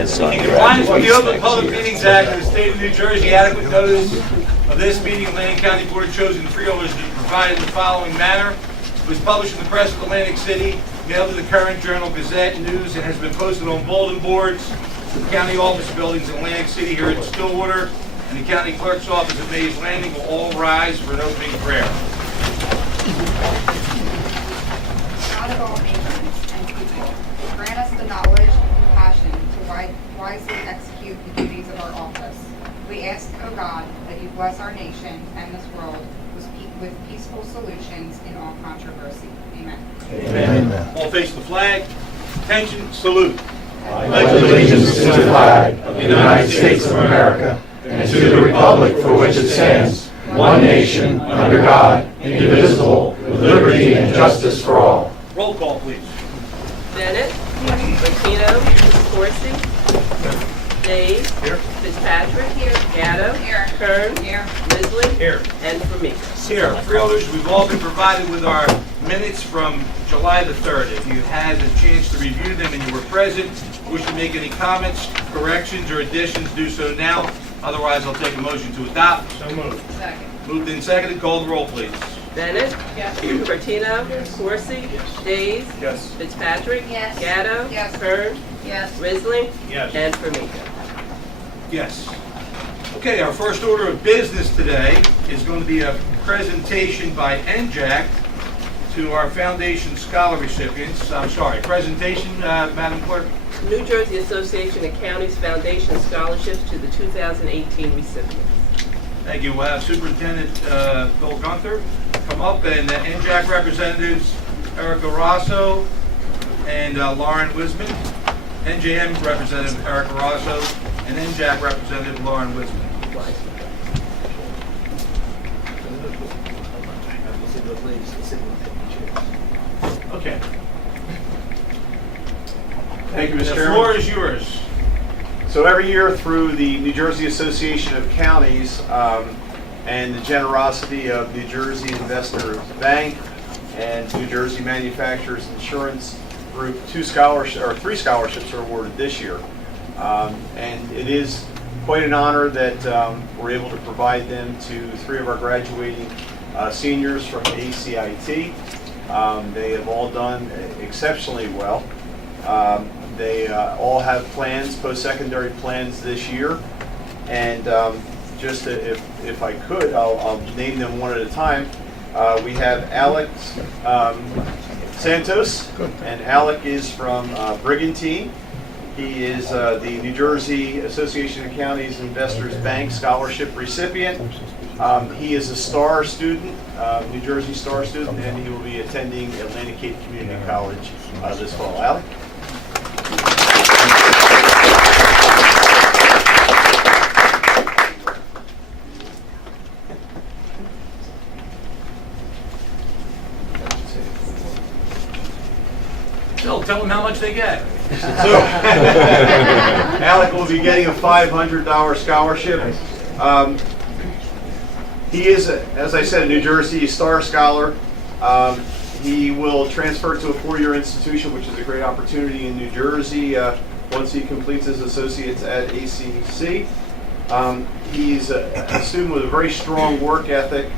In compliance with the Open Public Meetings Act of the State of New Jersey, adequate notice of this meeting of Atlantic County Board of Chosen Freeholders is provided in the following manner. It was published in the Press of Atlantic City, mailed to the Current Journal Gazette News, and has been posted on bulletin boards, the county office buildings in Atlantic City here in Stillwater, and the county clerk's office at Mays Landing. Will all rise for an opening prayer. God of all nations and people, grant us the knowledge and passion to wisely execute the duties of our office. We ask, O God, that you bless our nation and this world with peaceful solutions in all controversy. Amen. Amen. All face the flag. Attention, salute. I pledge allegiance to the flag of the United States of America and to the republic for which it stands, one nation, under God, indivisible, with liberty and justice for all. Roll call, please. Bennett. Martino. Corsi. Days. Here. Fitzpatrick. Here. Gatto. Here. Kern. Here. Risley. Here. And Formica. Here, Freeholders, we've all been provided with our minutes from July the 3rd. If you had a chance to review them and you were present, wish to make any comments, corrections, or additions, do so now. Otherwise, I'll take a motion to adopt. So moved. Second. Moved and seconded. Call the roll, please. Bennett. Yes. Martino. Corsi. Days. Yes. Fitzpatrick. Yes. Gatto. Yes. Kern. Yes. Risley. Yes. And Formica. Yes. Okay, our first order of business today is going to be a presentation by NJAC to our foundation scholar recipients. Presentation, Madam Clerk. New Jersey Association of Counties Foundation Scholarships to the 2018 recipients. Thank you. We'll have Superintendent Bill Gunther come up, and NJAC representatives Erica Rosso and Lauren Wisman. NJM representative Erica Rosso and NJAC representative Lauren Wisman. Okay. Thank you, Mr. The Chairman. floor is yours. So every year through the New Jersey Association of Counties and the generosity of New Jersey Investors Bank and New Jersey Manufacturers Insurance Group, 3 scholarships are awarded this year. And it is quite an honor that we're able to provide them to 3 of our graduating seniors from ACIT. They have all done exceptionally well. They all have plans, post-secondary plans this year. And just if I could, I'll name them one at a time. We have Alex Santos, and Alec is from Brigantine. He is the New Jersey Association of Counties Investors Bank Scholarship recipient. He is a STAR student, New Jersey STAR student, and he will be attending Atlantic Cape Community College this fall. Alec? Bill, tell them how much they get. So, Alec will be getting a $500 scholarship. He is, as I said, a New Jersey STAR scholar. He will transfer to a 4-year institution, which is a great opportunity in New Jersey once he completes his associates at ACC. He's a student with a very strong work ethic.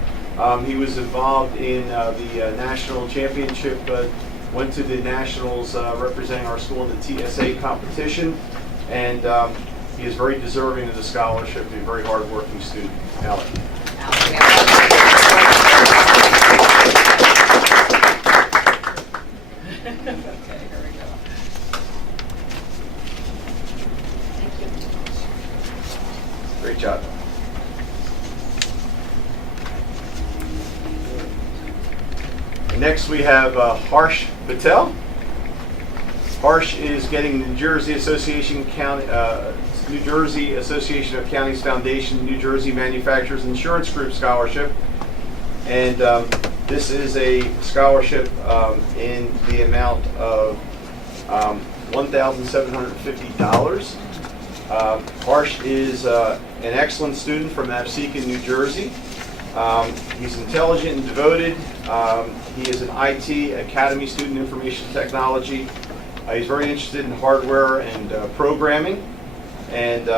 He was involved in the national championship, went to the nationals representing our school in the TSA competition, and he is very deserving of the scholarship. He's a very hard-working student. Alec. Great job. Next we have Harsh Patel. Harsh is getting the New Jersey Association of Counties Foundation New Jersey Manufacturers Insurance Group Scholarship. And this is a scholarship in the amount of $1,750. Harsh is an excellent student from Absecon, New Jersey. He's intelligent and devoted. He is an IT Academy student, information technology. He's very interested in hardware and programming, and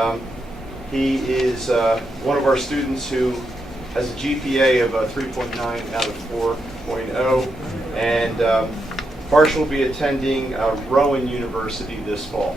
he is one of our students who has a GPA of 3.9 out of 4.0, and Harsh will be attending Rowan University this fall.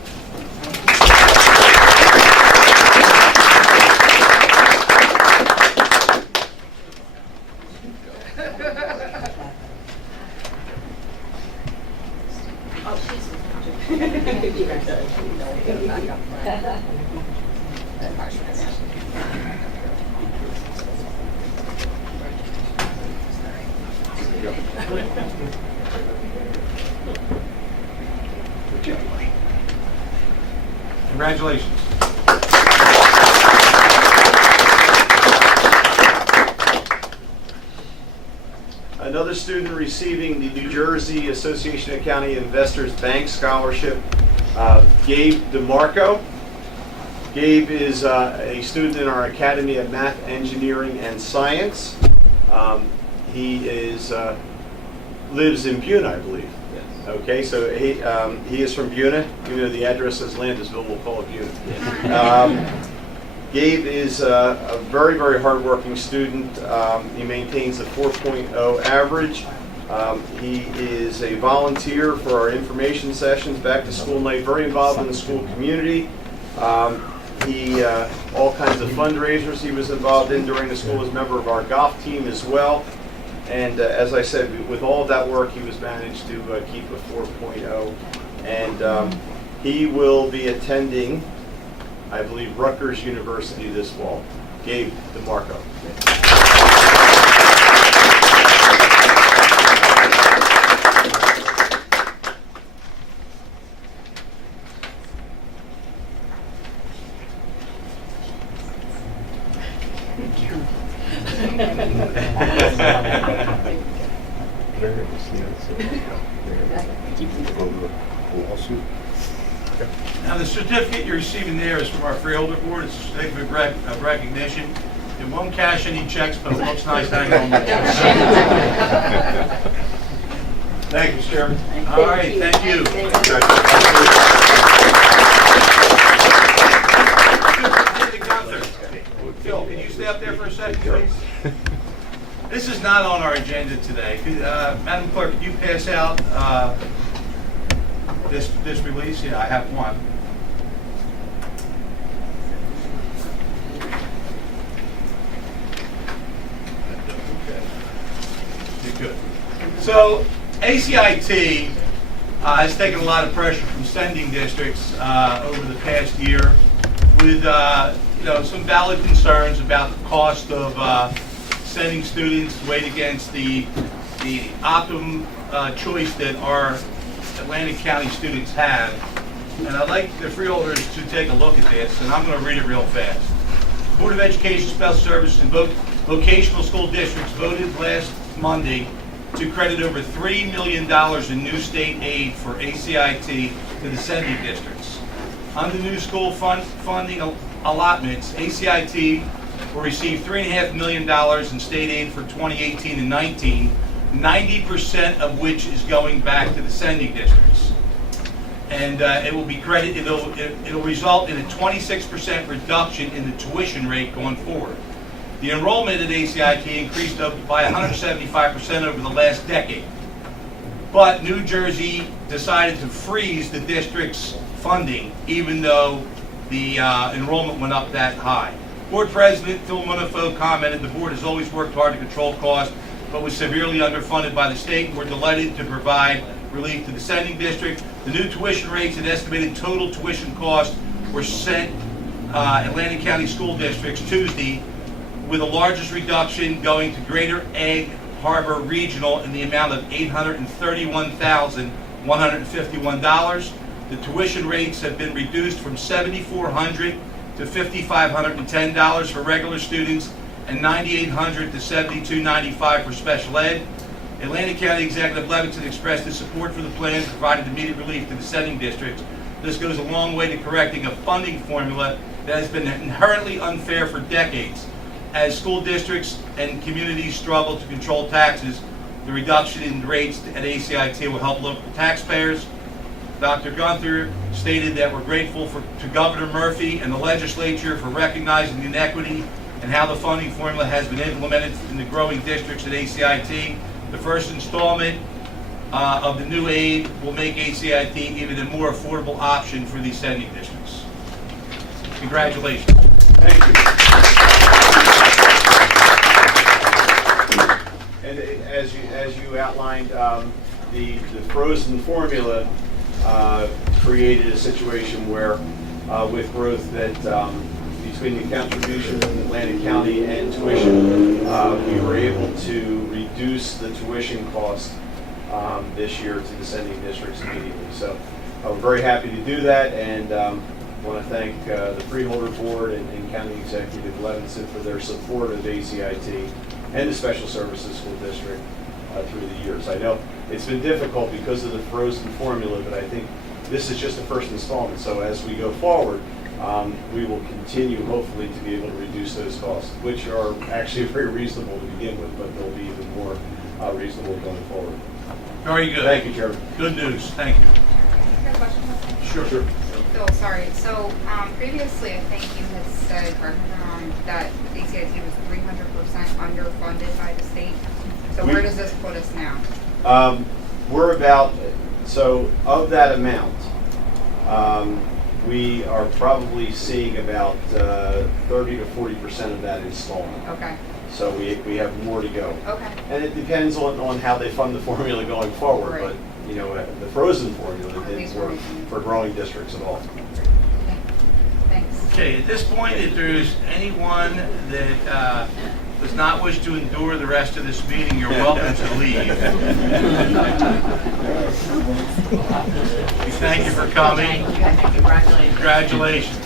Congratulations. Another student receiving the New Jersey Association of County Investors Bank Scholarship, Gabe DeMarco. Gabe is a student in our Academy of Math, Engineering, and Science. He lives in Buna, I believe. Yes. Okay, so he is from Buna. Even though the address says Landisville, we'll call it Buna. Gabe is a very, very hardworking student. He maintains a 4.0 average. He is a volunteer for our information sessions, back to school night, very involved in the school community. All kinds of fundraisers he was involved in during the school, as a member of our golf team as well. And as I said, with all of that work, he was managed to keep a 4.0. And he will be attending, I believe, Rutgers University this fall. Gabe DeMarco. Now, the certificate you're receiving there is from our Freeholder Board. It's a certificate of recognition. It won't cash any checks, but it looks nice hanging on the wall. Thank you, Chairman. All right, thank you. Phil, can you stay up there for a second, please? This is not on our agenda today. Madam Clerk, could you pass out this release? Yeah, I have one. Okay. You're good. So ACIT has taken a lot of pressure from sending districts over the past year with some valid concerns about the cost of sending students weighed against the optimum choice that our Atlantic County students have. And I'd like the freeholders to take a look at this, and I'm going to read it real fast. The Board of Education, Special Services, and Vocational School Districts voted last Monday to credit over $3 million in new state aid for ACIT to the sending districts. Under new school funding allotments, ACIT will receive $3.5 million in state aid for 2018 and 19, 90% of which is going back to the sending districts. And it will be credited. It'll result in a 26% reduction in the tuition rate going forward. The enrollment at ACIT increased by 175% over the last decade. But New Jersey decided to freeze the district's funding, even though the enrollment went up that high. Board President Phil Munafo commented, the board has always worked hard to control costs, but was severely underfunded by the state, and we're delighted to provide relief to the sending district. The new tuition rates and estimated total tuition cost were sent Atlantic County school districts Tuesday, with the largest reduction going to Greater Egg Harbor Regional in the amount of $831,151. The tuition rates have been reduced from $7,400 to $5,510 for regular students and $9,800 to $7,295 for special ed. Atlantic County Executive Levinson expressed his support for the plan and provided immediate relief to the sending districts. This goes a long way to correcting a funding formula that has been inherently unfair for decades. As school districts and communities struggle to control taxes, the reduction in rates at ACIT will help local taxpayers. Dr. Gunther stated that we're grateful to Governor Murphy and the legislature for recognizing the inequity and how the funding formula has been implemented in the growing districts at ACIT. The first installment of the new aid will make ACIT even a more affordable option for these sending districts. Congratulations. Thank you. And as you outlined, the frozen formula created a situation where, with growth that between the contributions in Atlantic County and tuition, we were able to reduce the tuition cost this year to the sending districts immediately. So we're very happy to do that, and want to thank the Freeholder Board and County Executive Levinson for their support of ACIT and the Special Services School District through the years. I know it's been difficult because of the frozen formula, but I think this is just the first installment. So as we go forward, we will continue hopefully to be able to reduce those costs, which are actually very reasonable to begin with, but they'll be even more reasonable going forward. Very good. Thank you, Chairman. Good news. Thank you. I got a question. Sure. Phil, sorry. So previously, I think you had said, correct me if I'm wrong, that ACIT was 300% underfunded by the state. So where does this put us now? We're about, so of that amount, we are probably seeing about 30 to 40% of that installment. Okay. So we have more to go. Okay. And it depends on how they fund the formula going forward. Right. But, you know, the frozen formula At didn't least work frozen. for growing districts at all. Okay. Thanks. Okay, at this point, if there's anyone that does not wish to endure the rest of this meeting, you're welcome to leave. We thank you for coming. Congratulations.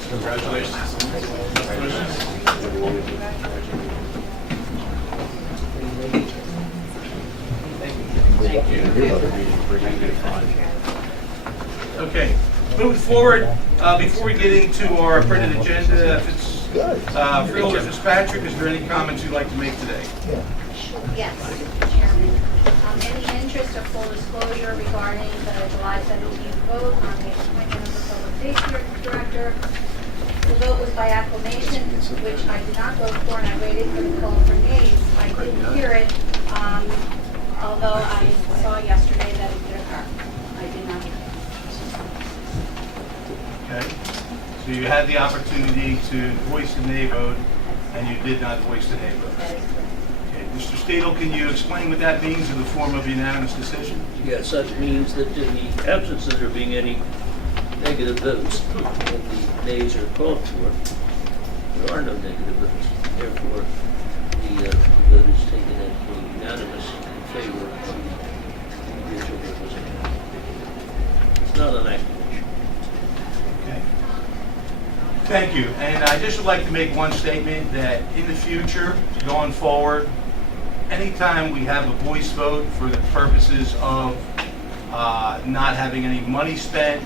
Okay, moving forward, before we get into our printed agenda, if it's Freeholder Fitzpatrick, is there any comments you'd like to make today? Yes, Mr. Chairman. In the interest of full disclosure regarding the July 17th vote on the appointment of the Public Safety Director, the vote was by acclamation, which I did not vote for, and I waited for the call for nays. I didn't hear it, although I saw yesterday that it did occur. I did not hear it. Okay, so you had the opportunity to voice the nay vote, and you did not voice the nay vote. That is correct. Okay, Mr. Stadel, can you explain what that means in the form of unanimous decision? Yes, that means that in the absence of there being any negative votes, when the nays are called for, there are no negative votes. Therefore, the vote is taken as unanimous in favor of the individual representative. It's not an acclamation. Okay. Thank you. And I just would like to make one statement that in the future, going forward, anytime we have a voice vote for the purposes of not having any money spent,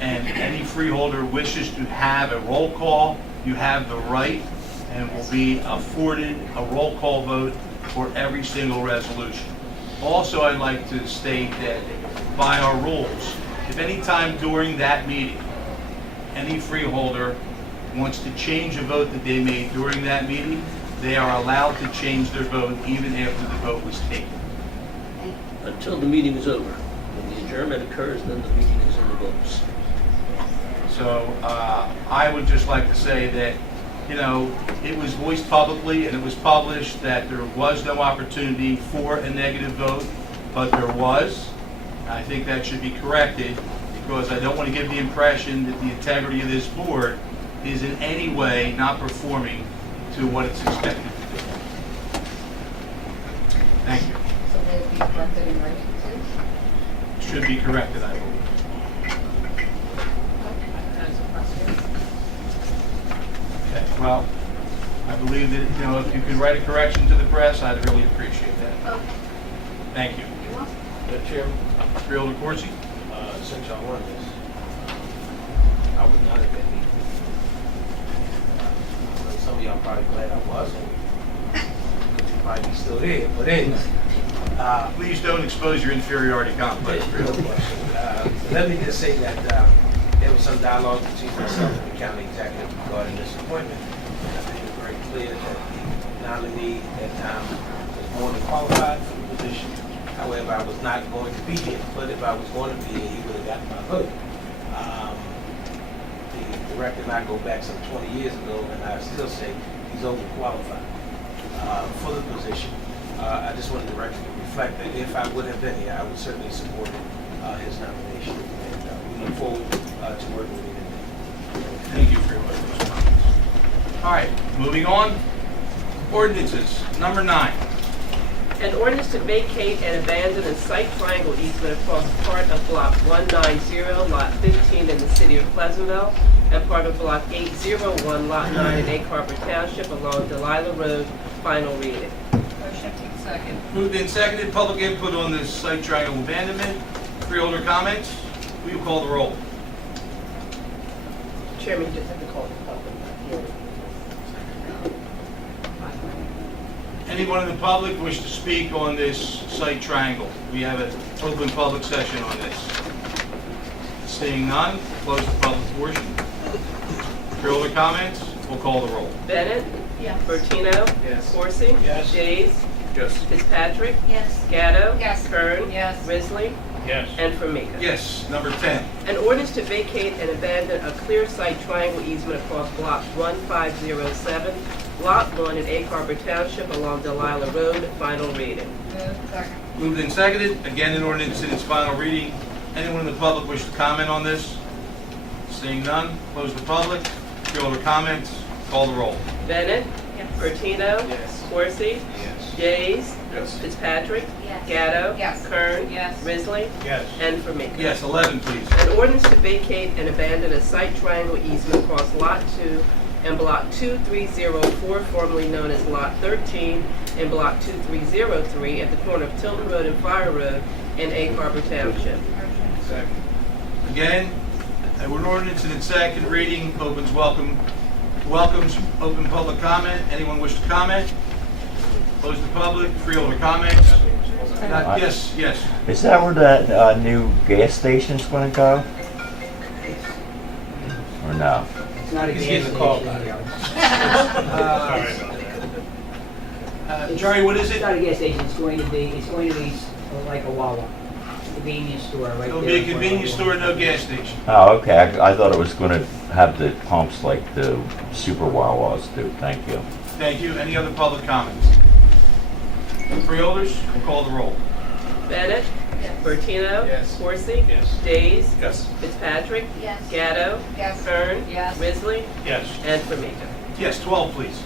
and any freeholder wishes to have a roll call, you have the right and will be afforded a roll call vote for every single resolution. Also, I'd like to state that by our rules, if any time during that meeting, any freeholder wants to change a vote that they made during that meeting, they are allowed to change their vote even after the vote was taken. Until the meeting is over. When the adjournment occurs, then the meeting is in the books. So I would just like to say that, you know, it was voiced publicly and it was published that there was no opportunity for a negative vote, but there was. I think that should be corrected because I don't want to give the impression that the integrity of this board is in any way not performing to what it's expected to do. Thank you. So will it be corrected in writing too? Should be corrected, I believe. Okay, well, I believe that, you know, if you could write a correction to the press, I'd really appreciate that. Okay. Thank you. You're welcome. Madam Chairman, Freeholder Corsi? since y'all run this, I would not have been here. Some of y'all probably glad I wasn't. Because you might be still here, but anyway. Please don't expose your inferiority complex. Real question. Let me just say that there was some dialogue between myself and the county executive regarding this appointment. I think it's very clear that the nominee at that time was more than qualified for the position. However, I was not going to be here, but if I was going to be here, he would have gotten my vote. The director and I go back some 20 years ago, and I still say he's overqualified for the position. I just wanted the record to reflect that if I would have been here, I would certainly support his nomination. And we look forward to working with him. Thank you for those comments. All right, moving on. Ordinances, number 9. An ordinance to vacate and abandon a site triangle easement across part of Block 190, Lot 15 in the city of Pleasantville, and part of Block 801, Lot 9 in Egg Harbor Township along Delilah Road, final reading. Second. Moved and seconded, public input on this site triangle abandonment. Freeholder comments? We will call the roll. Chairman, you just have to call the public hearing. Anyone in the public wish to speak on this site triangle? We have an open public session on this. Seeing none, close the public portion. Freeholder comments? We'll call the roll. Bennett? Yes. Bertino? Yes. Coursey? Yes. Jays? Yes. Fitzpatrick? Yes. Gatto? Yes. Kern? Yes. Risley? Yes. And Formica. Yes. Number 10. An ordinance to vacate and abandon a clear site triangle easement across Block 1507, Lot 1 in Egg Harbor Township along Delilah Road, final reading. Second. Moved and seconded. Again, an ordinance in its final reading. Anyone in the public wish to comment on this? Seeing none, close the public. Freeholder comments? Call the roll. Bennett? Yes. Bertino? Yes. Coursey? Yes. Jays? Yes. Fitzpatrick? Yes. Gatto? Yes. Kern? Yes. Risley? Yes. And Formica. Yes. 11, please. An ordinance to vacate and abandon a site triangle easement across Lot 2 and Block 2304, formerly known as Lot 13, and Block 2303 at the corner of Tilton Road and Fire Road in Egg Harbor Township. Second. Again, an ordinance in its second reading welcomes open public comment. Anyone wish to comment? Close the public. Freeholder comments? Yes, yes. Is that where that new gas station's gonna go? Or no? It's not a He's gas getting station. a call back. Jerry, what is It's it? not a gas station, it's going to be like a Wawa, convenience store right there. It'll be a convenience store, no gas station. Oh, okay, I thought it was gonna have the pumps like the Super Wawas do, thank you. Thank you. Any other public comments? Freeholders, we'll call the roll. Bennett? Yes. Bertino? Yes. Coursey? Yes. Days? Yes. Fitzpatrick? Yes. Gatto? Yes. Kern? Yes. Risley? Yes. And Formica. Yes, 12, please.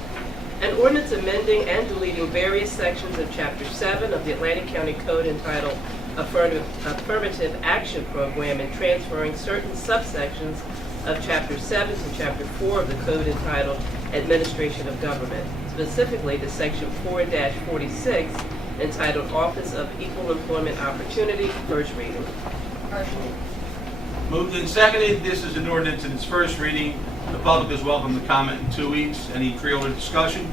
An ordinance amending and deleting various sections of Chapter 7 of the Atlantic County Code entitled Affirmative Action Program and transferring certain subsections of Chapter 7 to Chapter 4 of the Code entitled Administration of Government, specifically to Section 4-46 entitled Office of Equal Employment Opportunity, first reading. Moved and seconded. This is an ordinance in its first reading. The public is welcome to comment in 2 weeks. Any freeholder discussion?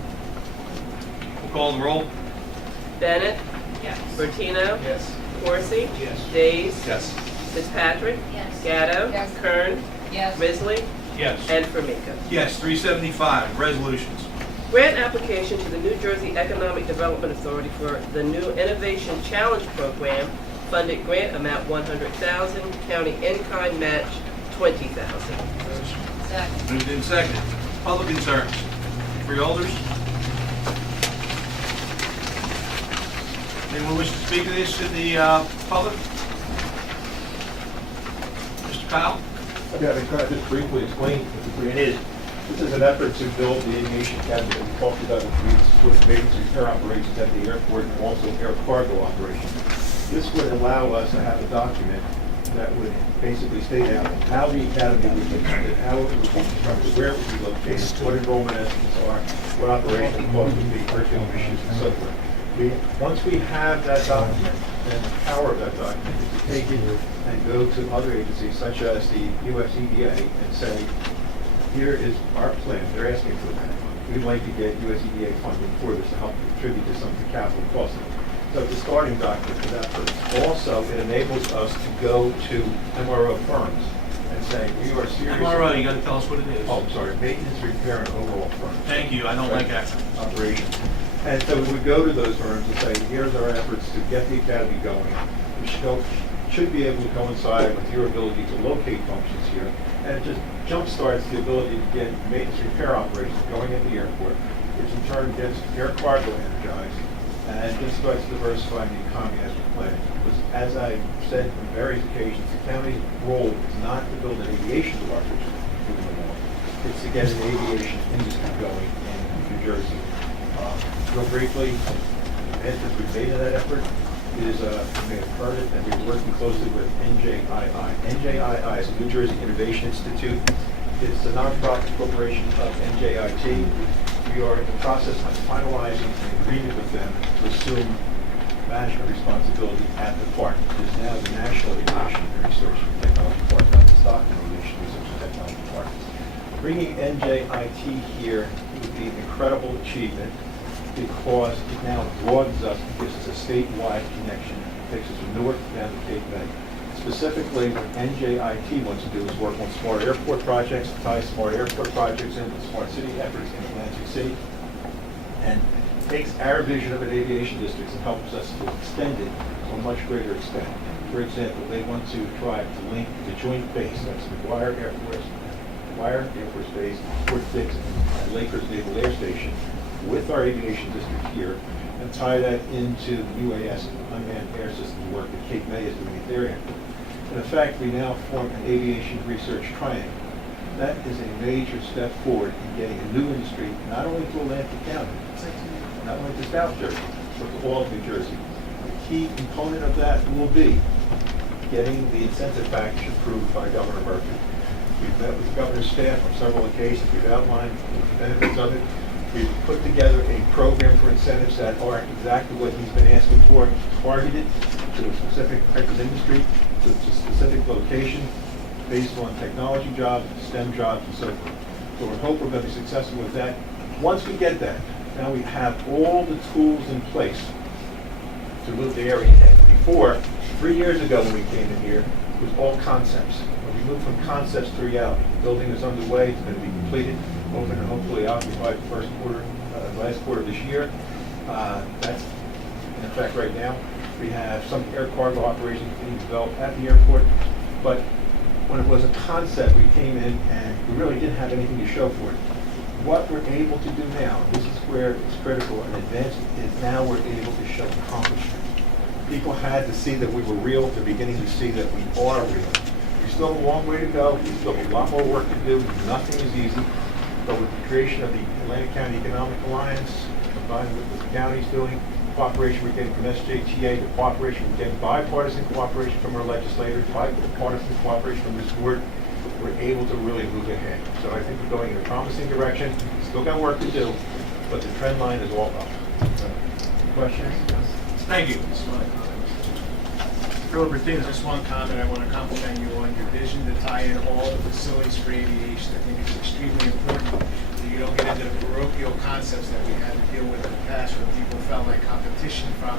We'll call the roll. Bennett? Yes. Bertino? Yes. Coursey? Yes. Days? Yes. Fitzpatrick? Yes. Gatto? Yes. Kern? Yes. Risley? Yes. And Formica. Yes, 375, resolutions. Grant application to the New Jersey Economic Development Authority for the new Innovation Challenge Program, funded grant amount $100,000, county in-kind match $20,000. Second. Moved and seconded. Public concerns. Freeholders? Anyone wish to speak to this in the public? Mr. Kyle? Yeah, to kind of just briefly explain what the grant is. This is an effort to build the aviation academy that we talked about, with maintenance and repair operations at the airport and also air cargo operations. This would allow us to have a document that would basically state out how the academy would be funded, how it would be constructed, where it would be located, what enrollment estimates are, what operational costs would be, curriculum issues, and so forth. Once we have that document, then the power of that document is to take it and go to other agencies such as the US EDA and say, here is our plan. They're asking for that. We'd like to get US EDA funding for this to help contribute to some of the capital costs. So it's a starting document for that purpose. Also, it enables us to go to MRO firms and say, we are serious. MRO, you gotta tell us what it is. Oh, I'm sorry, maintenance, repair, and overall firms. Thank you, I don't like acronyms. Operations. And so we would go to those firms and say, here's our efforts to get the academy going. We should be able to coincide with your ability to locate functions here. And it just jumpstarts the ability to get maintenance repair operations going at the airport, which in turn gets air cargo energized and just starts diversifying the economy as we're planning. Because as I said on various occasions, the county's role is not to build an aviation department, moving along. It's to get an aviation industry going in New Jersey. Real briefly, the advances we've made in that effort is, you may have heard it, and we're working closely with NJII. NJII is the New Jersey Innovation Institute. It's a nonprofit corporation of NJIT. We are in the process of finalizing an agreement with them to assume management responsibility at the park. It is now the National Aviation Research and Technology Park, not the Stockton Aviation Research and Technology Park. Bringing NJIT here would be an incredible achievement because it now broadens us, it gives us a statewide connection, it takes us from Newark down to Cape May. Specifically, what NJIT wants to do is work on smart airport projects, tie smart airport projects in with smart city efforts in Atlantic City, and takes our vision of an aviation district and helps us to extend it to a much greater extent. For example, they want to try to link the joint base, that's McGuire Air Force Base, Fort Dix, and Lakers Naval Air Station, with our aviation district here, and tie that into the UAS unmanned air system work that Cape May is doing at their airport. And in fact, we now form an aviation research triangle. That is a major step forward in getting a new industry, not only to Atlantic County, not only to South Jersey, but to all of New Jersey. The key component of that will be getting the incentive package approved by Governor Murphy. We've met with the governor's staff on several occasions. We've outlined the benefits of it. We've put together a program for incentives that are exactly what he's been asking for, targeted to a specific type of industry, to a specific location, based on technology jobs, STEM jobs, and so forth. So we hope we're going to be successful with that. Once we get that, now we have all the tools in place to move the area ahead. Before, 3 years ago when we came in here, it was all concepts. When we moved from concepts to reality, the building is underway, it's going to be completed, open and hopefully occupied the last quarter of this year. That's in effect right now. We have some air cargo operations being developed at the airport, but when it was a concept, we came in and we really didn't have anything to show for it. What we're able to do now, this is where it's critical and advanced, is now we're able to show accomplishment. People had to see that we were real, they're beginning to see that we are real. We still have a long way to go, we still have a lot more work to do, nothing is easy, but with the creation of the Atlantic County Economic Alliance, combined with what the county's doing, cooperation we're getting from SJTA, the cooperation we're getting, bipartisan cooperation from our legislators, bipartisan cooperation from this board, we're able to really move ahead. So I think we're going in a promising direction. Still got work to do, but the trend line is all up. So, questions? Thank you. Just one comment, I want to compliment you on your vision to tie in all the facilities for aviation. I think it's extremely important that you don't get into the parochial concepts that we had to deal with in the past where people felt like competition from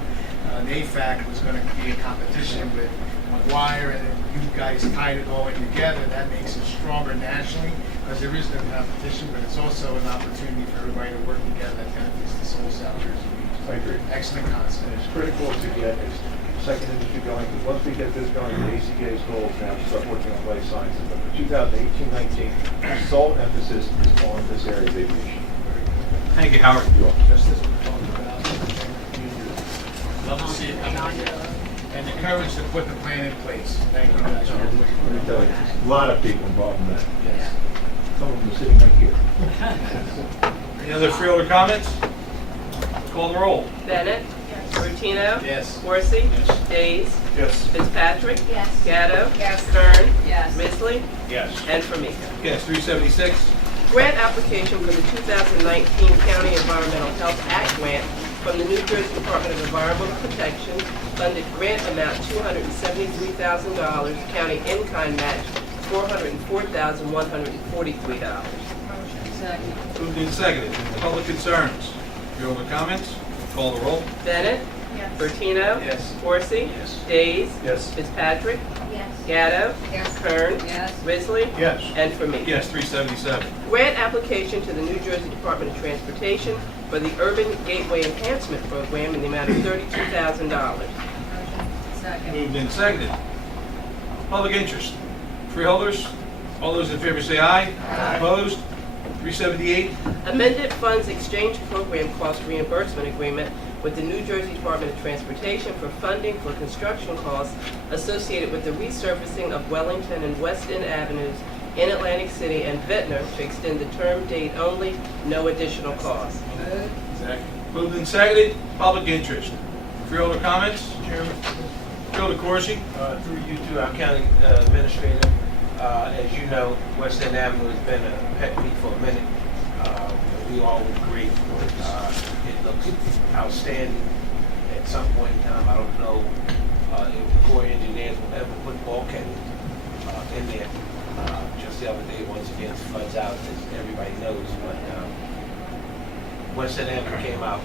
NAFAC was going to be a competition with McGuire, and then you guys tied it all in together. That makes it stronger nationally because there is no competition, but it's also an opportunity for everybody to work together that benefits the whole South Jersey region. I agree. Excellent concept. And it's critical to get a second industry going, because once we get this going, the ACA's goal is now to start working on life sciences. But for 2018-19, the sole emphasis is on this area of aviation. Thank you, Howard. You're welcome. Just as we talked about, love to see it coming together, and the courage to put the plan in place. Thank you guys. Let me tell you, there's a lot of people involved in that. Yes. Some of them are sitting right here. Any other freeholder comments? Call the roll. Bennett. Rutino. Yes. Horsey. Yes. Days. Yes. Fitzpatrick. Yes. Gatto. Yes. Stern. Yes. Misley. Yes. And Formica. Yes, 376. Grant application for the 2019 County Environmental Health Act grant from the New Jersey Department of Environmental Protection, funded grant amount $273,000, county in-kind match $404,143. Second. Moved and seconded. Public concerns. Freeholder comments? Call the roll. Bennett. Yes. Bertino. Yes. Corsi. Yes. Days. Yes. Fitzpatrick. Yes. Gatto. Yes. Kern. Yes. Risley. Yes. And for me. Yes, 377. Grant application to the New Jersey Department of Transportation for the Urban Gateway Enhancement Program in the amount of $32,000. Motion. Second. Moved and seconded. Public interest. Freeholders, all those in favor say aye. Aye. Opposed? 378. Amended Funds Exchange Program Cost Reimbursement Agreement with the New Jersey Department of Transportation for funding for construction costs associated with the resurfacing of Wellington and West End Avenues in Atlantic City and Ventnor to extend the term date only, no additional cost. Moved and seconded. Public interest. Freeholder comments? Chairman, Freeholder Corsi. through you to our county administrator, as you know, West End Avenue has been a pet peeve for a minute. We all agree. It looks outstanding. At some point in time, I don't know if the Corps of Engineers will ever put bulkhead in there. Just the other day, once again, floods out, as everybody knows, but West End Avenue came out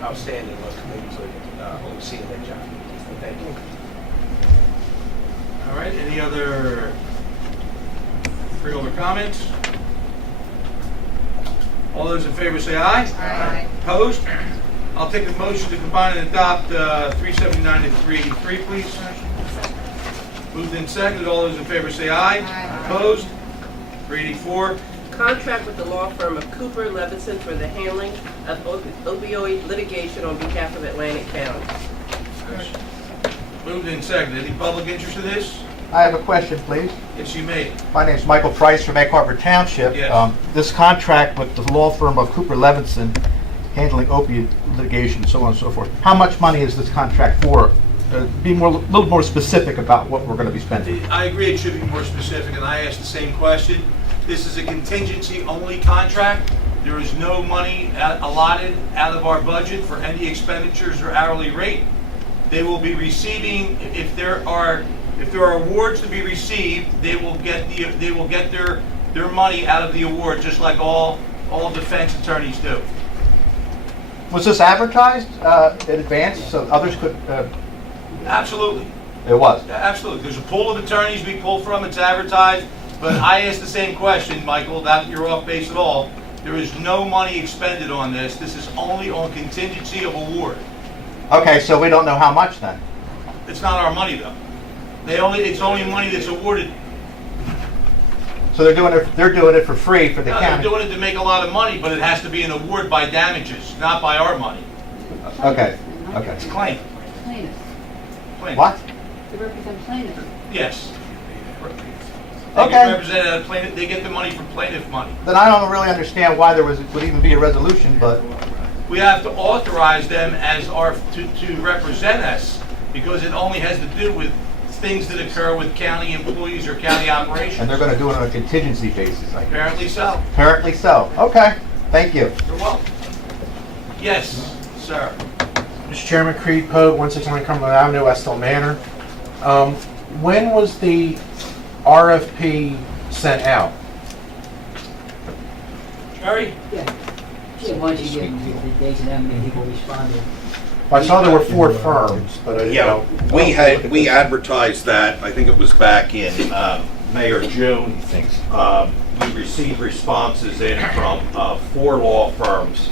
outstanding. What committee for overseeing that job. So thank you. All right, any other freeholder comments? All those in favor say aye. Aye. Opposed? I'll take a motion to combine and adopt 379 and 383, please. Moved and seconded. All those in favor say aye. Aye. Opposed? 384. Contract with the law firm of Cooper Levinson for the handling of opioid litigation on behalf of Atlantic County. Moved and seconded. Any public interest in this? I have a question, please. Yes, you may. My name is Michael Price from Egg Harbor Township. Yes. This contract with the law firm of Cooper Levinson handling opiate litigation, so on and so forth. How much money is this contract for? Be a little more specific about what we're going to be spending. I agree it should be more specific, and I asked the same question. This is a contingency-only contract. There is no money allotted out of our budget for any expenditures or hourly rate. They will be receiving, if there are awards to be received, they will get their money out of the award, just like all defense attorneys do. Was this advertised in advance so others could? Absolutely. It was. Absolutely. There's a pool of attorneys we pull from. It's advertised. But I asked the same question, Michael, not that you're off base at all. There is no money expended on this. This is only on contingency of award. Okay, so we don't know how much then. It's not our money, though. It's only money that's awarded. So they're doing it for free for the No, they're county. doing it to make a lot of money, but it has to be an award by damages, not by our money. Okay. Okay. It's claim. Plaintiffs. Claim. What? They represent plaintiffs. Yes. They Okay. get represented at a plaintiff. They get the money from plaintiff money. Then I don't really understand why there would even be a resolution, but We have to authorize them as to represent us, because it only has to do with things that occur with county employees or county operations. and they're going to do it on a contingency basis, I guess. Apparently so. Apparently so. Okay. Thank you. You're welcome. Yes, sir. Mr. Chairman, Creed Pogue, 169 Cumberland Avenue, Estill Manor. When was the RFP sent out? Jerry? Yeah. So why don't you give the dates and how many people responded? I saw there were 4 firms, but I didn't know. We advertised that, I think it was back in May or June. We received responses in from 4 law firms.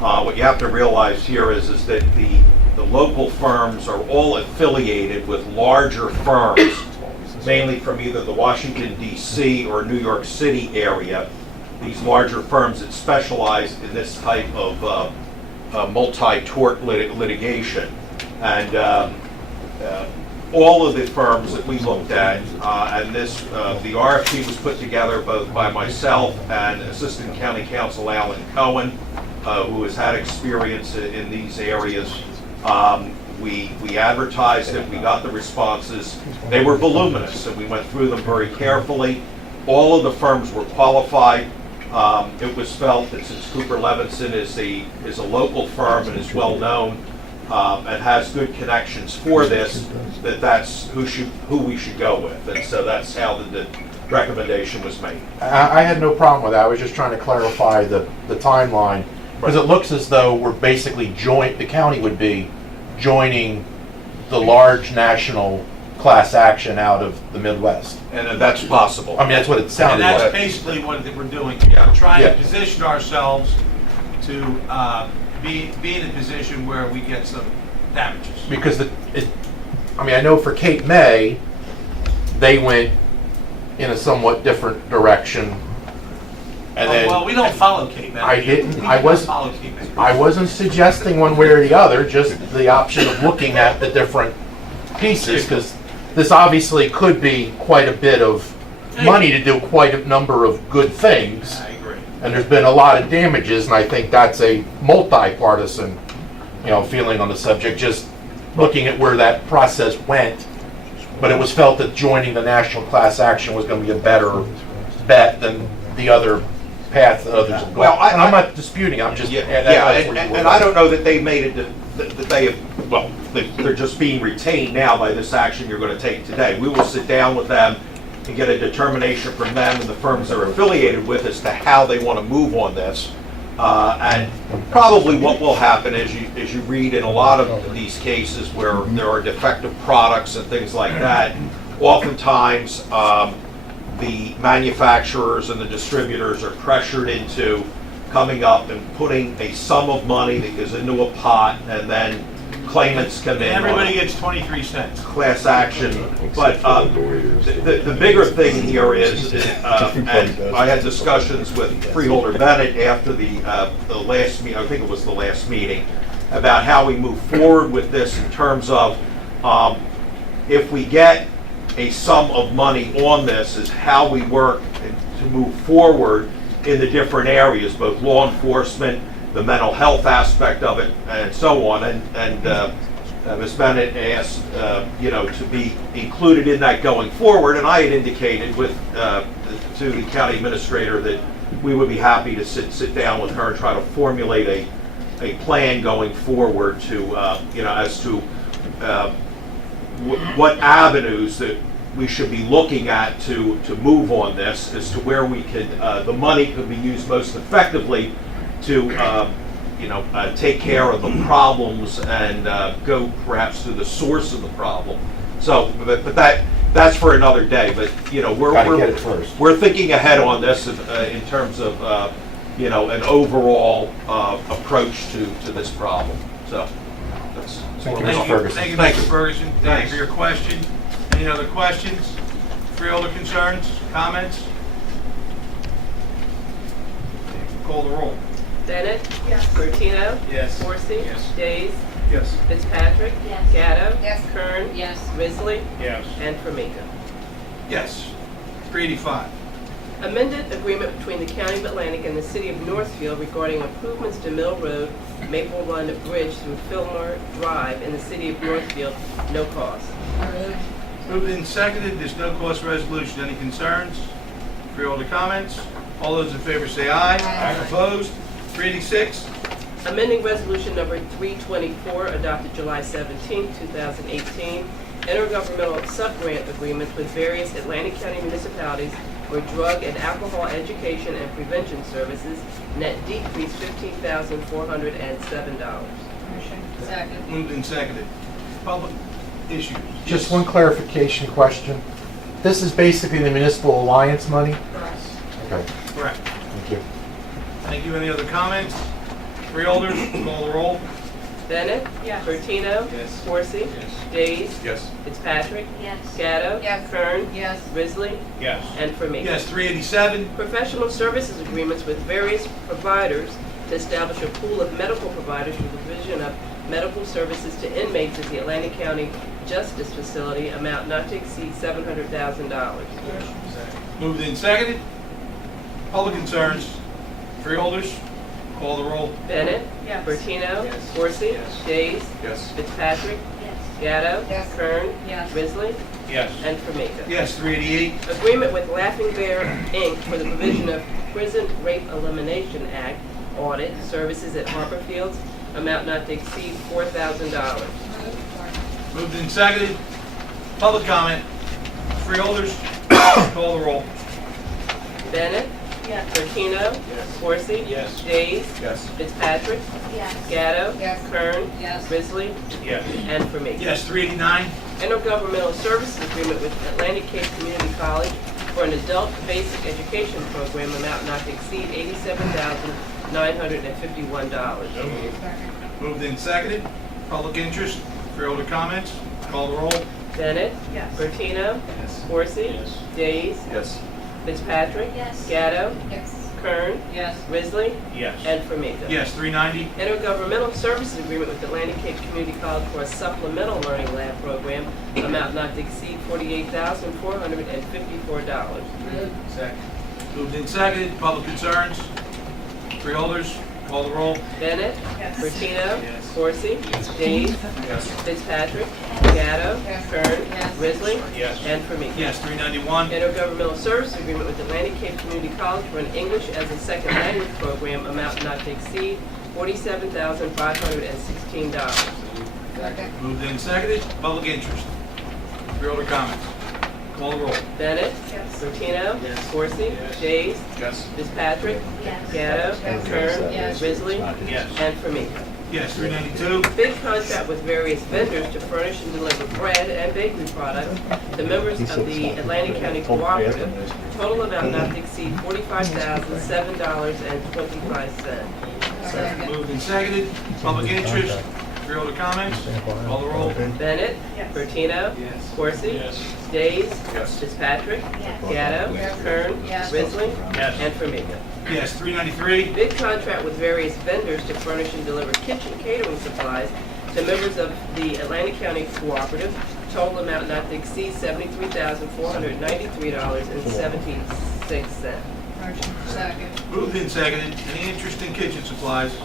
What you have to realize here is that the local firms are all affiliated with larger firms, mainly from either the Washington, D.C. or New York City area. These larger firms that specialize in this type of multi-tort litigation. And all of the firms that we looked at, and the RFP was put together both by myself and Assistant County Counsel Alan Cohen, who has had experience in these areas. We advertised it, we got the responses. They were voluminous, and we went through them very carefully. All of the firms were qualified. It was felt that since Cooper Levinson is a local firm and is well known and has good connections for this, that's who we should go with. And so that's how the recommendation was made. I had no problem with that. I was just trying to clarify the timeline, because it looks as though we're basically joint, the county would be joining the large national class action out of the Midwest. And that's possible. I mean, that's what it And sounded that's like. basically what we're doing. We're trying Yeah. to position ourselves to be in a position where we get some damages. Because I know for Cape May, they went in a somewhat different direction. And then Well, we don't follow Cape May. I didn't- We I don't was- follow Cape May. I wasn't suggesting one way or the other, just the option of looking at the different pieces, because this obviously could be quite a bit of money to do quite a number of good things. I agree. And there's been a lot of damages, and I think that's a multi-partisan, feeling on the subject, just looking at where that process went. But it was felt that joining the national class action was going to be a better bet than the other path that others have Well, gone. And I'm not disputing, I'm just. Yeah, that's where you were and I don't know that they made it, that they have, well, they're just being retained now by this action you're going to take today. We will sit down with them and get a determination from them and the firms they're affiliated with as to how they want to move on this. And probably what will happen is you read in a lot of these cases where there are defective products and things like that, oftentimes the manufacturers and the distributors are pressured into coming up and putting a sum of money that goes into a pot, and then claimants come in. Everybody gets 23 cents. Class action, but the bigger thing here is, and I had discussions with Freeholder Bennett after the last meeting, I think it was the last meeting, about how we move forward with this in terms of if we get a sum of money on this, is how we work to move forward in the different areas, both law enforcement, the mental health aspect of it, and so on. And Ms. Bennett asked, to be included in that going forward, and I had indicated to the county administrator that we would be happy to sit down with her and try to formulate a plan going forward to, as to what avenues that we should be looking at to move on this, as to where we could, the money could be used most effectively to, take care of the problems and go perhaps to the source of the problem. So, but that's for another day. But Gotta get it first. we're thinking ahead on this in terms of an overall approach to this problem. So that's Thank you, where we Mr. are. Ferguson. Thank you, Mr. Ferguson. Thank you Thanks. for your question. Any other questions? Freeholder concerns, comments? Call the roll. Bennett? Yes. Bertino? Yes. Forsy? Yes. Days? Yes. Fitzpatrick? Yes. Gatto? Yes. Kern? Yes. Risley? Yes. And Formica. Yes. 385. Amended agreement between the County of Atlantic and the City of Northfield regarding improvements to Mill Road, Maple Run Bridge through Fillmore Drive in the City of Northfield, no cost. Moved and seconded, there's no cost resolution. Any concerns? Freeholder comments? All those in favor say aye. Aye. Opposed? 386. Amending Resolution Number 324, adopted July 17, 2018, intergovernmental sub-grant agreements with various Atlantic County municipalities for drug and alcohol education and prevention services, net decrease $15,407. Second. Moved and seconded. Public issues. Just one clarification question. This is basically the municipal alliance money? Okay, Correct. thank you. Thank you. Any other comments? Freeholders, call the roll. Bennett? Yes. Bertino? Yes. Forsy? Yes. Days? Yes. Fitzpatrick? Yes. Gatto? Yes. Kern? Yes. Risley? Yes. And Formica. Yes, 387. Professional services agreements with various providers to establish a pool of medical providers for the provision of medical services to inmates at the Atlantic County Justice Facility, amount not to exceed $700,000. Moved and seconded. Public concerns. Freeholders, call the roll. Bennett? Yes. Bertino? Yes. Forsy? Yes. Days? Yes. Fitzpatrick? Yes. Gatto? Yes. Kern? Yes. Risley? Yes. And Formica. Yes, 388. Agreement with Laughing Bear, Inc. for the provision of Prison Rape Elimination Act audit services at Harbor Fields, amount not to exceed $4,000. Moved and seconded. Public comment. Freeholders, call the roll. Bennett? Yes. Martino. Yes. Coursey. Yes. Days. Yes. Fitzpatrick. Yes. Gatto. Yes. Kern. Yes. Risley. Yes. And for me. Yes, 389. Intergovernmental Services Agreement with Atlantic Cape Community College for an adult basic education program amount not to exceed $87,951. Moved and seconded. Public interest, freeholder comments, call the roll. Bennett. Yes. Bertino. Yes. Coursey. Yes. Days. Yes. Fitzpatrick. Yes. Gatto. Yes. Kern. Yes. Risley. Yes. And Formiga. Yes, 390. Intergovernmental Services Agreement with Atlantic Cape Community College for a supplemental learning lab program, amount not to exceed $48,454. Second. Moved and seconded. Public concerns, freeholders, call the roll. Bennett. Yes. Bertino. Yes. Coursey. Days. Yes. Fitzpatrick. Gatto. Yes. Kern. Yes. Risley. Yes. And Formiga. Yes, 391. Intergovernmental Services Agreement with Atlantic Cape Community College for an English as a second language program, amount not to exceed $47,516. Second. Moved and seconded. Public interest, freeholder comments, call the roll. Bennett. Yes. Bertino. Yes. Coursey. Yes. Days. Yes. Fitzpatrick. Yes. Gatto. Yes. Kern. Yes. Risley. Yes. And Formiga. Yes, 392. Bid contract with various vendors to furnish and deliver bread and bakery products to members of the Atlantic County Cooperative. Total amount not to exceed $45,007.25. Second. Moved and seconded. Public interest, freeholder comments, call the roll. Bennett. Yes. Bertino. Yes. Coursey. Yes. Days. Yes. Fitzpatrick. Yes. Gatto. Yes. Kern. Yes. Risley. Yes. And Formiga. Yes, 393. Bid contract with various vendors to furnish and deliver kitchen catering supplies to members of the Atlantic County Cooperative. Total amount not to exceed $73,493.76. Motion. Second. Moved and seconded. Any interest in kitchen supplies?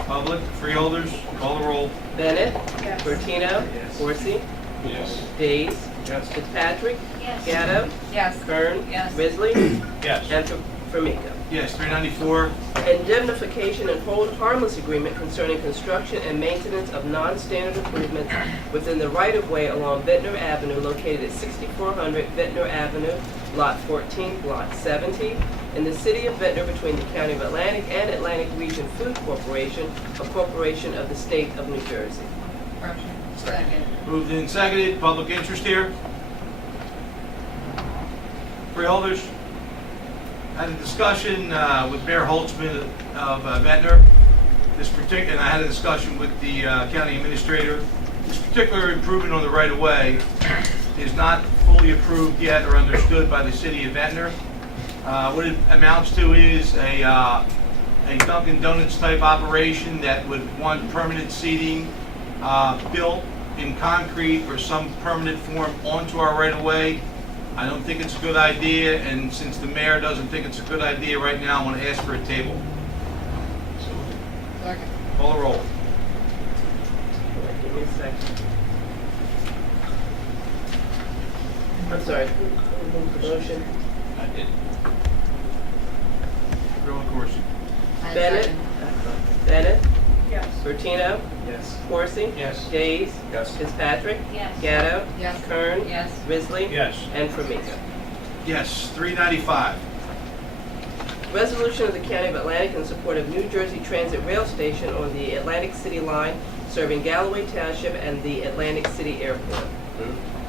Public, freeholders, call the roll. Bennett. Yes. Bertino. Yes. Coursey. Yes. Days. Yes. Fitzpatrick. Yes. Gatto. Yes. Kern. Yes. Risley. Yes. And Formiga. Yes, 394. Indemnification and hold harmless agreement concerning construction and maintenance of non-standard improvements within the right-of-way along Vintner Avenue located at 6400 Vintner Avenue, Lot 14, Block 70, in the city of Vintner between the County of Atlantic and Atlantic Region Food Corporation, a corporation of the state of New Jersey. Motion. Second. Moved and seconded. Public interest here. Freeholders. Had a discussion with Mayor Holtzman of Ventnor. And I had a discussion with the county administrator. This particular improvement on the right-of-way is not fully approved yet or understood by the city of Ventnor. What it amounts to is a Dunkin' Donuts type operation that would want permanent seating built in concrete or some permanent form onto our right-of-way. I don't think it's a good idea, and since the mayor doesn't think it's a good idea right now, I want to ask for a table. Second. Call the roll. Give me a second. I'm sorry, who moved the motion? I did. Freeholder Coursey. I Bennett. second. Bennett. Yes. Bertino. Yes. Coursey. Yes. Days. Yes. Fitzpatrick. Yes. Gatto. Yes. Kern. Yes. Risley. Yes. And Formiga. Yes, 395. Resolution of the County of Atlantic in support of New Jersey Transit Rail Station on the Atlantic City line serving Galloway Township and the Atlantic City Airport.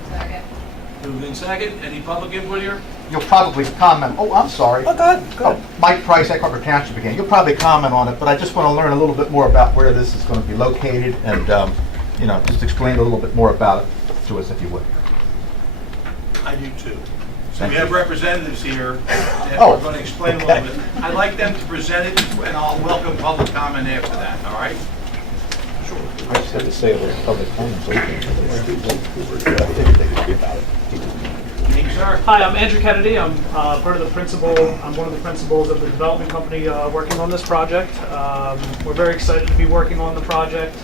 Second. Moved in second. Any public input here? You'll probably comment, oh, I'm sorry. Oh, go ahead, go ahead. Mike Price, Echo Township again. You'll probably comment on it, but I just want to learn a little bit more about where this is going to be located and, just explain a little bit more about it to us if you would. I do too. So Thank we have you. representatives here that Oh, are going to explain a little bit. I'd like them to present it, and I'll welcome public comment after that, all right? I just had to say it was public comment, so Name, sir? Hi, I'm Andrew Kennedy. I'm I'm one of the principals of the development company working on this project. We're very excited to be working on the project.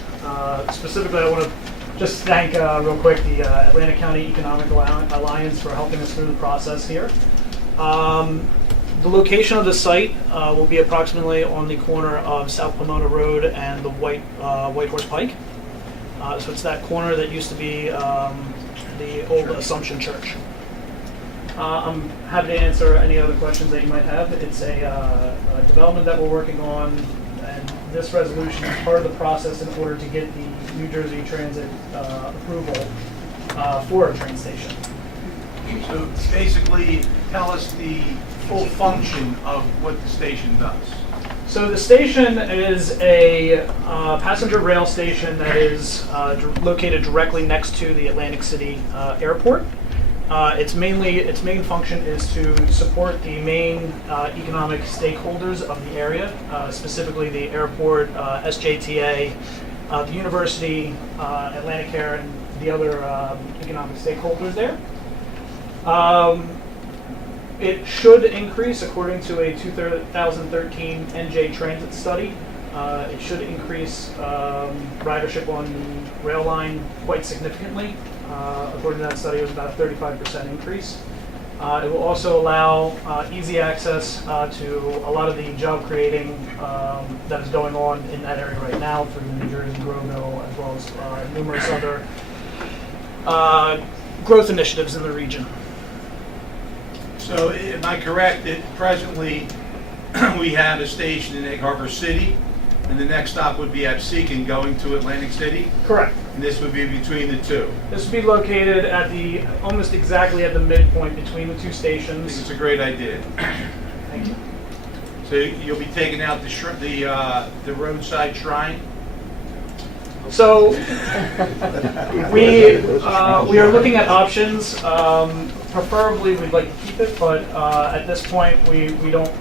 Specifically, I want to just thank real quick the Atlantic County Economic Alliance for helping us through the process here. The location of the site will be approximately on the corner of South Pomona Road and the White Horse Pike. So it's that corner that used to be the old Assumption Church. I'm happy to answer any other questions that you might have. It's a development that we're working on, and this resolution is part of the process in order to get the New Jersey Transit approval for a train station. So basically, tell us the full function of what the station does. So the station is a passenger rail station that is located directly next to the Atlantic City Airport. Its main function is to support the main economic stakeholders of the area, specifically the airport, SJTA, the university, Atlantic Air, and the other economic stakeholders there. It should increase, according to a 2013 NJ Transit study. It should increase ridership on the rail line quite significantly. According to that study, it was about a 35% increase. It will also allow easy access to a lot of the job creating that is going on in that area right now through New Jersey, Groveville, as well as numerous other growth initiatives in the region. So am I correct that presently we have a station in Egg Harbor City, and the next stop would be at Seacon going to Atlantic City? Correct. And this would be between the two? This would be located at almost exactly at the midpoint between the two I think stations. it's a great idea. Thank you. So you'll be taking out the roadside shrine? So we are looking at options. Preferably, we'd like to keep it, but at this point, we don't.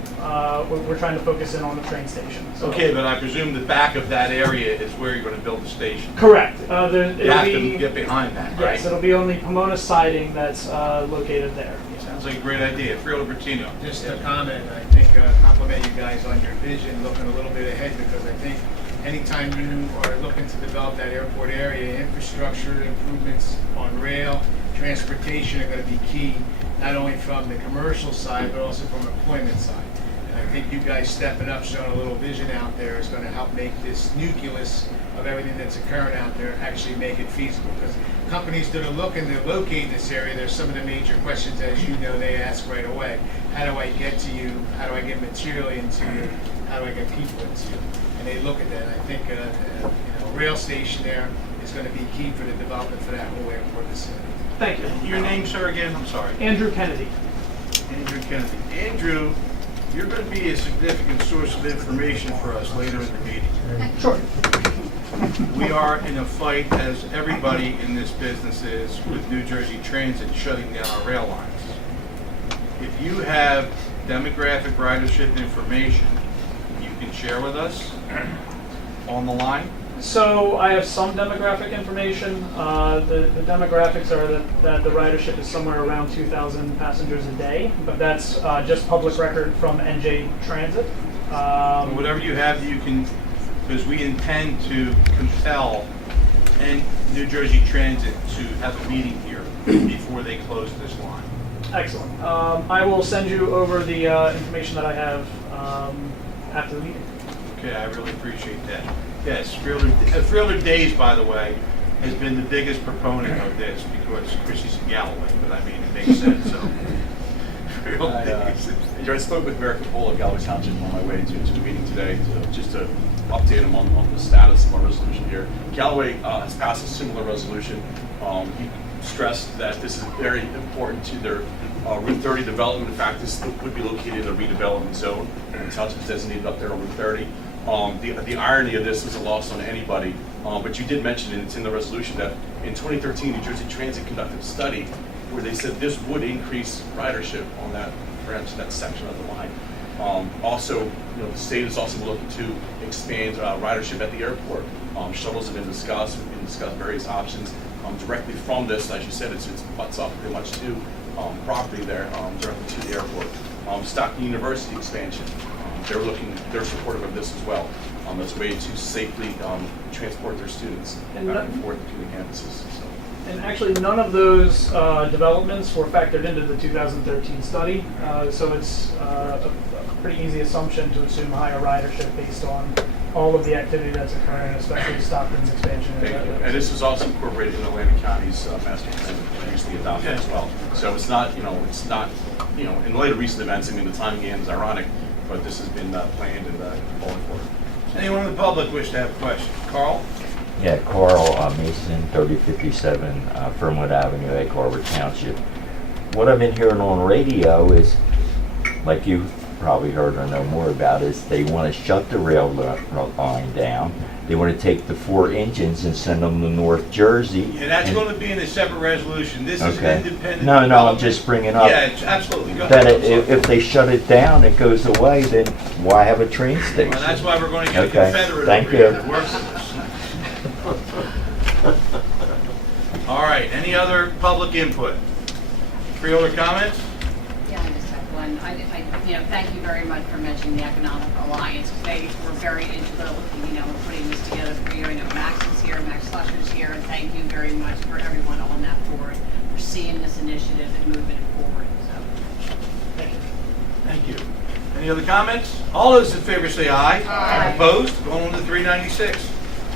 We're trying to focus in on the train station. So. Okay, but I presume the back of that area is where you're going to build the station. Correct. You have to get behind that, right? Yes, it'll be on the Pomona siding that's located there. Sounds like a great idea. Freeholder Bertino. Just a comment, I think, compliment you guys on your vision, looking a little bit ahead, because I think anytime you are looking to develop that airport area, infrastructure improvements on rail, transportation are going to be key, not only from the commercial side, but also from the employment side. And I think you guys stepping up, showing a little vision out there is going to help make this nucleus of everything that's occurring out there actually make it feasible. Because companies that are looking to locate this area, there's some of the major questions, as you know, they ask right away. How do I get to you? How do I get material into you? How do I get people into you? And they look at that. And I think a rail station there is going to be key for the development for that whole airport vicinity. Thank you. Your name, sir, again? I'm sorry. Andrew Kennedy. Andrew Kennedy. Andrew, you're going to be a significant source of information for us later in the meeting. Sure. We are in a fight, as everybody in this business is, with New Jersey Transit shutting down our rail lines. If you have demographic ridership information you can share with us on the line? So I have some demographic information. The demographics are that the ridership is somewhere around 2,000 passengers a day, but that's just public record from NJ Transit. Whatever you have, you can, because we intend to compel New Jersey Transit to have a meeting here before they close this line. Excellent. I will send you over the information that I have after the meeting. Okay, I really appreciate that. Yes, Freeholder Days, by the way, has been the biggest proponent of this because Chrissy's in Galloway, but I mean, it makes sense, so. Freeholder Days. I spoke with Mayor Capola of Galloway Township on my way to the meeting today just to update him on the status of our resolution here. Galloway has passed a similar resolution. He stressed that this is very important to their Route 30 development. In fact, this would be located in a redevelopment zone, and the township is designated up there on Route 30. The irony of this isn't lost on anybody, but you did mention, and it's in the resolution, that in 2013, New Jersey Transit conducted a study where they said this would increase ridership on that branch, that section of the line. Also, the state is also looking to expand ridership at the airport. Shuttles have been discussed. We can discuss various options directly from this. As you said, it's butts up pretty much to property there directly to the airport. Stockton University expansion. They're supportive of this as well. As a way to safely transport their students back and forth between the campuses. So. And actually, none of those developments were factored into the 2013 study. So it's pretty easy assumption to assume a higher ridership based on all of the activity that's occurring, especially Stockton's expansion. And this is also incorporated in Atlantic County's master plan that recently adopted as well. So it's not, in light of recent events, I mean, the timing again is ironic, but this has been planned and called for. Anyone in the public wish to have a question? Carl? Yeah, Carl Mason, 3057 Fernwood Avenue, Egg Harbor Township. What I've been hearing on radio is, like you probably heard or know more about, is they want to shut the rail line down. They want to take the 4 engines and send them to North Jersey. Yeah, that's going to be in a separate resolution. This is Okay. an independent. No, I'm development. just bringing up. Yeah, it's absolutely. Go That ahead. I'm sorry. if they shut it down, it goes away, then why have a train station? Well, that's why we're going to get Okay, a Confederate thank over here you. that works with us. All right, any other public input? Freeholder comments? Yeah, I just have one. Thank you very much for mentioning the Economic Alliance. They were very integral, in putting this together for you. I know Max is here, Max Slusher's here, and thank you very much for everyone on that board for seeing this initiative and moving it forward. So, Thank you. Any other comments? All those in favor say aye. Aye. Opposed? Going on to 396.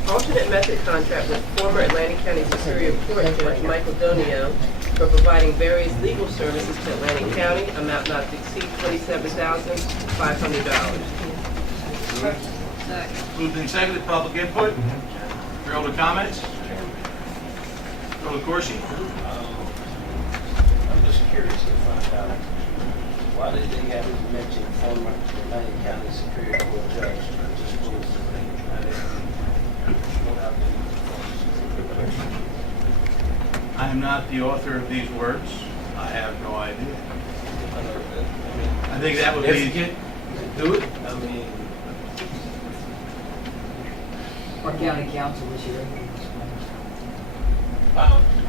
Alternate method contract with former Atlantic County Superior Court Judge Michael Donio for providing various legal services to Atlantic County, amount not to exceed $27,500. Moved and seconded, public input. Freeholder comments? Freeholder Corsi? I'm just curious to find out, why did they have it mention former Atlantic County Superior Court Judge just opposed to I am not the author of these words. I have no idea. I think that would be. do it? I mean, Our county council was here.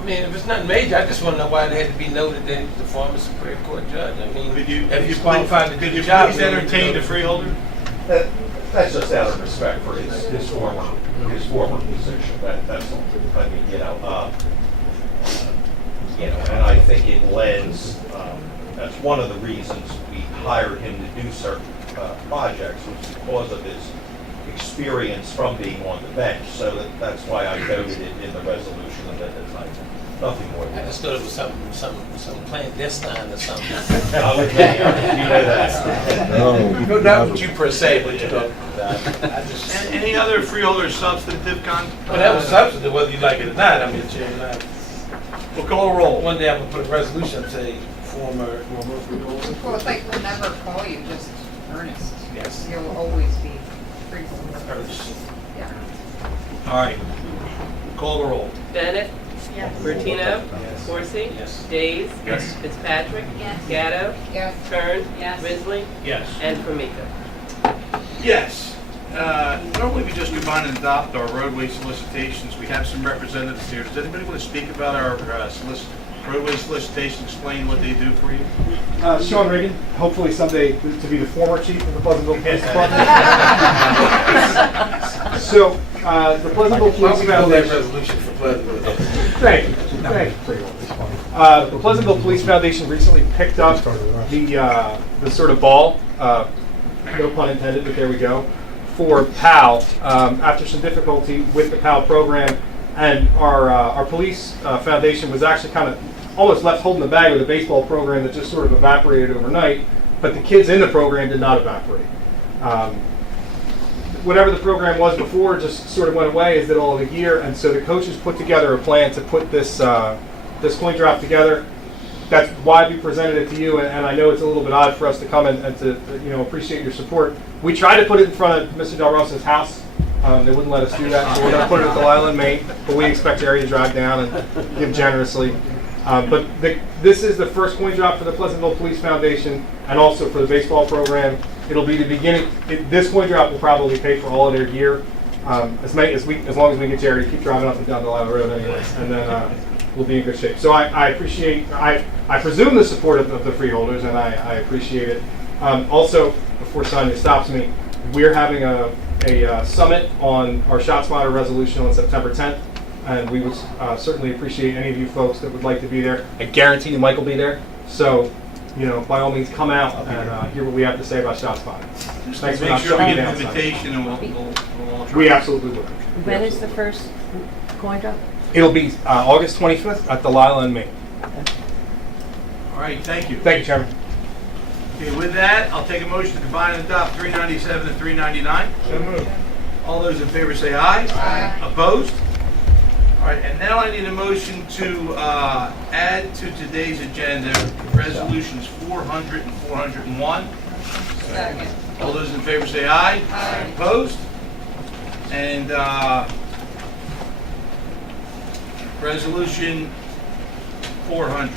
if it's nothing major, I just want to know why it had to be noted that he was the former Superior Court judge. I mean, Could you, if he's qualified to do could the you job, please then we entertain do the it. freeholder? That's just out of respect for his former position. That's all. I mean, and I think it lends. That's one of the reasons we hired him to do certain projects, was because of his experience from being on the bench. So that's why I noted it in the resolution of it. Nothing more than I that. just thought it was some clandestine or something. You know that. No, not with you per se, but I just. Any other freeholder substantive Well, that was substantive, whether you like it or not. I mean, Chairman, we'll call a roll. one day I'm gonna put a resolution say former freeholder. Well, it's like we'll never call you just Ernest. Yes. You'll always be freeholder. Ernest. Yeah. All right. Call the roll. Bennett? Yes. Bertino? Yes. Corsi? Yes. Days? Yes. Fitzpatrick? Yes. Gatto? Yes. Kern? Yes. Risley? Yes. And Formica. Yes. Normally we just combine and adopt our roadway solicitations. We have some representatives here. Does anybody want to speak about our roadway solicitation, explain what they do for you? Sean Reagan, hopefully someday to be the former chief of the Pleasantville Police Department. So, the Pleasantville Police Foundation. resolution for Pleasantville. Thank you. The Pleasantville Police Foundation recently picked up the sort of ball, no pun intended, but there we go, for PAL after some difficulty with the PAL program, and our police foundation was actually kind of almost left holding the bag with a baseball program that just sort of evaporated overnight, but the kids in the program did not evaporate. Whatever the program was before just sort of went away as did all of the gear, and so the coaches put together a plan to put this coin drop together. That's why we presented it to you, and I know it's a little bit odd for us to come and to appreciate your support. We tried to put it in front of Mr. Del Rosa's house. They wouldn't let us do that, so we're going to put it at the Island, Maine, but we expect Jerry to drive down and give generously. But this is the first coin drop for the Pleasantville Police Foundation and also for the baseball program. It'll be the beginning. This coin drop will probably pay for all of their gear, as long as we get Jerry to keep driving up and down the Lila Road anyways, and then we'll be in good shape. So I appreciate, I presume the support of the freeholders, and I appreciate it. Also, before Sonia stops me, we're having a summit on our ShotSpotter resolution on September 10th, and we would certainly appreciate any of you folks that would like to be there. I guarantee you Mike will be there. So by all means, come out and hear what we have to say about shots fired. Just Thanks for make not sure we shutting get down an tonight. invitation and we'll all try. We absolutely will. When is the first coin drop? It'll be August 25th at the Lila in Maine. All right, thank you. Thank you, Chairman. Okay, with that, I'll take a motion to combine and adopt 397 and 399. So moved. All those in favor say aye. Aye. Opposed? All right, and now I need a motion to add to today's agenda resolutions 400 and 401. Second. All those in favor say aye. Aye. Opposed? And resolution 400.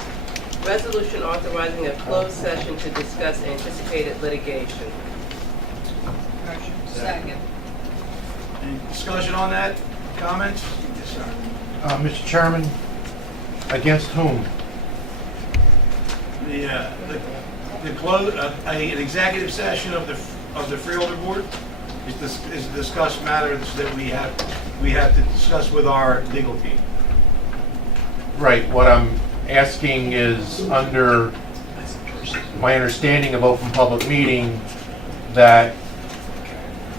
Resolution authorizing a closed session to discuss anticipated litigation. Motion. Second. Any discussion on that? Comments? Yes, sir. Mr. Chairman, against whom? An executive session of the Freeholder Board is a discussed matter that we have to discuss with our legal team. Right, what I'm asking is, under my understanding of open public meeting, that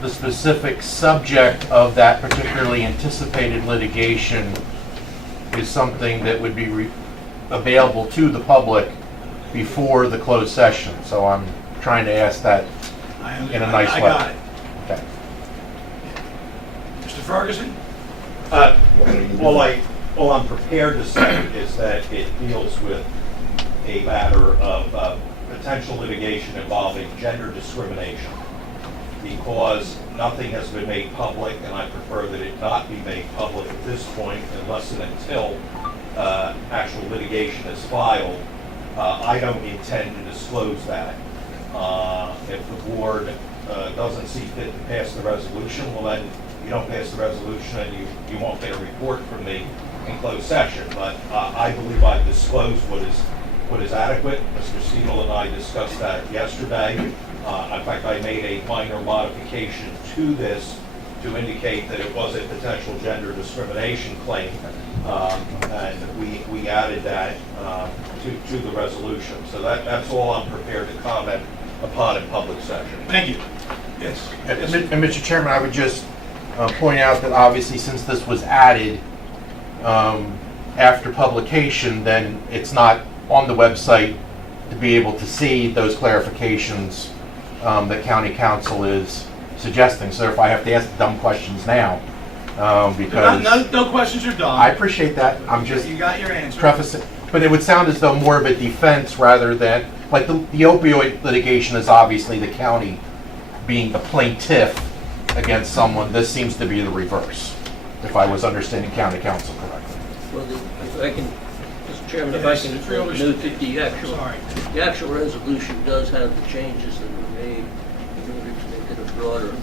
the specific subject of that particularly anticipated litigation is something that would be available to the public before the closed session. So I'm trying to ask that in a nice way. I got it. Okay. Mr. Ferguson? All I'm prepared to say is that it deals with a matter of potential litigation involving gender discrimination, because nothing has been made public, and I prefer that it not be made public at this point unless and until actual litigation is filed. I don't intend to disclose that. If the board doesn't see fit to pass the resolution, well then you don't pass the resolution and you won't get a report from me in closed session. But I believe I've disclosed what is adequate. Mr. Steele and I discussed that yesterday. In fact, I made a minor modification to this to indicate that it was a potential gender discrimination claim, and we added that to the resolution. So that's all I'm prepared to comment upon in public session. Thank you. Yes. And Mr. Chairman, I would just point out that obviously since this was added after publication, then it's not on the website to be able to see those clarifications that County Council is suggesting. So if I have to ask dumb questions now, because No questions are dumb. I appreciate that. I'm just You got your answer. prefacing, but it would sound as though more of a defense rather than, like the opioid litigation is obviously the county being the plaintiff against someone. This seems to be the reverse, if I was understanding County Council correctly. Well, if I can, Mr. Chairman, if Yeah, I this can is real note that Sorry. the actual resolution does have the changes that were made in order to make it a broader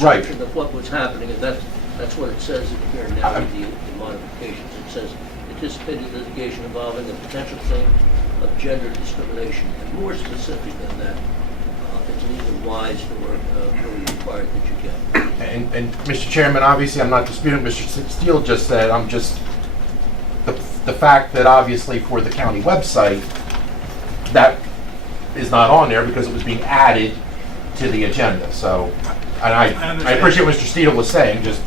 Right. description of what was happening, and that's what it says in here now with the modifications. It says anticipated litigation involving a potential claim of gender discrimination, and more specific than that, it's either wise or really required that you get. And Mr. Chairman, obviously I'm not disputing what Mr. Steele just said. I'm just, the fact that obviously for the county website, that is not on there because it was being added to the agenda. So, and I appreciate what Mr. Steele was saying, just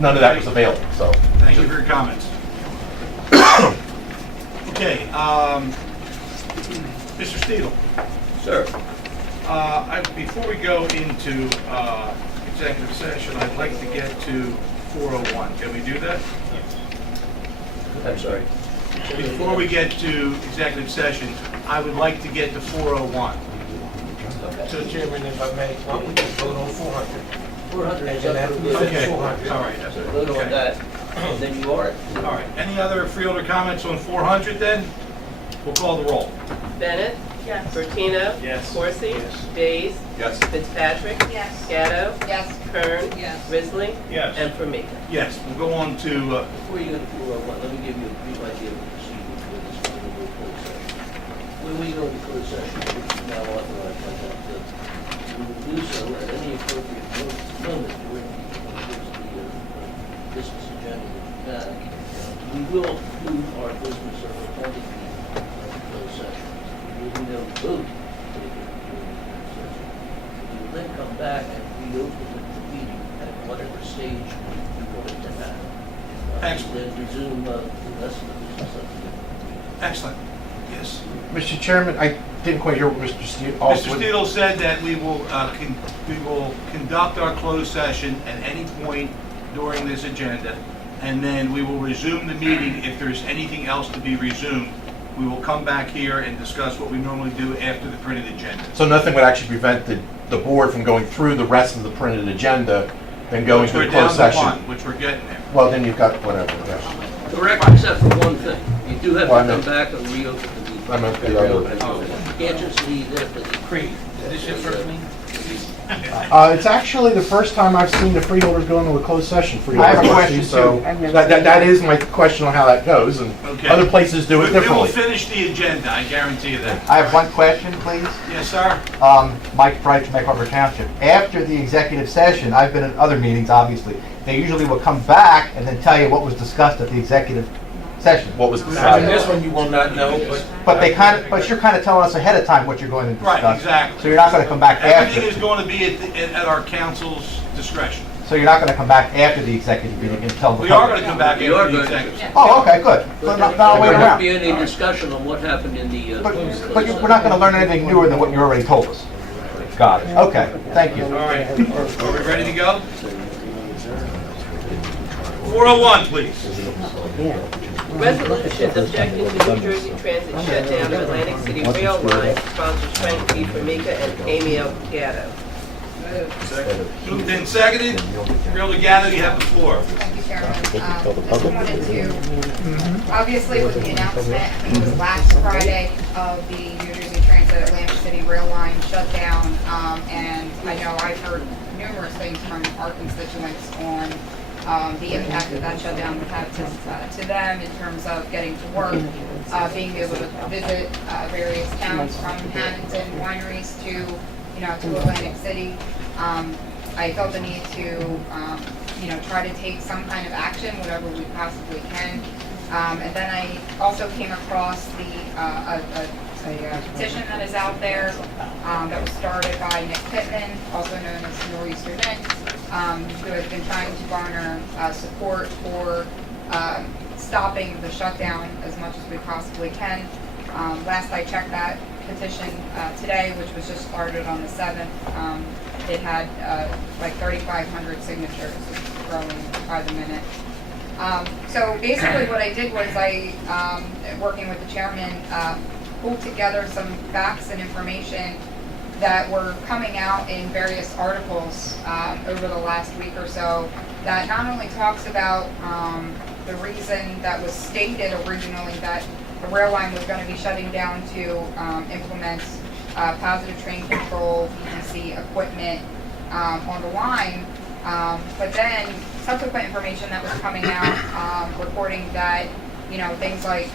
none of that was available, so. Thank you for your comments. Okay, Mr. Steele. Sir. Before we go into executive session, I'd like to get to 401. Can we do that? I'm sorry. Before we get to executive session, I would like to get to 401. So Chairman, if I may, why don't we just vote on 400? 400 is And then up for after we the finish Okay, 400. all right. That's it. vote on that, then you are. All right, any other Freeholder comments on 400 then? We'll call the roll. Bennett? Yes. Bertino? Yes. Corsi? Yes. Days? Yes. Fitzpatrick? Yes. Gatto? Yes. Kern? Yes. Risley? Yes. And Formica. Yes, we'll go on to, Before you go to 401, let me give you a brief idea of the procedure for this when we go to closed session. When we go into closed session, which is now authorized by that, we will do so at any appropriate moment during the business agenda that you have. We will do our business of appointing the closed closed session. You will no vote taken during the closed session. You will then come back and reopen the meeting at whatever stage you want it to have. Excellent. Then resume the rest of the business of the meeting. Excellent. Yes. Mr. Chairman, I didn't quite hear what Mr. Steele also. Mr. Steele said that we will conduct our closed session at any point during this agenda, and then we will resume the meeting if there's anything else to be resumed. We will come back here and discuss what we normally do after the printed agenda. So nothing would actually prevent the board from going through the rest of the printed agenda, then going Which to we're the down closed to session. one, which we're getting there. Well, then you've got whatever, yes. Correct, except for one thing. You do have to Well, I come meant- back and reopen the meeting. I meant the other. You can't just leave it after the Creed, is this your first meeting? It's actually the first time I've seen the freeholders go into a closed session. I have a question, So too. that is my question on how that goes, and Okay. other places do it We will differently. finish the agenda, I guarantee you that. I have one question, please. Yes, sir? Mike Price from Harbor Township. After the executive session, I've been in other meetings, obviously. They usually will come back and then tell you what was discussed at the executive session. What was I mean, decided? this one you will not know, But you're kind of telling us ahead of time what you're going to discuss. Right, exactly. So you're not going to come back Everything after. is going to be at our council's discretion. So you're not going to come back after the executive meeting and tell the We are public. going to come back We are after the going to. executive. Oh, okay, good. So But not wait there won't around. be any discussion on what happened in the But closed we're not going to learn anything newer than what you already told us. Got it. Okay, thank you. All right. Are we ready to go? 401, please. Resolution objecting to New Jersey Transit shutdown of Atlantic City Rail Line, sponsors Frank P. Formica and Amy L. Gatto. Moved and seconded. Real Legato, you have the floor. Thank you, Chairman. Just wanted to, obviously with the announcement, I think it was last Friday, of the New Jersey Transit Atlantic City Rail Line shutdown, and I know I've heard numerous things from our constituents on the impact that shutdown would have to them in terms of getting to work, being able to visit various towns from Hamilton wineries to Atlantic City. I felt the need to, try to take some kind of action, whatever we possibly can. And then I also came across a petition that is out there that was started by Nick Pittman, also known as Nor'easter Nick, who has been trying to garner support for stopping the shutdown as much as we possibly can. Last I checked that petition today, which was just started on the 7th, it had like 3,500 signatures. It's growing by the minute. So basically what I did was working with the chairman, pulled together some facts and information that were coming out in various articles over the last week or so that not only talks about the reason that was stated originally that the rail line was going to be shutting down to implement positive train control, PTC equipment on the line, but then subsequent information that was coming out reporting that things like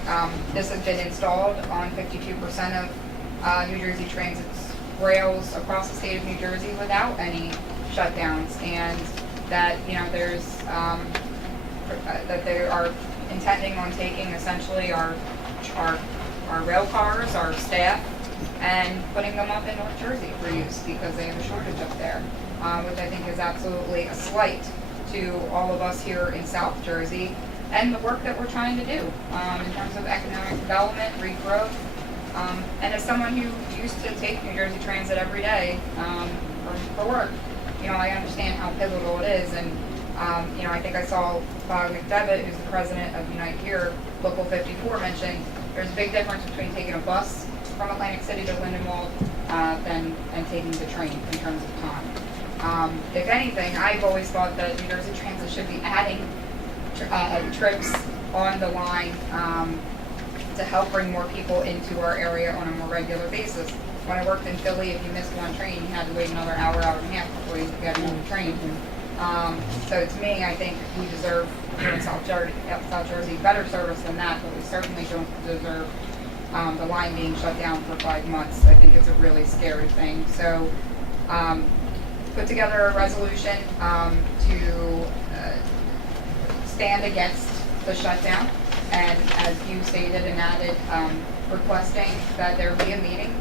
this has been installed on 52% of New Jersey Transit's rails across the state of New Jersey without any shutdowns, and that there's that they are intending on taking essentially our rail cars, our staff, and putting them up in North Jersey for use because they have a shortage up there, which I think is absolutely a slight to all of us here in South Jersey and the work that we're trying to do in terms of economic development, regrowth. And as someone who used to take New Jersey Transit every day for work, I understand how pivotal it is. And I think I saw Bob McDevitt, who's the president of Unite Here, Local 54, mention there's a big difference between taking a bus from Atlantic City to Lindenwold and taking the train in terms of time. If anything, I've always thought that New Jersey Transit should be adding trips on the line to help bring more people into our area on a more regular basis. When I worked in Philly, if you missed one train, you had to wait another hour and a half before you could get another train. So to me, I think we deserve here in South Jersey better service than that, but we certainly don't deserve the line being shut down for 5 months. I think it's a really scary thing. So put together a resolution to stand against the shutdown and as you stated and added, requesting that there be a meeting,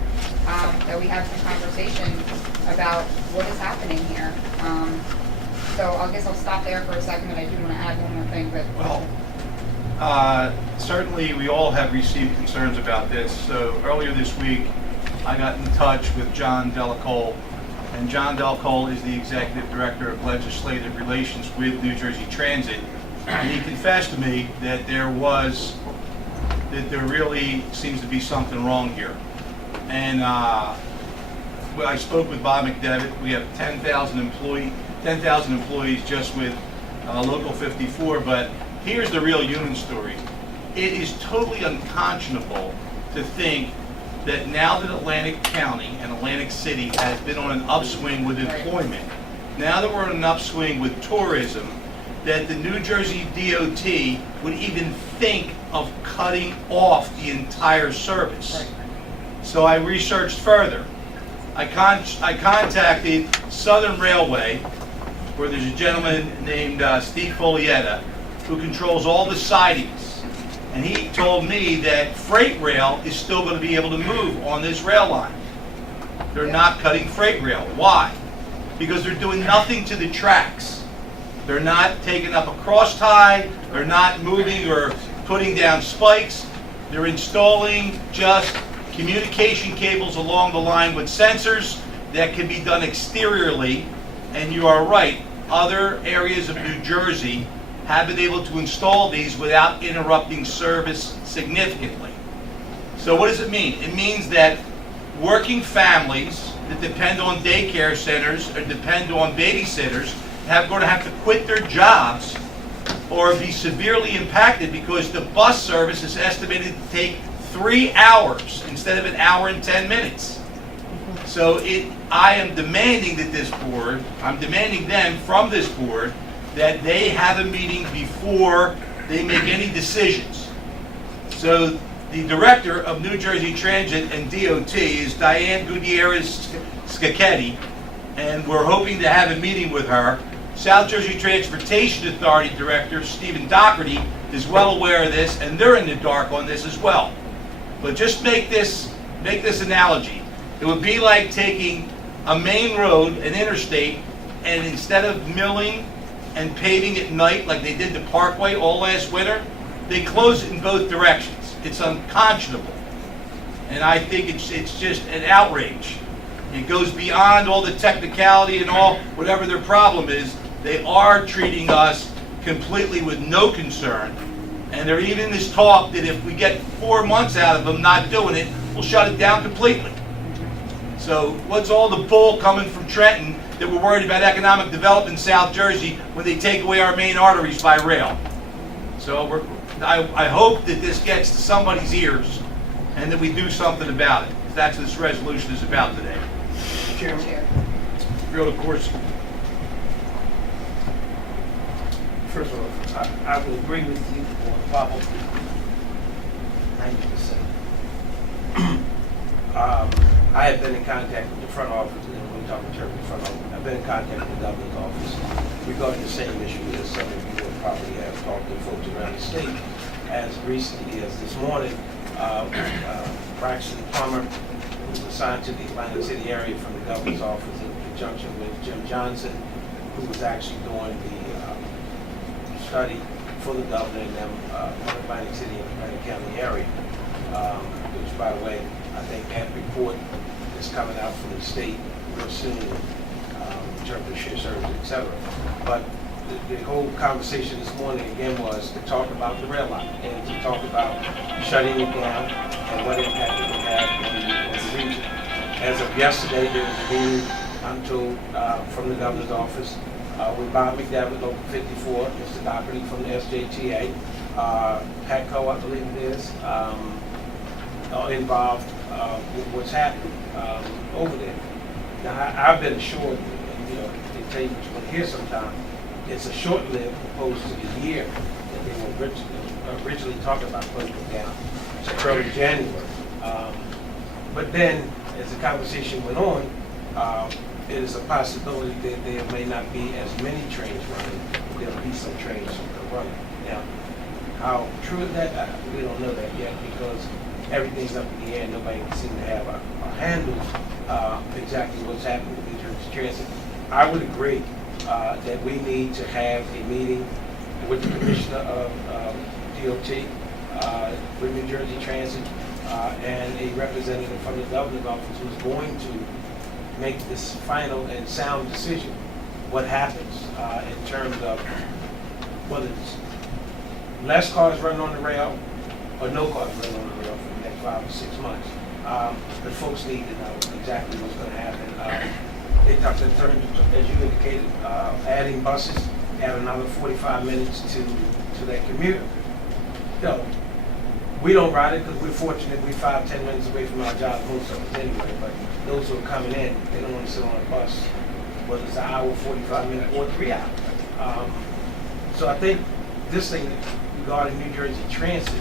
that we have some conversations about what is happening here. So I guess I'll stop there for a second, but I do want to add one more thing, but. Well, certainly we all have received concerns about this. So earlier this week, I got in touch with John Delacole, and John Delacole is the Executive Director of Legislative Relations with New Jersey Transit, and he confessed to me that there really seems to be something wrong here. And I spoke with Bob McDevitt. We have 10,000 employees just with Local 54, but here's the real human story. It is totally unconscionable to think that now that Atlantic County and Atlantic City has been on an upswing with employment, now that we're on an upswing with tourism, that the New Jersey DOT would even think of cutting off the entire service. So I researched further. I contacted Southern Railway, where there's a gentleman named Steve Folietta, who controls all the sidings. And he told me that freight rail is still going to be able to move on this rail line. They're not cutting freight rail. Why? Because they're doing nothing to the tracks. They're not taking up a cross tie. They're not moving or putting down spikes. They're installing just communication cables along the line with sensors that can be done exteriorly. And you are right, other areas of New Jersey have been able to install these without interrupting service significantly. So what does it mean? It means that working families that depend on daycare centers or depend on babysitters going to have to quit their jobs or be severely impacted because the bus service is estimated to take 3 hours instead of 1 hour and 10 minutes. So I am demanding that this board, I'm demanding them from this board, that they have a meeting before they make any decisions. So the director of New Jersey Transit and DOT is Diane Gutierrez-Scacchetti, and we're hoping to have a meeting with her. South Jersey Transportation Authority Director Stephen Doherty is well aware of this, and they're in the dark on this as well. But just make this analogy. It would be like taking a main road, an interstate, and instead of milling and paving at night like they did the Parkway all last winter, they close it in both directions. It's unconscionable. And I think it's just an outrage. It goes beyond all the technicality and all, whatever their problem is. They are treating us completely with no concern. And there even is talk that if we get 4 months out of them not doing it, we'll shut it down completely. So what's all the bull coming from Trenton that we're worried about economic development in South Jersey when they take away our main arteries by rail? So I hope that this gets to somebody's ears and that we do something about it. That's what this resolution is about today. Chairman. Real, of course. First of all, I will agree with you on probably 90%. I have been in contact with the front office, and when we talk in terms of the front office, I've been in contact with the governor's office regarding the same issue as some of you will probably have talked to folks around the state. As recently as this morning, Braxton Plummer, who was assigned to the Atlantic City area from the governor's office in conjunction with Jim Johnson, who was actually doing the study for the governor in them Atlantic City and Atlantic County area, which, by the way, I think that report is coming out from the state real soon in terms of shared service, et cetera. But the whole conversation this morning again was to talk about the rail line and to talk about shutting it down and what impact it would have on the region. As of yesterday, there was a meeting, I'm told, from the governor's office with Bob McDevitt, Local 54, Mr. Doherty from the SJTA, Petco, I believe it is, involved with what's happening over there. Now, I've been assured, you know, they tell you what you want to hear sometimes, it's a short-lived opposed to the year that they were originally talking about putting it down to early January. But then, as the conversation went on, it is a possibility that there may not be as many trains running, but there'll be some trains running. Now, How true is that? We don't know that yet because everything's up in the air. Nobody seems to have a handle exactly what's happening with New Jersey Transit. I would agree that we need to have a meeting with the Commissioner of DOT, with New Jersey Transit, and a representative from the Governor's office who's going to make this final and sound decision. What happens in terms of whether it's less cars running on the rail or no cars running on the rail for the next 5 or 6 months. The folks need to know exactly what's going to happen. They talked in terms of, as you indicated, adding buses, add another 45 minutes to that commute. No, we don't ride it because we're fortunate we're 5-10 minutes away from our jobs, most of us anyway, but those who are coming in, they don't want to sit on a bus, whether it's an hour, 45 minutes, or 3 hours. So I think this thing regarding New Jersey Transit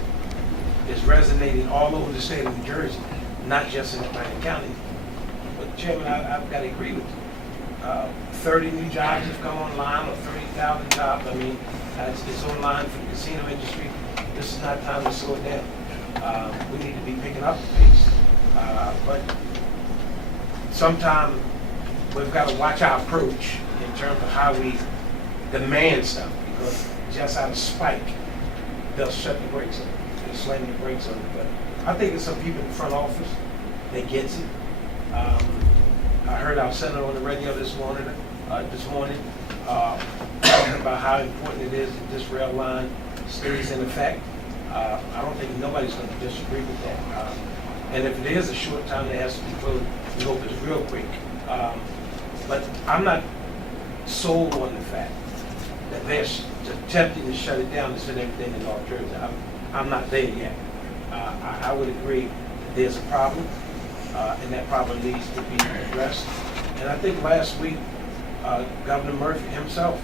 is resonating all over the state of New Jersey, not just in Atlantic County. But Chairman, I've got to agree with you. 30 new jobs have come online, or 30,000 jobs. I mean, it's online for the casino industry. This is not time to slow it down. We need to be picking up the pace. But sometimes we've got to watch our approach in terms of how we demand stuff, because just out of spite, they'll shut the brakes on it. They'll slam the brakes on it. But I think there's some people in the front office that gets it. I heard our senator on the radio this morning talking about how important it is that this rail line stays in effect. I don't think nobody's going to disagree with that. And if it is a short time that has to be closed, we hope it's real quick. But I'm not sold on the fact that they're attempting to shut it down and send everything in North Jersey. I'm not there yet. I would agree that there's a problem, and that problem needs to be addressed. And I think last week, Governor Murphy himself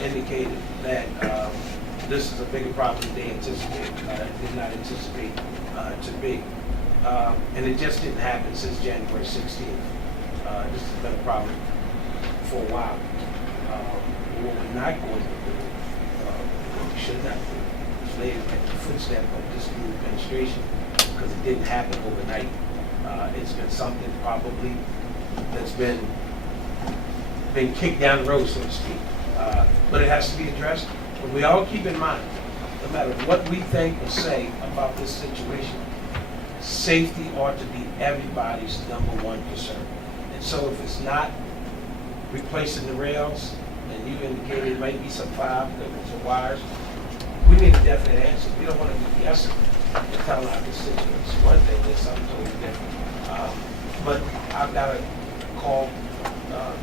indicated that this is a bigger problem than they did not anticipate to be. And it just didn't happen since January 16th. This has been a problem for a while. What we're not going to do, what we should not do, is lay at the footstep of this new administration, because it didn't happen overnight. It's been something probably that's been kicked down the road, so to speak. But it has to be addressed. But we all keep in mind, no matter what we think or say about this situation, safety ought to be everybody's #1 concern. And so if it's not replacing the rails, and you indicated it might be some five, some wires, we need a definite answer. We don't want to be guessing and telling our constituents one thing, there's something totally different. But I've got a call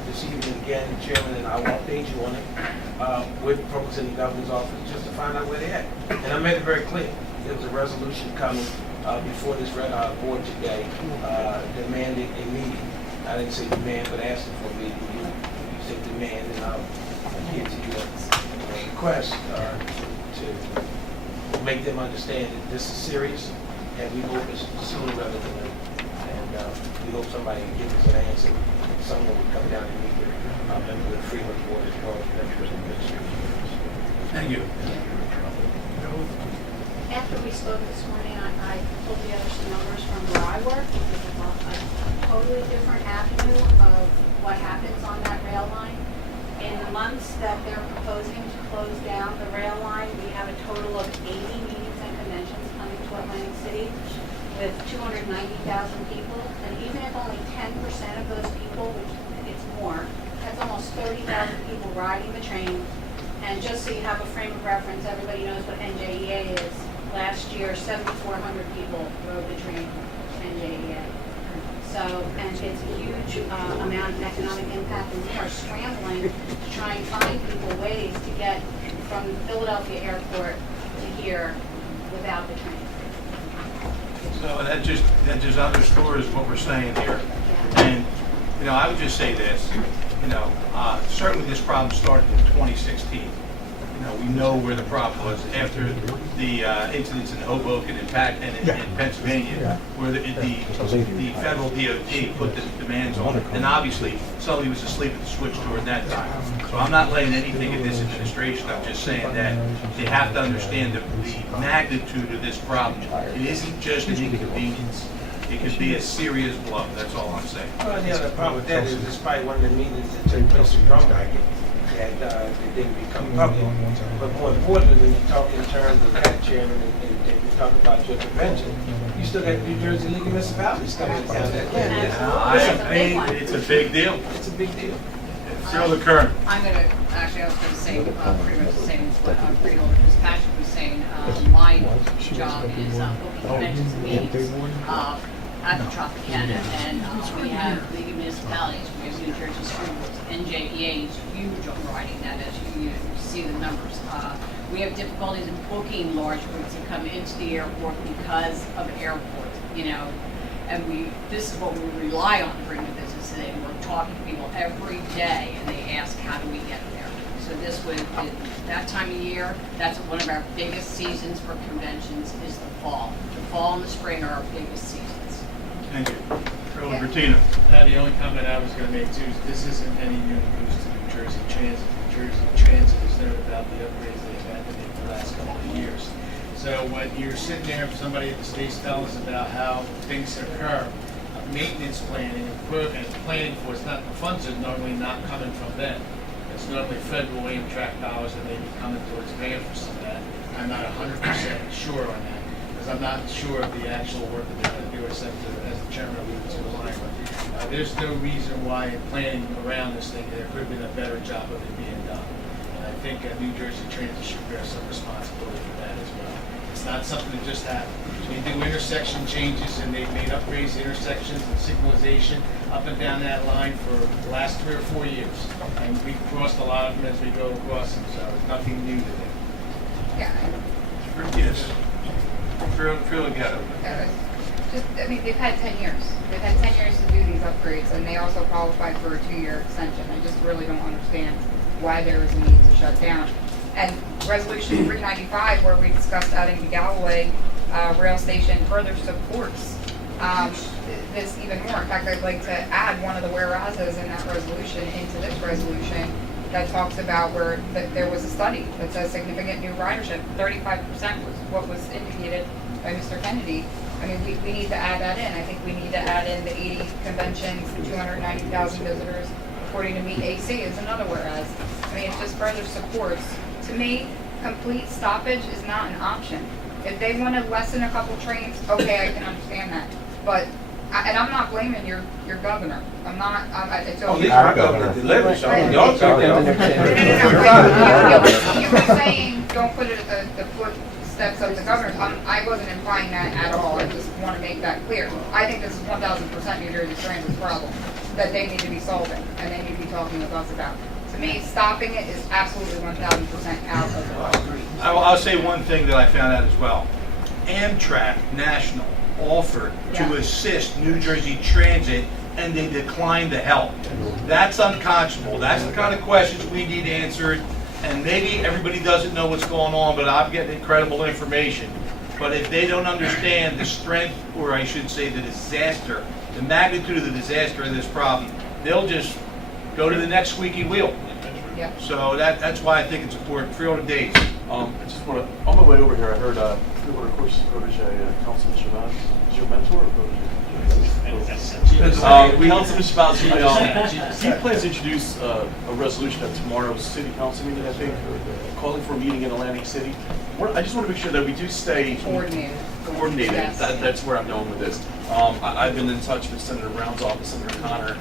this evening again, Chairman, and I'll update you on it with folks in the governor's office just to find out where they're at. And I made it very clear. There was a resolution coming before this board today demanding a meeting. I didn't say demand, but asking for a meeting. You said demand, and I'll give to you a request to make them understand that this is serious, and we hope it's sooner rather than later. And we hope somebody can give us an answer. Someone will come down and meet with a member of the Freeholder Board as well as members of the administration. Thank you. After we spoke this morning, I pulled together some numbers from where I work. It's a totally different avenue of what happens on that rail line. In the months that they're proposing to close down the rail line, we have a total of 80 meetings and conventions coming to Atlantic City with 290,000 people. And even if only 10% of those people, which it's more, that's almost 30,000 people riding the train. And just so you have a frame of reference, everybody knows what NJEA is. Last year, 7,400 people rode the train to NJEA. So, and it's a huge amount of economic impact, and we are scrambling to try and find people ways to get from Philadelphia Airport to here without the train. So that just underscores what we're saying here. And, I would just say this, certainly this problem started in 2016. we know where the problem was after the incidents in Hoboken and in Pennsylvania, where the federal DOT put the demands on it. And obviously, somebody was asleep at the switch during that time. So I'm not laying anything in this administration. I'm just saying that they have to understand the magnitude of this problem. It isn't just an inconvenience. It could be a serious blow. That's all I'm saying. Well, the other problem with that is despite one of the meetings that took place in Drumback, that it didn't become public. But more importantly, when you talk in terms of that, Chairman, and you talk about your convention, you still got New Jersey League of Municipalities coming to town. It's a big deal. It's a big deal. Freeholder Kern. I'm going to, actually, I was going to say pretty much the same as what Freeholder, because Patrick was saying. My job is booking conventions and meetings at the Tropicana, and we have League of Municipalities, we have New Jersey Schools, NJEA is huge on riding that, as you see the numbers. We have difficulties in booking large groups that come into the airport because of airport, and this is what we rely on to bring the business today. We're talking to people every day, and they ask, how do we get there? So this would, that time of year, that's one of our biggest seasons for conventions is the fall. The fall and the spring are our biggest seasons. Thank you. Freeholder Bertino. The only comment I was going to make too is this isn't any new news to New Jersey Transit. New Jersey Transit has known about the upgrades they've had to make for the last couple of years. So when you're sitting there, somebody at the state's telling us about how things occur, maintenance planning and planning for it's not, the funds are normally not coming from them. It's normally federal Amtrak dollars that may be coming towards grant for some of that. I'm not 100% sure on that, because I'm not sure of the actual work that they're going to do, except as the chairman alluded to the line. There's no reason why in planning around this thing there could have been a better job of it being done. And I think New Jersey Transit should bear some responsibility for that as well. It's not something that just happened. We do intersection changes, and they've made upgrades to intersections and signalization up and down that line for the last 3 or 4 years. And we've crossed a lot of them as we go across them, so it's nothing new to them. Yeah. Yes. Freeholder Gatto. They've had 10 years. They've had 10 years to do these upgrades, and they also qualified for a 2-year extension. I just really don't understand why there is a need to shut down. And Resolution 395, where we discussed adding the Galloway rail station, further supports this even more. In fact, I'd like to add one of the whereases in that resolution into this resolution that talks about where there was a study that says significant new ridership. 35% was what was indicated by Mr. Kennedy. We need to add that in. I think we need to add in the 80 conventions, the 290,000 visitors, according to Meet AC is another whereas. It just further supports. To me, complete stoppage is not an option. If they want to lessen a couple trains, okay, I can understand that. But, and I'm not blaming your governor. I'm not, it's okay. Our governor. You were saying, don't put it at the footsteps of the governor. I wasn't implying that at all. I just want to make that clear. I think this is 1,000% New Jersey Transit's problem that they need to be solving and they need to be talking with us about. To me, stopping it is absolutely 1,000% out of the law. I'll say one thing that I found out as well. Amtrak National offered to assist New Jersey Transit, and they declined the help. That's unconscionable. That's the kind of questions we need answered. And maybe everybody doesn't know what's going on, but I'm getting incredible information. But if they don't understand the strength, or I should say the disaster, the magnitude of the disaster of this problem, they'll just go to the next squeaky wheel. Yep. So that's why I think it's important. Freeholder Days. I just want to, on my way over here, I heard Freeholder protege, Councilman Chavez. Is your mentor or protege? Councilman Chavez, he plans to introduce a resolution at tomorrow's city council meeting, I think, calling for a meeting in Atlantic City. I just want to make sure that we do stay coordinated. Yes. That's where I'm going with this. I've been in touch with Senator Brown's office, Senator Connor,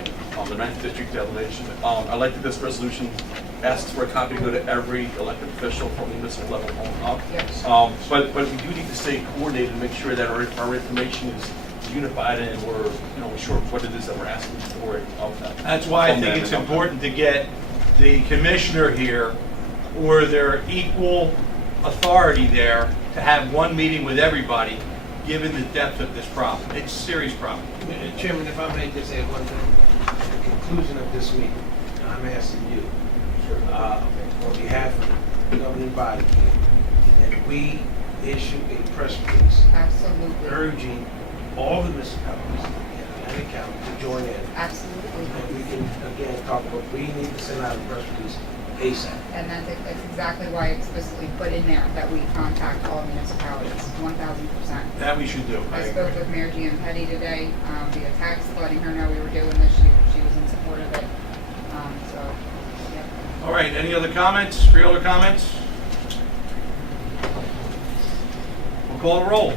the 9th District delegation. I like that this resolution asks for a copy to go to every elected official from the municipal level on up. Yes. But we do need to stay coordinated and make sure that our information is unified and we're sure what it is that we're asking for. That's why I think it's important to get the commissioner here or their equal authority there to have one meeting with everybody, given the depth of this problem. It's a serious problem. Chairman, if I may just add one thing. At the conclusion of this meeting, I'm asking you, on behalf of governing body can, that we issue a press release Absolutely. urging all the municipalities in Atlantic County to join in. Absolutely. And we can, again, talk about, we need to send out a press release ASAP. And that's exactly why it's explicitly put in there that we contact all municipalities, 1,000%. That we should do. I spoke with Mayor Petty today via text, letting her know we were doing this. She was in support of it. So, yeah. All right, any other comments, freeholder comments? We'll call a roll.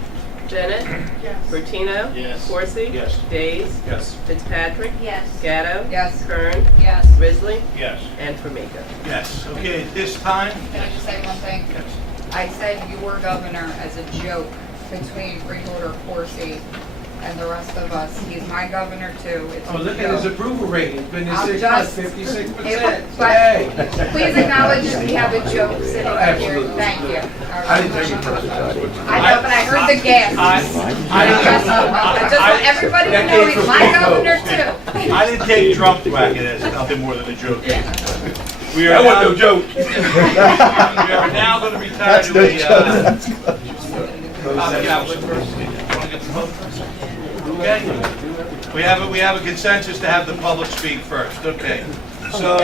Bennett? Yes. Bertino? Yes. Corsi? Yes. Days? Yes. Fitzpatrick? Yes. Gatto? Yes. Kern? Yes. Risley? Yes. And Formica. Yes, okay, at this time, Can I just say one thing? yes. I said your governor as a joke between Freeholder Corsi and the rest of us. He's my governor too. It's Oh, a look at his joke. approval rating, it's been in I'm 6 months, just- 56%. But Hey. please acknowledge that we have a joke sitting right here. Absolutely. Thank you. I didn't take it personally. I know, but I heard the gas. I just want everybody to That know came he's from my Freeholder. governor too. I didn't take Trump whack it as nothing more than a joke. We are That now, wasn't no joke. we are now going to retire to a, Okay. We have a consensus to have the public speak first. Okay. So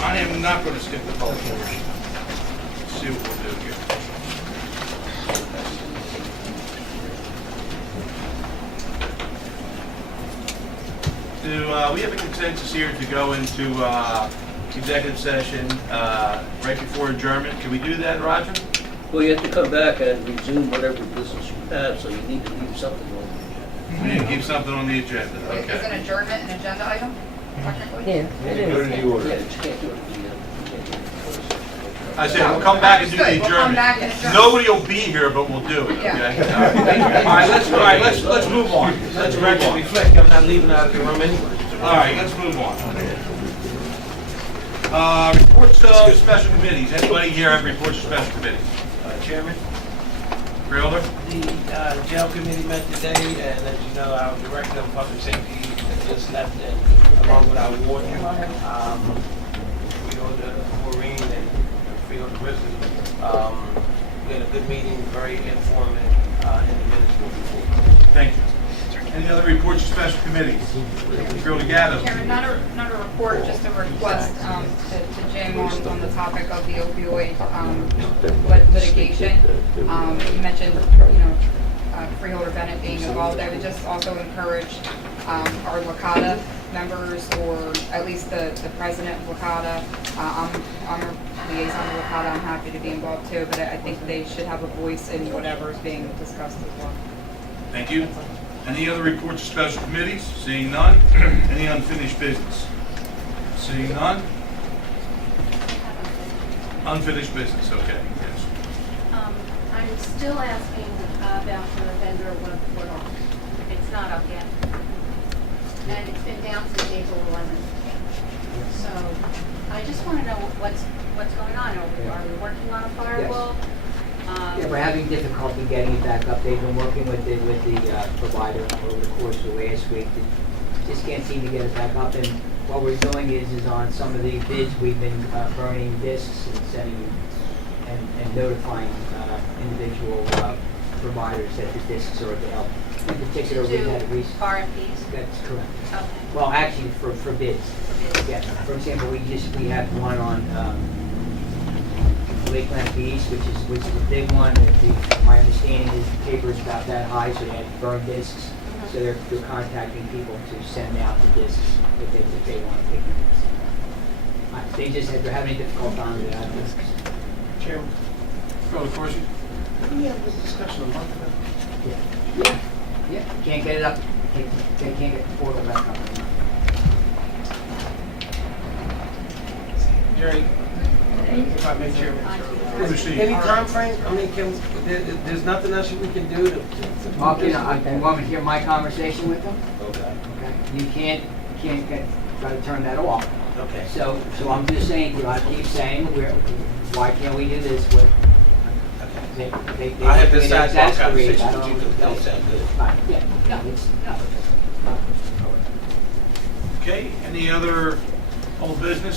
I am not going to skip the public portion. Let's see what we'll do here. We have a consensus here to go into executive session right before adjournment. Can we do that, Roger? Well, you have to come back and resume whatever business you have, so you need to leave something on the agenda. We need to keep something on the agenda. Is Okay. an adjournment an agenda item, technically? Yeah, it is. Yeah, you can't do it at the end. I said, we'll come back and do the Understood. We'll come adjournment. back and adjourn. Nobody will be here, but we'll do it, Yeah. okay? All right, let's move on. Let's move on. Reflect, I'm not leaving out of the room anyway. All right, let's move on. Reports of special committees. Anybody here have reports of special committees? Chairman, Freeholder? the jail committee met today, and as you know, our director of public safety has just left, and along with our warden, Freeholder Maureen and Freeholder Risley. We had a good meeting, very informative, and the minutes will be forward. Thank you. Any other reports of special committees? Freeholder Gatto? Chairman, not a report, just a request to Jim on the topic of the opioid litigation. You mentioned, Freeholder Bennett being involved. I would just also encourage our LACADA members, or at least the president of LACADA. I'm a liaison to LACADA. I'm happy to be involved too, but I think they should have a voice in whatever is being discussed as well. Thank you. Any other reports of special committees? Seeing none. Any unfinished business? Seeing none. Unfinished business, okay, yes. I'm still asking about the vendor what off. It's not up yet. And it's been down since April 11th. So I just want to know what's going on. Are we working on a firewall? Yeah, we're having difficulty getting it back up. They've been working with the provider over the course of the last week. They just can't seem to get it back up. And what we're doing is on some of the bids, we've been burning discs and sending and notifying individual providers that the discs are available. In particular, we had a recent. RFPs? That's correct. Okay. Well, actually, for bids. Yeah. For example, we had one on Lakeland Beach, which is a big one. My understanding is the paper is about that high, so they had to burn discs. So they're contacting people to send out the discs if they want to take them. They're having a difficult time with that. Chairman, Freeholder Corsi? didn't we have this discussion a month ago? Yeah, can't get it up. They can't get the portal back up. Jerry, if I may, Chairman. Proceed. Any time frame? I mean, there's nothing else we can do to... You want me to hear my conversation with them? Okay. Okay. You can't try to turn that off. Okay. So I'm just saying, I keep saying, why can't we do this with? They I had this that's sidewalk exasperated. conversation I with you, don't- but that sound good. Yeah, no, it's, no. Okay, any other old business?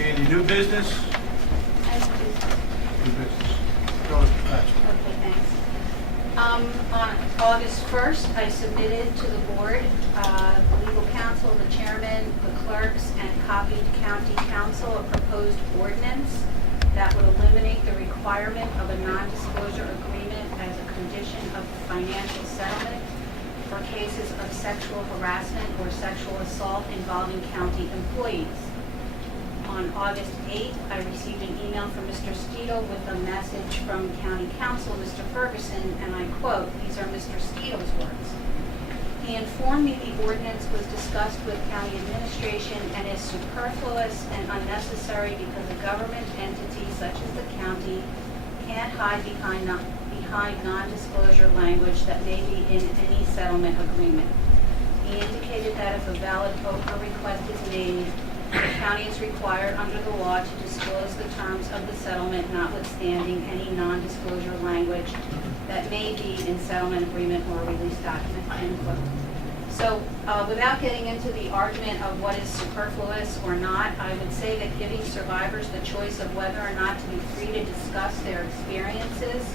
Okay, any new business? New business. Go with Patrick. Okay, thanks. On August 1st, I submitted to the board, the legal counsel, the chairman, the clerks, and copied county council a proposed ordinance that would eliminate the requirement of a non-disclosure agreement as a condition of financial settlement for cases of sexual harassment or sexual assault involving county employees. On August 8th, I received an email from Mr. Steele with a message from County Counsel, Mr. Ferguson, and I quote, these are Mr. Steele's words. He informed me the ordinance was discussed with county administration and is superfluous and unnecessary because a government entity such as the county can't hide behind non-disclosure language that may be in any settlement agreement. He indicated that if a valid OPA request is made, the county is required under the law to disclose the terms of the settlement, notwithstanding any non-disclosure language that may be in settlement agreement or release document, end quote. So without getting into the argument of what is superfluous or not, I would say that giving survivors the choice of whether or not to be free to discuss their experiences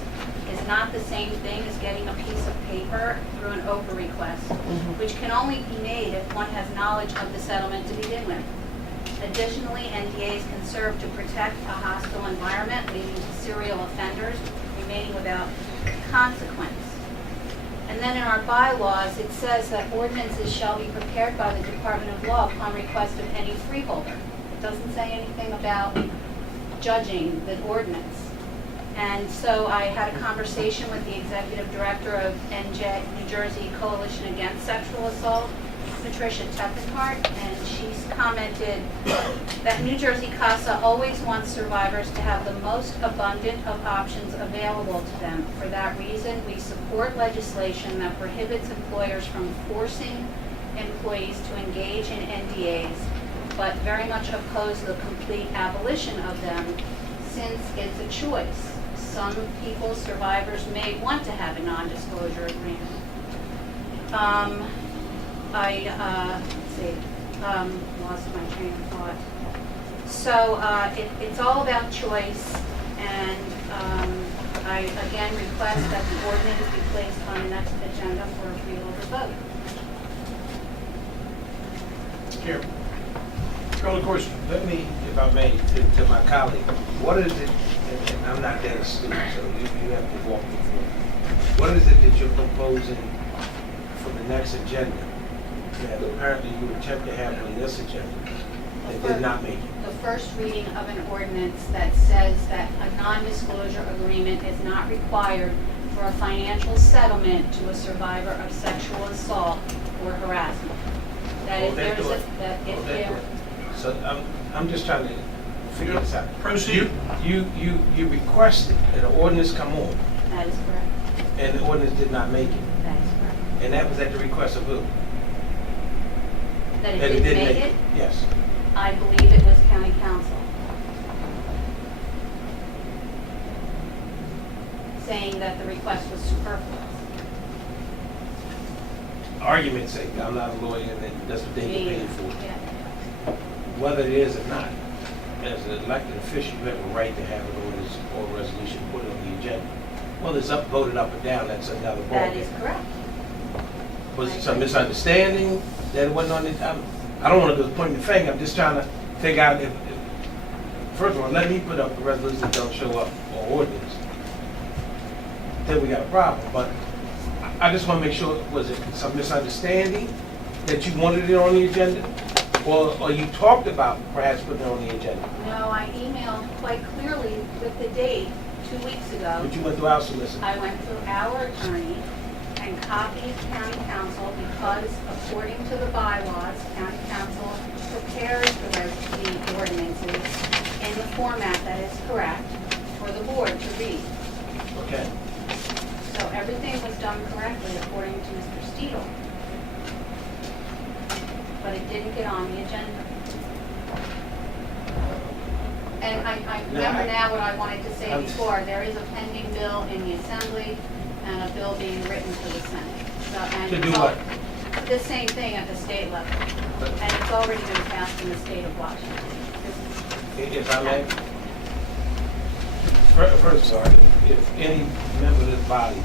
is not the same thing as getting a piece of paper through an OPA request, which can only be made if one has knowledge of the settlement to begin with. Additionally, NDAs can serve to protect a hostile environment, leading to serial offenders remaining without consequence. And then in our bylaws, it says that ordinances shall be prepared by the Department of Law upon request of any freeholder. It doesn't say anything about judging the ordinance. And so I had a conversation with the executive director of New Jersey Coalition Against Sexual Assault, Patricia Teppenhart, and she's commented that New Jersey CASA always wants survivors to have the most abundant of options available to them. For that reason, we support legislation that prohibits employers from forcing employees to engage in NDAs, but very much oppose the complete abolition of them since it's a choice. Some people, survivors, may want to have a non-disclosure agreement. Lost my train of thought. So it's all about choice, and I again request that the ordinance be placed on the next agenda for a freeholder vote. Here. Call the question. Let me, if I may, to my colleague, what is it, and I'm not that astute, so you have to walk me through. What is it that you're proposing for the next agenda that apparently you attempt to have on this agenda that did not make it? The first reading of an ordinance that says that a non-disclosure agreement is not required for a financial settlement to a survivor of sexual assault or harassment. That if there's a, So I'm just trying to figure this out. Proceed. You requested that an ordinance come on, that is correct. and the ordinance did not make it. That is correct. And that was at the request of who? That That it didn't make it? Yes. I believe it was county council. Saying that the request was superfluous. Argument's sake, I'm not a lawyer and that's what they get paid for. Yeah. Whether it is or not, as an elected official, you have a right to have an ordinance or resolution put on the agenda. Whether it's voted up or down, that's another ballgame. That is correct. Was it some misunderstanding that it wasn't on the, I don't want to go point the finger, I'm just trying to figure out if first of all, let me put up a resolution that don't show up or ordinance. Then we got a problem, but I just want to make sure, was it some misunderstanding that you wanted it on the agenda? Or you talked about perhaps putting it on the agenda? No, I emailed quite clearly with the date 2 weeks ago. But you went through our solicitor? I went through our attorney and copied county council because according to the bylaws, county council prepares the ordinances in the format that is correct for the board to read. Okay. So everything was done correctly according to Mr. Steele. But it didn't get on the agenda. And I remember now what I wanted to say before. There is a pending bill in the Assembly and a bill being written to the Senate. So, and To do it's what? The same thing at the state level. And it's already been passed in the state of Washington. If I may, first of all, if any member of this body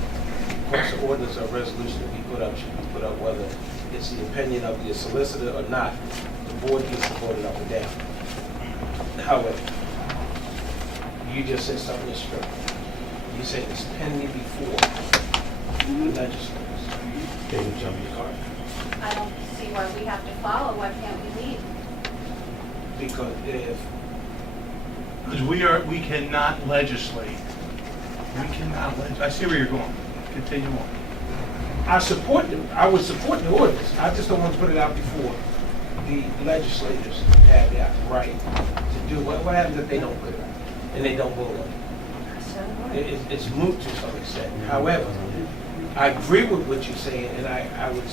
wants an ordinance or resolution to be put up, should be put up, whether it's the opinion of the solicitor or not, the board gets to vote it up or down. However, you just said something that's true. You said it's pending before the legislators. David, jump your card. I don't see why we have to follow. Why can't we leave? Because if Because we cannot legislate. We cannot legislate. I see where you're going. Continue on. I would support the ordinance. I just don't want to put it out before the legislators have that right to do what happens if they don't put it out and they don't vote on it? It's moot to some extent. However, I agree with what you're saying, and I would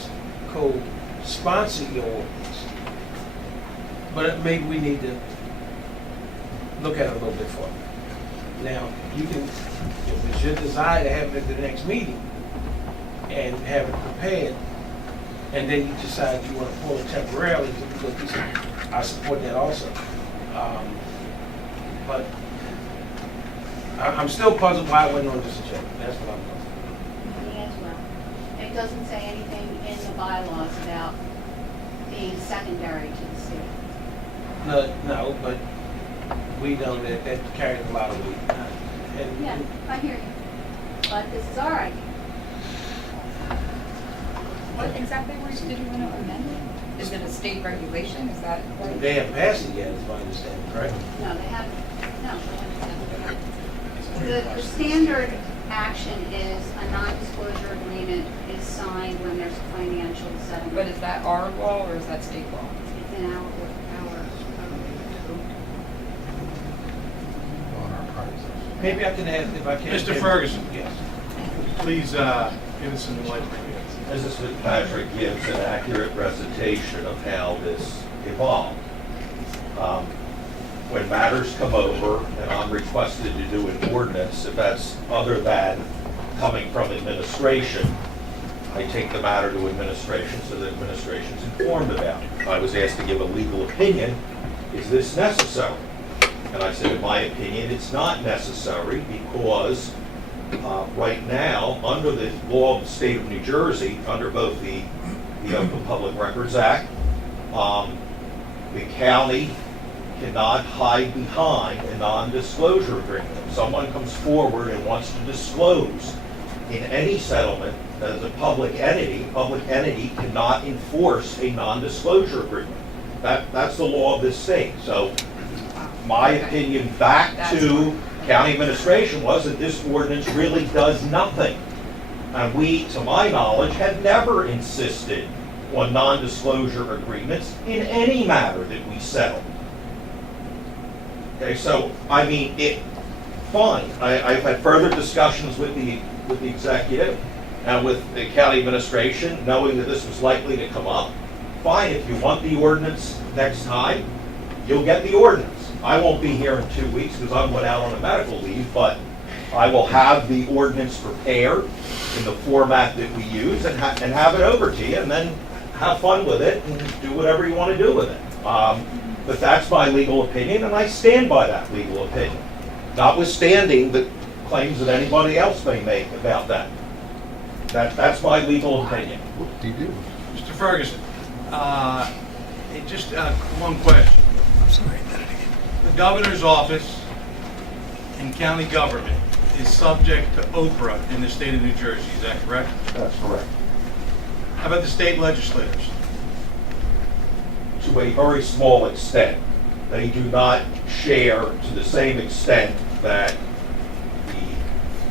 co-sponsor your ordinance. But maybe we need to look at it a little bit further. Now, you can, if it's your desire to have it at the next meeting and have it prepared, and then you decide you want to pull it temporarily, because I support that also. But I'm still puzzled why it wasn't on this agenda. That's what I'm puzzled. Me as well. It doesn't say anything in the bylaws about being secondary to the city. No, but we know that carries a lot of weight. And Yeah, I hear you. But this is our idea. What exactly did you want to amend it? Is it a state regulation? Is that right? they haven't passed it yet, is my understanding, correct? No, they haven't. No. The standard action is a non-disclosure agreement is signed when there's a financial settlement. But is that our law or is that state law? It's in our Maybe I can ask if I can. Mr. Ferguson. Yes. Please give us some enlightenment. Mrs. Fitzpatrick gives an accurate recitation of how this evolved. When matters come over and I'm requested to do an ordinance, if that's other than coming from administration, I take the matter to administration so that administration's informed about it. I was asked to give a legal opinion. Is this necessary? And I said, in my opinion, it's not necessary because right now, under the law of the state of New Jersey, under both the Open Public Records Act, the county cannot hide behind a non-disclosure agreement. If someone comes forward and wants to disclose in any settlement that is a public entity cannot enforce a non-disclosure agreement. That's the law of this state. So my opinion back to county administration was that this ordinance really does nothing. And we, to my knowledge, have never insisted on non-disclosure agreements in any matter that we settle. Okay, so, I mean, fine. I've had further discussions with the executive and with the county administration, knowing that this was likely to come up. Fine, if you want the ordinance next time, you'll get the ordinance. I won't be here in 2 weeks because I'm out on a medical leave, but I will have the ordinance prepared in the format that we use and have it over to you, and then have fun with it and do whatever you want to do with it. But that's my legal opinion, and I stand by that legal opinion, notwithstanding the claims that anybody else may make about that. That's my legal opinion. Mr. Ferguson, just one question. I'm sorry. The governor's office and county government is subject to Oprah in the state of New Jersey, is that correct? That's correct. How about the state legislators? To a very small extent. They do not share to the same extent that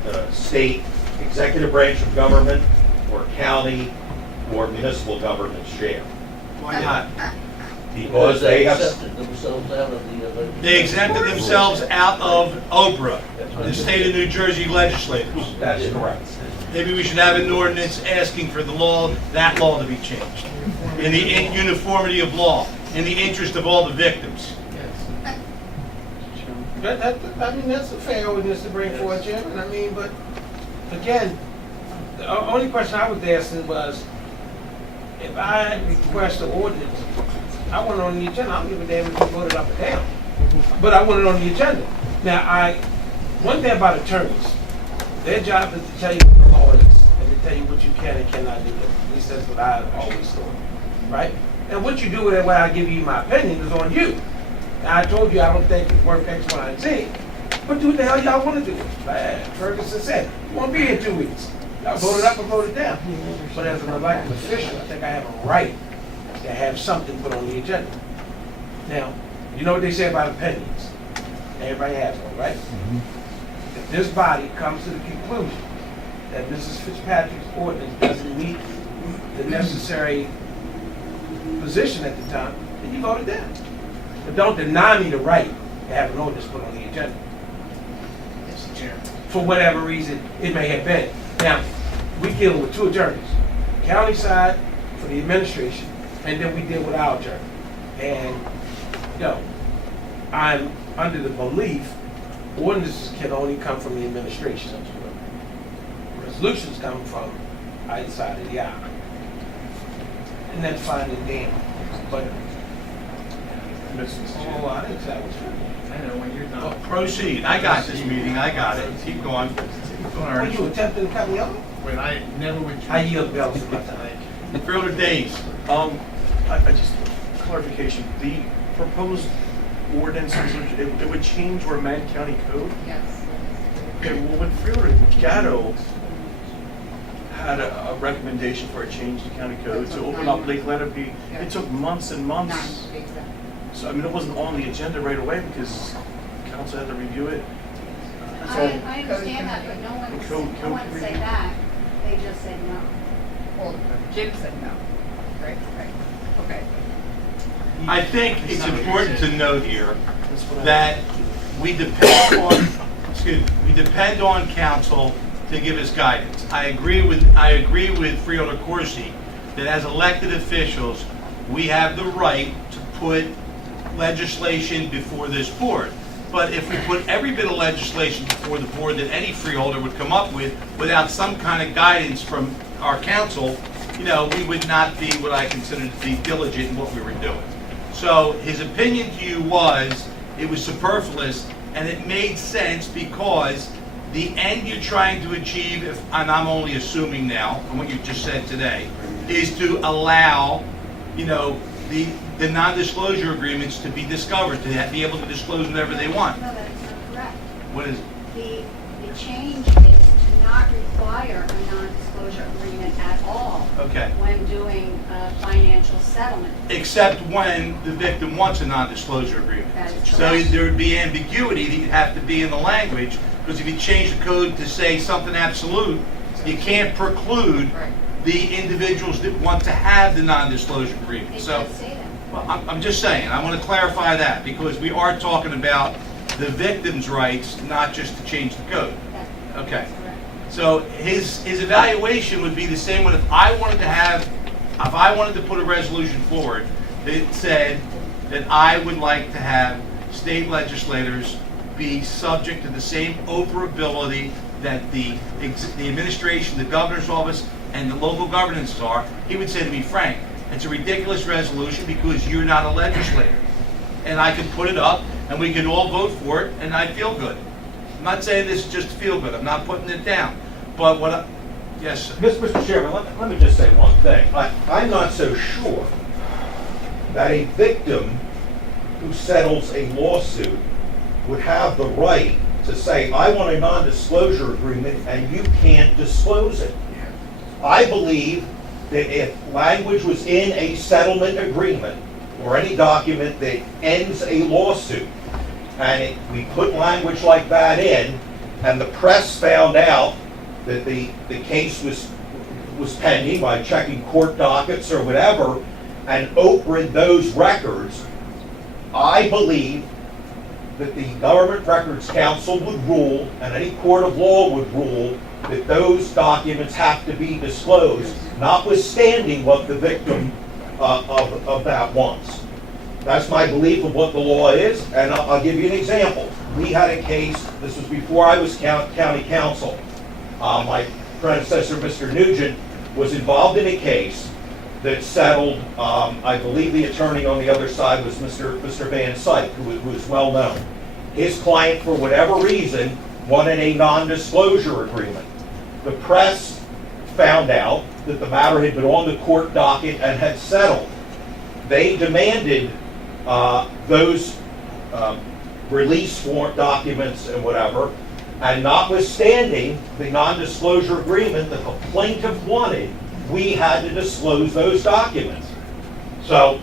the state executive branch of government or county or municipal governments share. Why not? Because they have... accepted themselves out of the... They exempted themselves out of Oprah, the state of New Jersey legislators. That's correct. Maybe we should have an ordinance asking for that law to be changed. In the uniformity of law, in the interest of all the victims. I mean, that's a fair ordinance to bring forward, Chairman. I mean, but again, the only question I was asking was, if I request an ordinance, I want it on the agenda. I don't give a damn if you vote it up or down. But I want it on the agenda. Now, one thing about attorneys, their job is to tell you what the law is and to tell you what you can and cannot do. At least that's what I always thought, right? And what you do with it, when I give you my opinion, is on you. Now, I told you I don't think it's worth X, Y, and Z, but do what the hell y'all want to do. Like Ferguson said, you won't be here in 2 weeks. Y'all voted up or voted down. But as an elected official, I think I have a right to have something put on the agenda. Now, you know what they say about opinions. Everybody has one, right? If this body comes to the conclusion that Mrs. Fitzpatrick's ordinance doesn't meet the necessary position at the time, then you vote it down. But don't deny me the right to have an ordinance put on the agenda. Mr. Chairman. For whatever reason it may have been. Now, we deal with two attorneys. County side for the administration, and then we deal with our attorney. And, I'm under the belief ordinances can only come from the administration. Resolutions come from either side of the aisle. And that's fine and dandy. But, I didn't say I was fine. I know, when you're done. Proceed. I got this meeting. I got it. Keep going. Were you attempting to cut me off? When I never went. I yield bells to my time. Freeholder Days. I just, clarification, the proposed ordinances, it would change or amend county code? Yes. Okay, well, when Freeholder Gatto had a recommendation for a change to county code to open up Lake Lenape, it took months and months. So, I mean, it wasn't on the agenda right away because council had to review it. I understand that, but no one said that. They just said no. Well, Jim said no. Right. Okay. I think it's important to note here that we depend on council to give us guidance. I agree with Freeholder Corsi that as elected officials, we have the right to put legislation before this board. But if we put every bit of legislation before the board that any freeholder would come up with without some kind of guidance from our council, we would not be what I consider to be diligent in what we were doing. So his opinion to you was it was superfluous, and it made sense because the end you're trying to achieve, and I'm only assuming now from what you just said today, is to allow, the non-disclosure agreements to be discovered, to be able to disclose whatever they want. No, that is not correct. What is it? The change is to not require a non-disclosure agreement at all. Okay. When doing a financial settlement. Except when the victim wants a non-disclosure agreement. That is So correct. there would be ambiguity that you'd have to be in the language, because if you change the code to say something absolute, you can't preclude the individuals that want to have the non-disclosure agreement. It So, does say that. well, I'm just saying, I want to clarify that, because we are talking about the victim's rights, not just to change the code. Okay. So his evaluation would be the same one if I wanted to put a resolution forward that said that I would like to have state legislators be subject to the same operability that the administration, the governor's office, and the local governances are. He would say to me, Frank, it's a ridiculous resolution because you're not a legislator. And I could put it up, and we could all vote for it, and I'd feel good. I'm not saying this just to feel good. I'm not putting it down. But yes, sir. Mr. Chairman, let me just say one thing. I'm not so sure that a victim who settles a lawsuit would have the right to say, I want a non-disclosure agreement and you can't disclose it. I believe that if language was in a settlement agreement or any document that ends a lawsuit, and we put language like that in, and the press found out that the case was pending by checking court dockets or whatever, and opened those records, I believe that the Government Records Council would rule, and any court of law would rule, that those documents have to be disclosed, notwithstanding what the victim of that wants. That's my belief of what the law is, and I'll give you an example. We had a case, this was before I was county council. My predecessor, Mr. Nugent, was involved in a case that settled. I believe the attorney on the other side was Mr. Van Syke, who is well known. His client, for whatever reason, wanted a non-disclosure agreement. The press found out that the matter had been on the court docket and had settled. They demanded those release warrant documents and whatever, and notwithstanding the non-disclosure agreement that the plaintiff wanted, we had to disclose those documents. So,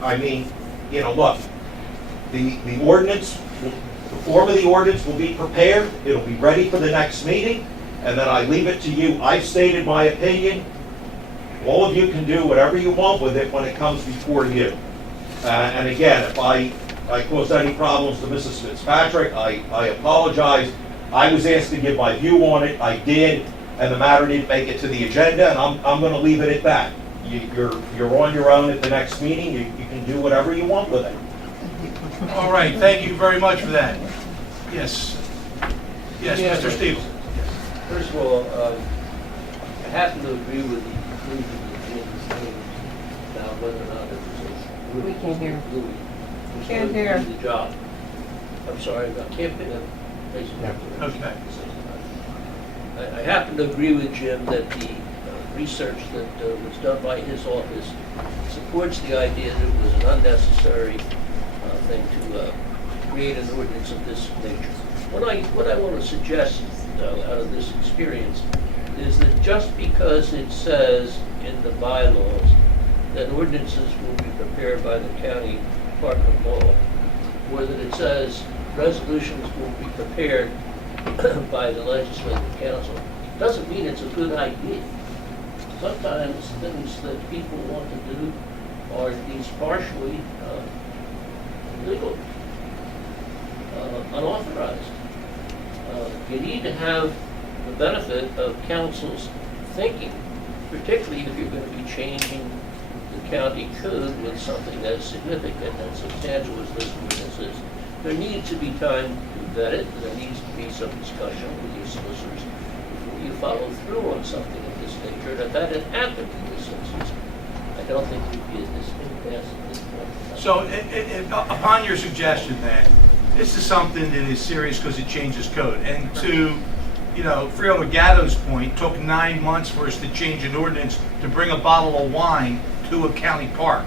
I mean, look, the ordinance, the form of the ordinance will be prepared, it'll be ready for the next meeting, and then I leave it to you. I've stated my opinion. All of you can do whatever you want with it when it comes before you. And again, if I caused any problems to Mrs. Fitzpatrick, I apologize. I was asked to give my view on it, I did, and the matter didn't make it to the agenda, and I'm going to leave it at that. You're on your own at the next meeting, you can do whatever you want with it. All right, thank you very much for that. Yes. Yes, Mr. Steele. First of all, I happen to agree with the conclusion that Jim's made about whether or not it was a We can't hear. Louis. Can't hear. The job. I'm sorry, I can't pick up. Okay. I happen to agree with Jim that the research that was done by his office supports the idea that it was an unnecessary thing to create an ordinance of this nature. What I want to suggest, though, out of this experience, is that just because it says in the bylaws that ordinances will be prepared by the county Department of Law, or that it says resolutions will be prepared by the legislative council, doesn't mean it's a good idea. Sometimes things that people want to do are at least partially illegal, unauthorized. You need to have the benefit of council's thinking, particularly if you're going to be changing the county code with something as significant and substantial as this ordinance is. There needs to be time to vet it, there needs to be some discussion with your solicitors before you follow through on something of this nature. And if that had happened in this instance, I don't think we'd be at this impasse at this point. So upon your suggestion then, this is something that is serious because it changes code. And to, Freeholder Gatto's point, took 9 months for us to change an ordinance to bring a bottle of wine to a county park.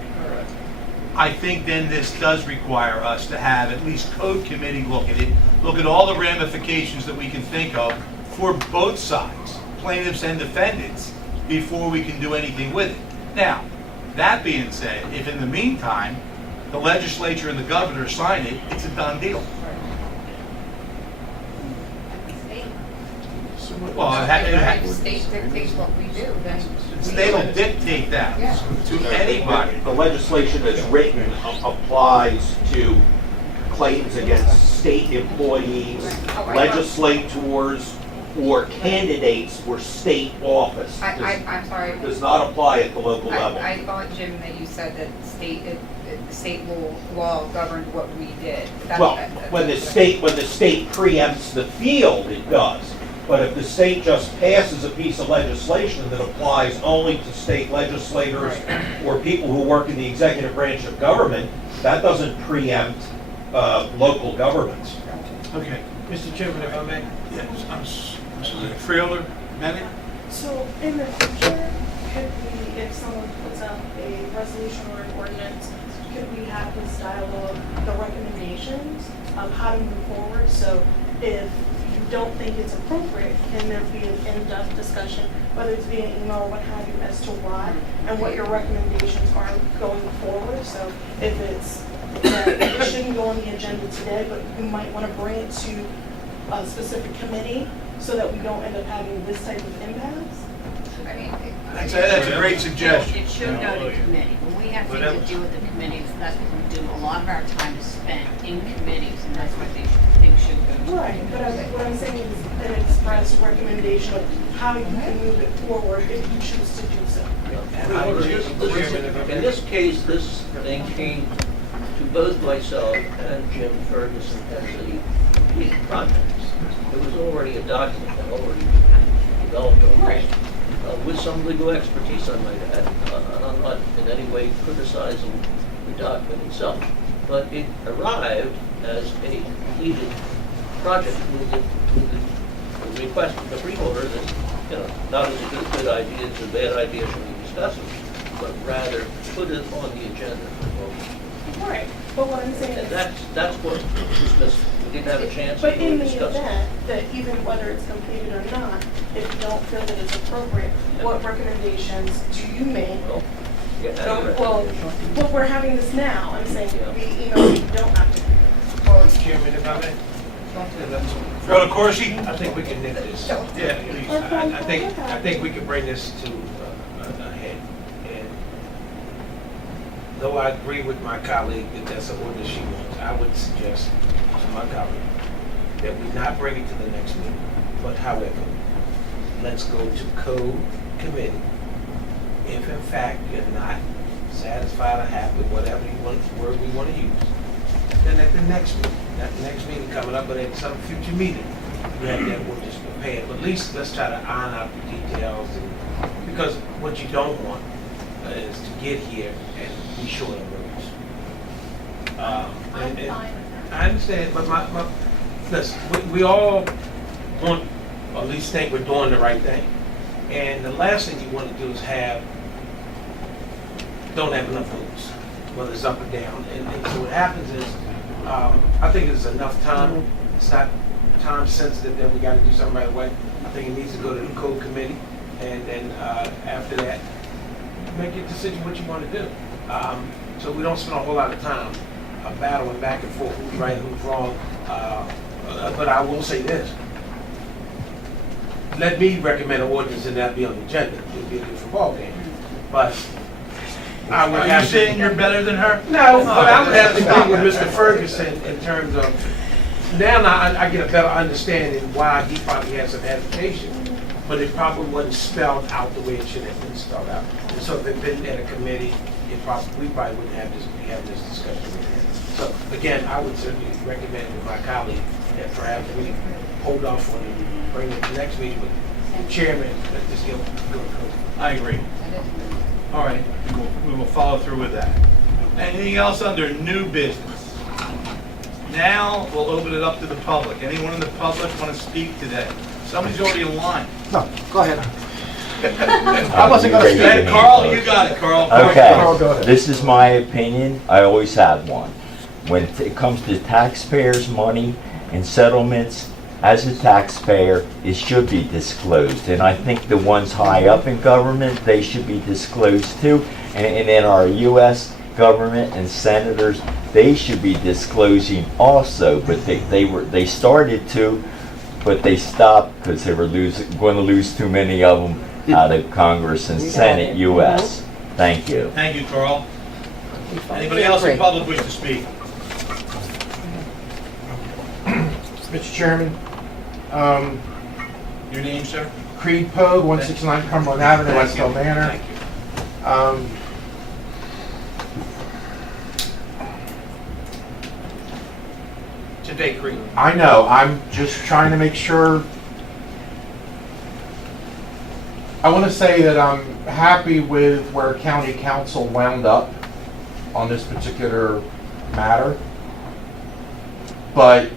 I think then this does require us to have at least code committee look at it, look at all the ramifications that we can think of for both sides, plaintiffs and defendants, before we can do anything with it. Now, that being said, if in the meantime, the legislature and the governor sign it, it's a done deal. Well, If the state dictates what we do, then. They don't dictate that to anybody. The legislation as written applies to claims against state employees, legislators, or candidates for state office. I'm sorry. Does not apply at the local level. I thought, Jim, that you said that state law governed what we did. Well, when the state preempts the field, it does. But if the state just passes a piece of legislation that applies only to state legislators or people who work in the executive branch of government, that doesn't preempt local governments. Okay. Mr. Chairman, if I may. Yes, Freeholder, Bennett? So in the future, could we, if someone puts up a resolution or an ordinance, could we have this dialogue, the recommendations of how to move forward? So if you don't think it's appropriate, can there be an in-depth discussion, whether it's via email or what have you, as to why and what your recommendations are going forward? So if it's that it shouldn't go on the agenda today, but you might want to bring it to a specific committee so that we don't end up having this type of impasse? I mean, That's a great suggestion. It should go to committee. When we have things to do with the committees, that's what we do. A lot of our time is spent in committees, and that's where things should go to. Right, but what I'm saying is an express recommendation of how you can move it forward if you choose to do so. In this case, this thing came to both myself and Jim Ferguson as a complete project. It was already a document that already developed on this. with some legal expertise, I might add. And I'm not in any way criticizing the document itself, but it arrived as a completed project with the request from the freeholder that, you know, not as a good idea, it's a bad idea, should we discuss it, but rather put it on the agenda for vote. Right, but what I'm saying And is, that's what was missing. We didn't have a chance to but in really the discuss it. event that even whether it's completed or not, if you don't feel that it's appropriate, what recommendations do you make? Well, yeah, Well, but we're having this now, I'm saying, the email, you don't have to. Chairman, if I may. Freeholder Corsi? I think we can nip this. Yeah, Please. I think we can bring this to a head. And though I agree with my colleague that that's an order she wants, I would suggest to my colleague that we not bring it to the next meeting. But however, let's go to code committee. If in fact you're not satisfied or happy, whatever word we want to use, then at the next meeting, not the next meeting coming up, but at some future meeting, then we'll just prepare. But at least let's try to iron out the details, because what you don't want is to get here and be short on words. I'm fine with that. I understand, but listen, we all want, or at least think we're doing the right thing. And the last thing you want to do is don't have enough votes, whether it's up or down. And so what happens is, I think there's enough time. It's not time sensitive that we got to do something right away. I think it needs to go to the code committee, and then after that, make your decision what you want to do. So we don't spend a whole lot of time battling back and forth, who's right, who's wrong. But I will say this. Let me recommend an ordinance and that be on the agenda. It'll be a different ballgame. But I would Are have you saying you're better than her? No, but I would have to agree with Mr. Ferguson in terms of, now I get a better understanding why he probably has some hesitation, but it probably wasn't spelled out the way it should have been spelled out. And so if it had been at a committee, we probably wouldn't have this discussion with him. So again, I would certainly recommend with my colleague that perhaps we hold off on it, bring it to the next meeting with the chairman, let this go. I agree. All right, we will follow through with that. Anything else under new business? Now, we'll open it up to the public. Anyone in the public want to speak today? Somebody's already in line. No, go ahead. I wasn't gonna speak. Carl, you got it, Carl. Okay, go ahead. this is my opinion. I always have one. When it comes to taxpayers' money and settlements, as a taxpayer, it should be disclosed. And I think the ones high up in government, they should be disclosed too. And in our U.S. government and senators, they should be disclosing also. But they started to, but they stopped because they were going to lose too many of them out of Congress and Senate, U.S. Thank you. Thank you, Carl. Anybody else in public wish to speak? Mr. Chairman, Your name, sir? Creed Pogue, 169 Cumberland Avenue, West Hill Manor. Thank you. Today, Creed. I know, I'm just trying to make sure. I want to say that I'm happy with where county council wound up on this particular matter. But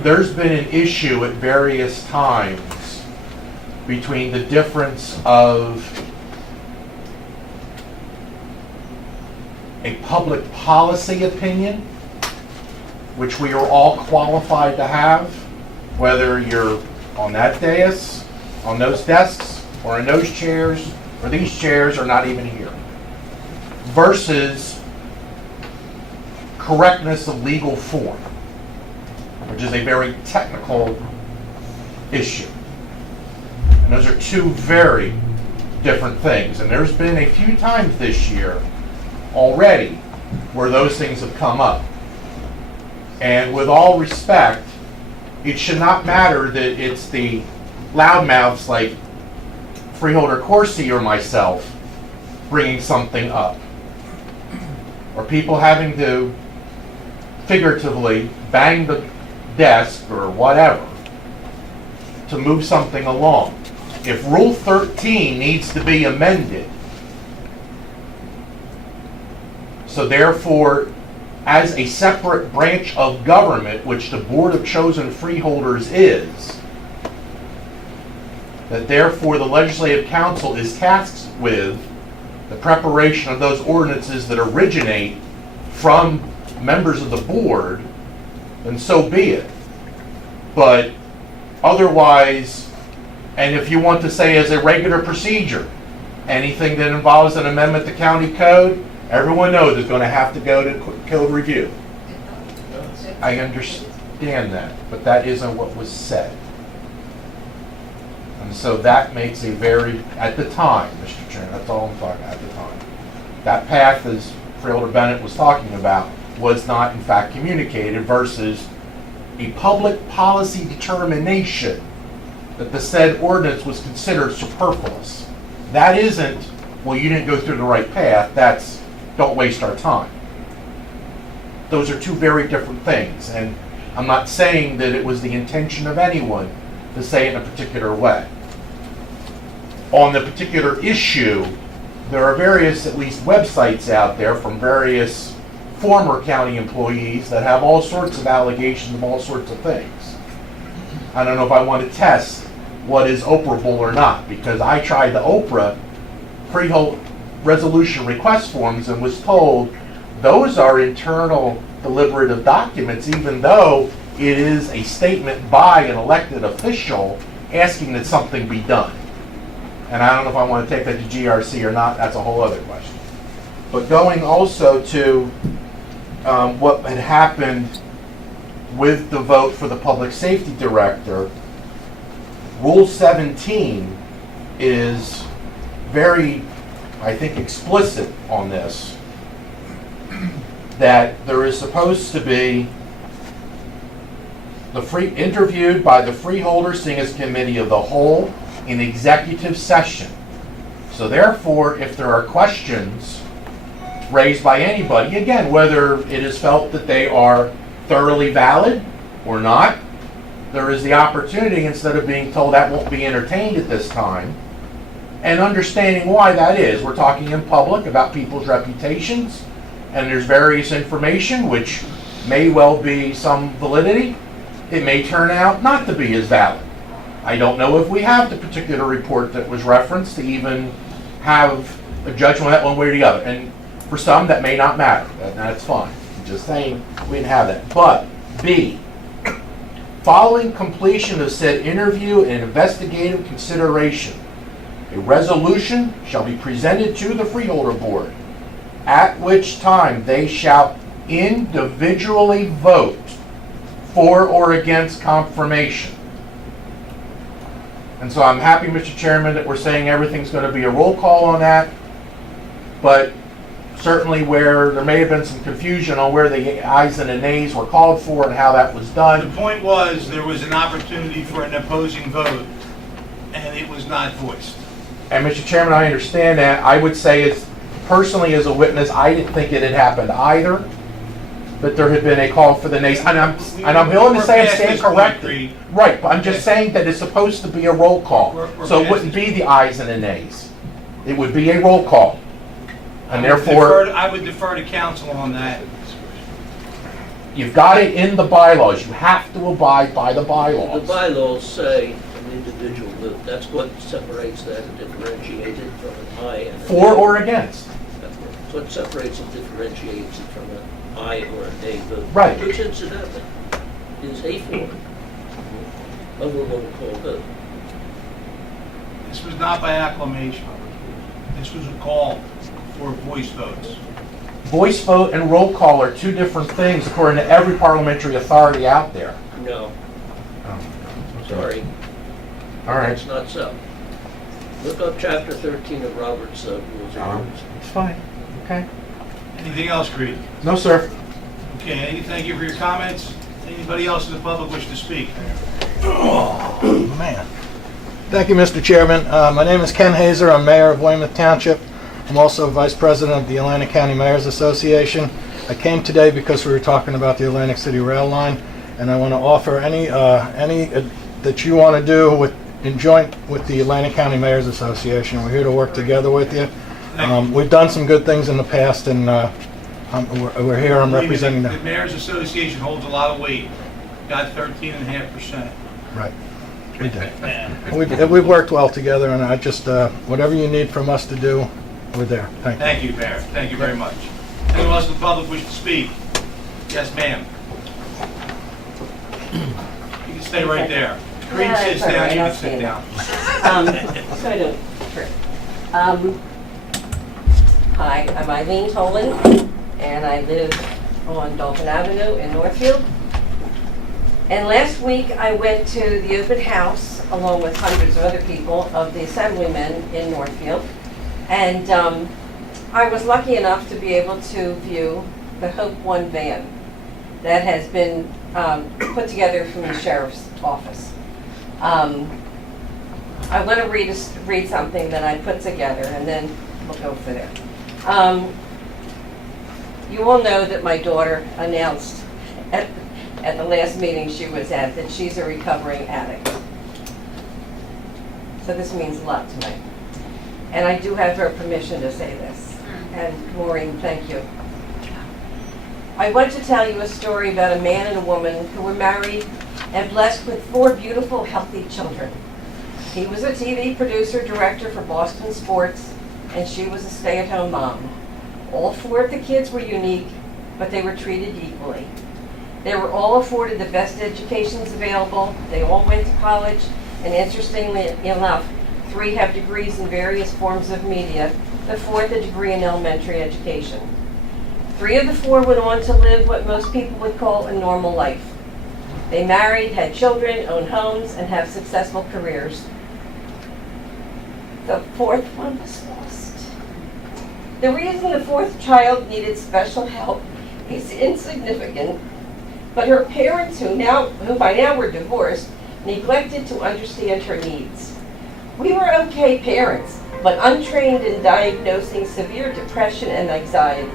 there's been an issue at various times between the difference of a public policy opinion, which we are all qualified to have, whether you're on that dais, on those desks, or in those chairs, or these chairs are not even here, versus correctness of legal form, which is a very technical issue. And those are two very different things. And there's been a few times this year already where those things have come up. And with all respect, it should not matter that it's the loudmouths like Freeholder Corsi or myself bringing something up, or people having to figuratively bang the desk or whatever to move something along. If Rule 13 needs to be amended, so therefore, as a separate branch of government, which the Board of Chosen Freeholders is, that therefore the Legislative Council is tasked with the preparation of those ordinances that originate from members of the board, then so be it. But otherwise, and if you want to say as a regular procedure, anything that involves an amendment to county code, everyone knows is going to have to go to code review. I understand that, but that isn't what was said. And so that makes a very, at the time, Mr. Chairman, that's all I'm talking at the time. That path, as Freeholder Bennett was talking about, was not in fact communicated versus a public policy determination that the said ordinance was considered superfluous. That isn't, well, you didn't go through the right path, that's, don't waste our time. Those are two very different things, and I'm not saying that it was the intention of anyone to say it in a particular way. On the particular issue, there are various, at least websites out there from various former county employees that have all sorts of allegations of all sorts of things. I don't know if I want to test what is operable or not, because I tried the Oprah Freehold resolution request forms and was told those are internal deliberative documents, even though it is a statement by an elected official asking that something be done. And I don't know if I want to take that to GRC or not, that's a whole other question. But going also to what had happened with the vote for the public safety director, Rule 17 is very, I think, explicit on this, that there is supposed to be interviewed by the freeholder sitting as committee of the whole in executive session. So therefore, if there are questions raised by anybody, again, whether it is felt that they are thoroughly valid or not, there is the opportunity, instead of being told that won't be entertained at this time, and understanding why that is. We're talking in public about people's reputations, and there's various information which may well be some validity. It may turn out not to be as valid. I don't know if we have the particular report that was referenced to even have a judgment on that one way or the other. And for some, that may not matter. That's fine. I'm just saying we didn't have that. But B, following completion of said interview and investigative consideration, a resolution shall be presented to the freeholder board, at which time they shall individually vote for or against confirmation. And so I'm happy, Mr. Chairman, that we're saying everything's going to be a roll call on that, but certainly where there may have been some confusion on where the ayes and the nays were called for and how that was done. The point was, there was an opportunity for an opposing vote, and it was not voiced. And Mr. Chairman, I understand that. I would say, it's, personally as a witness, I didn't think it had happened either, that there had been a call for the nays. And I'm willing to say I stand corrected. Right, but I'm just saying that it's supposed to be a roll call. So it wouldn't be the ayes and the nays. It would be a roll call. And therefore, I would defer to council on that. you've got it in the bylaws. You have to abide by the The bylaws. bylaws say an individual vote. That's what separates that and differentiates it from an aye and a For nay. or against. That's what separates and differentiates it from an aye or a nay vote. Right. Which incidentally is a form of a roll call vote. This was not by acclamation. This was a call for voice votes. Voice vote and roll call are two different things according to every parliamentary authority out there. No. Oh. Sorry. All right. It's not so. Look up chapter 13 of Robert's Rules of Orders. It's fine. Okay. Anything else, Creed? No, sir. Okay, thank you for your comments. Anybody else in the public wish to speak? Oh, man. Thank you, Mr. Chairman. My name is Ken Hazer. I'm mayor of Weymouth Township. I'm also vice president of the Atlantic County Mayors Association. I came today because we were talking about the Atlantic City Rail Line, and I want to offer any that you want to do with in joint with the Atlantic County Mayors Association. We're here to work together with you. We've done some good things in the past, and we're here, I'm representing The them. Mayor's Association holds a lot of weight, got 13.5%. Right. We did. We've worked well together, and I just, whatever you need from us to do, we're there. Thank you. Thank you, Mayor. Thank you very much. Anyone else in the public wish to speak? Yes, ma'am. You can stay right there. Green sits down, you can sit down. So I don't trip. Hi, I'm Eileen Tolan, and I live on Dolphin Avenue in Northfield. And last week I went to the open house, along with hundreds of other people, of the assemblymen in Northfield. And I was lucky enough to be able to view the Hope One van that has been put together from the sheriff's office. I want to read something that I put together, and then we'll go from there. You all know that my daughter announced at the last meeting she was at that she's a recovering addict. So this means a lot to me. And I do have her permission to say this. And Maureen, thank you. I want to tell you a story about a man and a woman who were married and blessed with 4 beautiful, healthy children. He was a TV producer, director for Boston Sports, and she was a stay-at-home mom. All 4 of the kids were unique, but they were treated equally. They were all afforded the best educations available. They all went to college, and interestingly enough, 3 have degrees in various forms of media, the 4th a degree in elementary education. 3 of the 4 went on to live what most people would call a normal life. They married, had children, owned homes, and have successful careers. The 4th one was lost. The reason the 4th child needed special help is insignificant, but her parents, who by now were divorced, neglected to understand her needs. We were okay parents, but untrained in diagnosing severe depression and anxiety.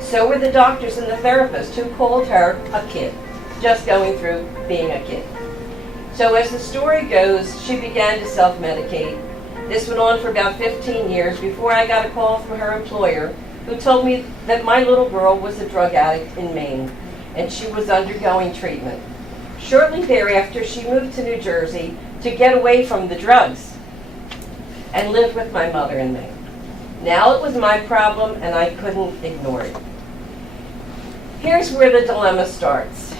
So were the doctors and the therapists who called her a kid, just going through being a kid. So as the story goes, she began to self-medicate. This went on for about 15 years before I got a call from her employer who told me that my little girl was a drug addict in Maine and she was undergoing treatment. Shortly thereafter, she moved to New Jersey to get away from the drugs and lived with my mother and me. Now it was my problem and I couldn't ignore it. Here's where the dilemma starts.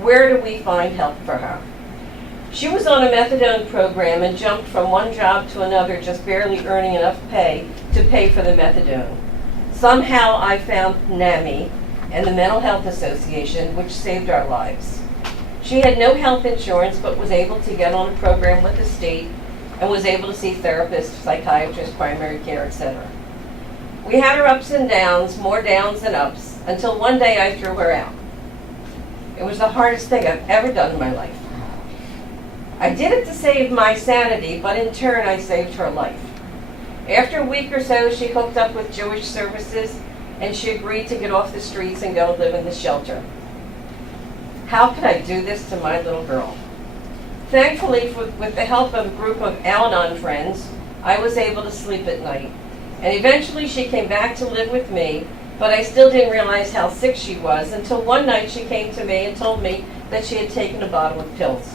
Where do we find help for her? She was on a methadone program and jumped from one job to another, just barely earning enough pay to pay for the methadone. Somehow I found NAMI and the Mental Health Association, which saved our lives. She had no health insurance, but was able to get on a program with the state and was able to see therapists, psychiatrists, primary care, etc. We had her ups and downs, more downs than ups, until one day I threw her out. It was the hardest thing I've ever done in my life. I did it to save my sanity, but in turn I saved her life. After a week or so, she hooked up with Jewish services and she agreed to get off the streets and go live in the shelter. How could I do this to my little girl? Thankfully, with the help of a group of Al-Anon friends, I was able to sleep at night. And eventually she came back to live with me, but I still didn't realize how sick she was until one night she came to me and told me that she had taken a bottle of pills.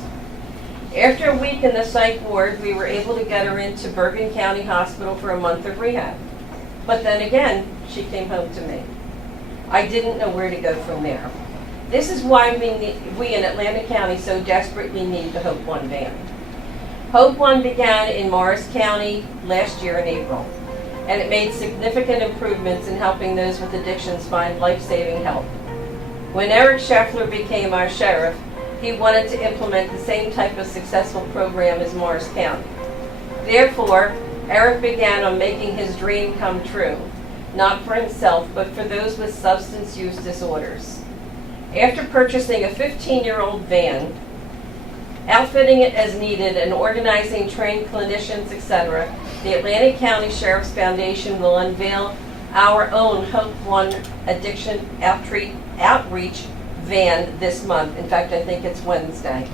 After a week in the psych ward, we were able to get her into Bergen County Hospital for a month of rehab. But then again, she came home to me. I didn't know where to go from there. This is why we in Atlantic County so desperately need the Hope One van. Hope One began in Morris County last year in April, and it made significant improvements in helping those with addictions find life-saving help. When Eric Scheffler became our sheriff, he wanted to implement the same type of successful program as Morris County. Therefore, Eric began on making his dream come true, not for himself, but for those with substance use disorders. After purchasing a 15-year-old van, outfitting it as needed, and organizing trained clinicians, etc., the Atlantic County Sheriff's Foundation will unveil our own Hope One Addiction Outreach van this month. In fact, I think it's Wednesday.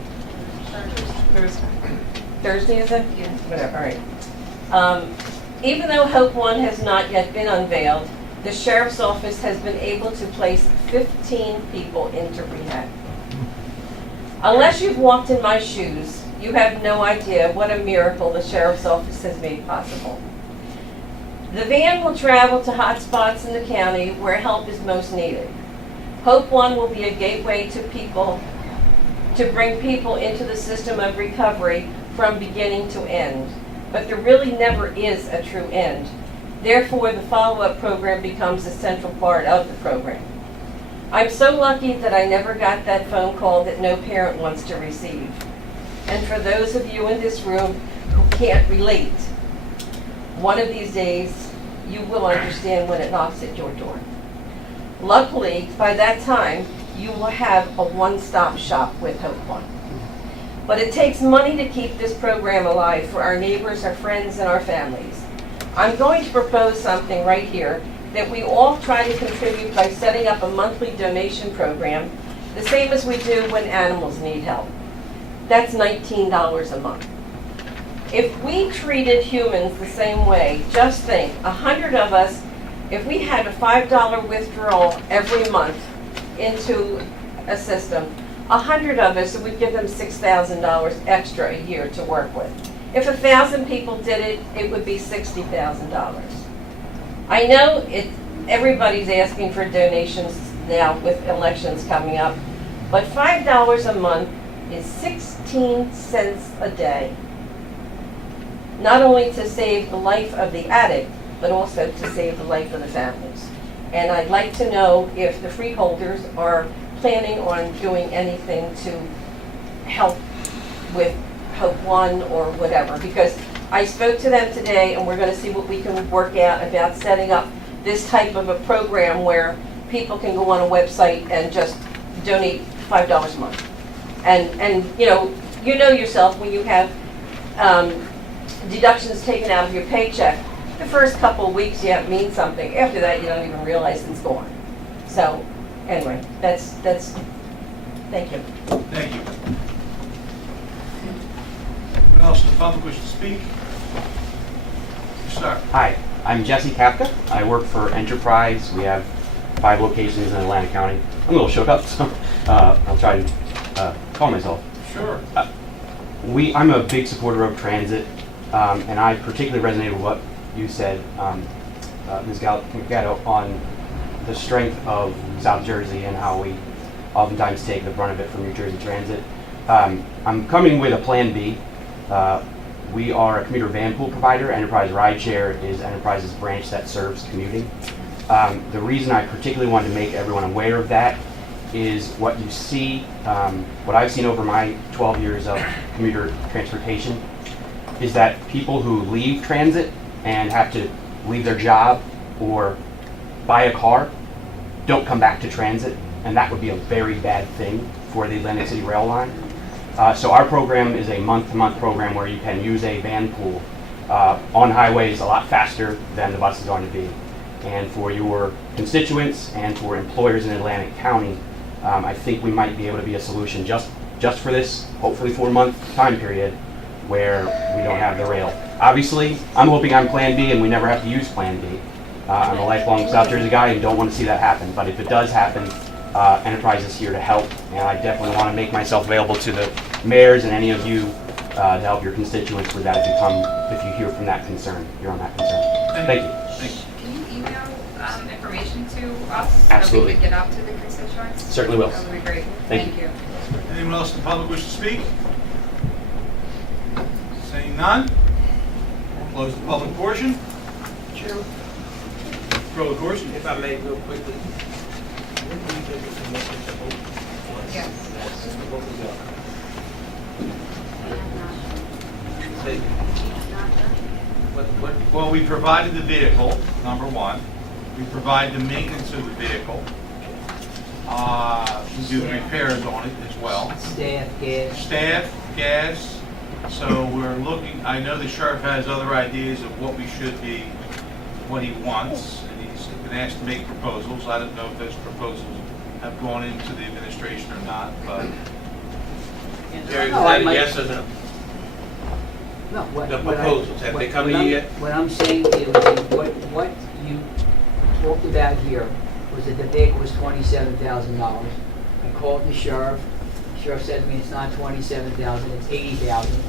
Thursday, is it? Yes. Whatever, all right. Even though Hope One has not yet been unveiled, the sheriff's office has been able to place 15 people into rehab. Unless you've walked in my shoes, you have no idea what a miracle the sheriff's office has made possible. The van will travel to hot spots in the county where help is most needed. Hope One will be a gateway to people, to bring people into the system of recovery from beginning to end. But there really never is a true end. Therefore, the follow-up program becomes a central part of the program. I'm so lucky that I never got that phone call that no parent wants to receive. And for those of you in this room who can't relate, one of these days you will understand when it knocks at your door. Luckily, by that time, you will have a one-stop shop with Hope One. But it takes money to keep this program alive for our neighbors, our friends, and our families. I'm going to propose something right here that we all try to contribute by setting up a monthly donation program, the same as we do when animals need help. That's $19 a month. If we treated humans the same way, just think, 100 of us, if we had a $5 withdrawal every month into a system, 100 of us, we'd give them $6,000 extra a year to work with. If 1,000 people did it, it would be $60,000. I know everybody's asking for donations now with elections coming up, but $5 a month is 16 cents a day. Not only to save the life of the addict, but also to save the life of the families. And I'd like to know if the freeholders are planning on doing anything to help with Hope One or whatever, because I spoke to them today and we're going to see what we can work out about setting up this type of a program where people can go on a website and just donate $5 a month. And you know yourself, when you have deductions taken out of your paycheck, the first couple of weeks you mean something. After that, you don't even realize it's gone. So anyway, that's thank you. Thank you. Anyone else in the public wish to speak? Sir. Hi, I'm Jesse Kapka. I work for Enterprise. We have 5 locations in Atlantic County. I'm a little shook up, so I'll try to calm myself. Sure. I'm a big supporter of transit, and I particularly resonated with what you said, Ms. Gatto, on the strength of South Jersey and how we oftentimes take the brunt of it from New Jersey Transit. I'm coming with a plan B. We are a commuter van pool provider. Enterprise Rideshare is Enterprise's branch that serves commuting. The reason I particularly wanted to make everyone aware of that is what you see, what I've seen over my 12 years of commuter transportation, is that people who leave transit and have to leave their job or buy a car don't come back to transit, and that would be a very bad thing for the Atlantic City Rail Line. So our program is a month-to-month program where you can use a van pool on highways a lot faster than the bus is going to be. And for your constituents and for employers in Atlantic County, I think we might be able to be a solution just for this, hopefully 4-month time period where we don't have the rail. Obviously, I'm hoping I'm Plan B and we never have to use Plan B. I'm a lifelong South Jersey guy and don't want to see that happen. But if it does happen, Enterprise is here to help, and I definitely want to make myself available to the mayors and any of you to help your constituents with that if you hear from that concern, you're on that concern. Thank you. Can you email information to us? Absolutely. So we can get out to the constituents? Certainly will. That would be great. Thank you. Anyone else in the public wish to speak? Saying none, we'll close the public portion. Chairman, Roll the portion. if I may, real quickly, when do you think it's a motion to vote? Yes. Just to vote it up. Well, we provided the vehicle, number one. We provide the maintenance of the vehicle. We do repairs on it as well. Staff, gas. So we're looking, I know the sheriff has other ideas of what we should be, what he wants, and he's been asked to make proposals. I don't know if those proposals have gone into the administration or not, but. Jerry, is that a yes or no? No, The proposals, have they come to you yet? What I'm saying is, what you talked about here was that the vehicle was $27,000. I called the sheriff. The sheriff said to me, it's not $27,000, it's $80,000.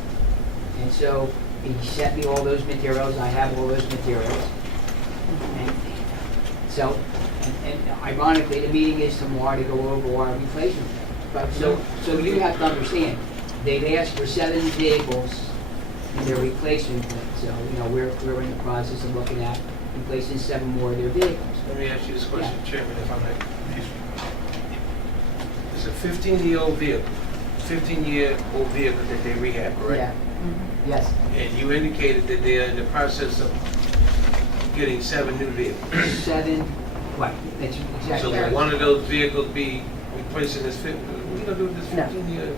And so he sent me all those materials. I have all those materials. And so, and ironically, the meeting is tomorrow to go over our replacement. But so you have to understand, they've asked for 7 vehicles in their replacement plan. So, we're in the process of looking at replacing 7 more of their vehicles. Let me ask you this question, Chairman, if I may. It's a 15-year-old vehicle, 15-year-old vehicle that they rehab, correct? Yeah. Yes. And you indicated that they are in the process of getting 7 new vehicles. 7, right, that's exactly So right. will one of those vehicles be replacing this 15? What are you gonna do with this 15-year?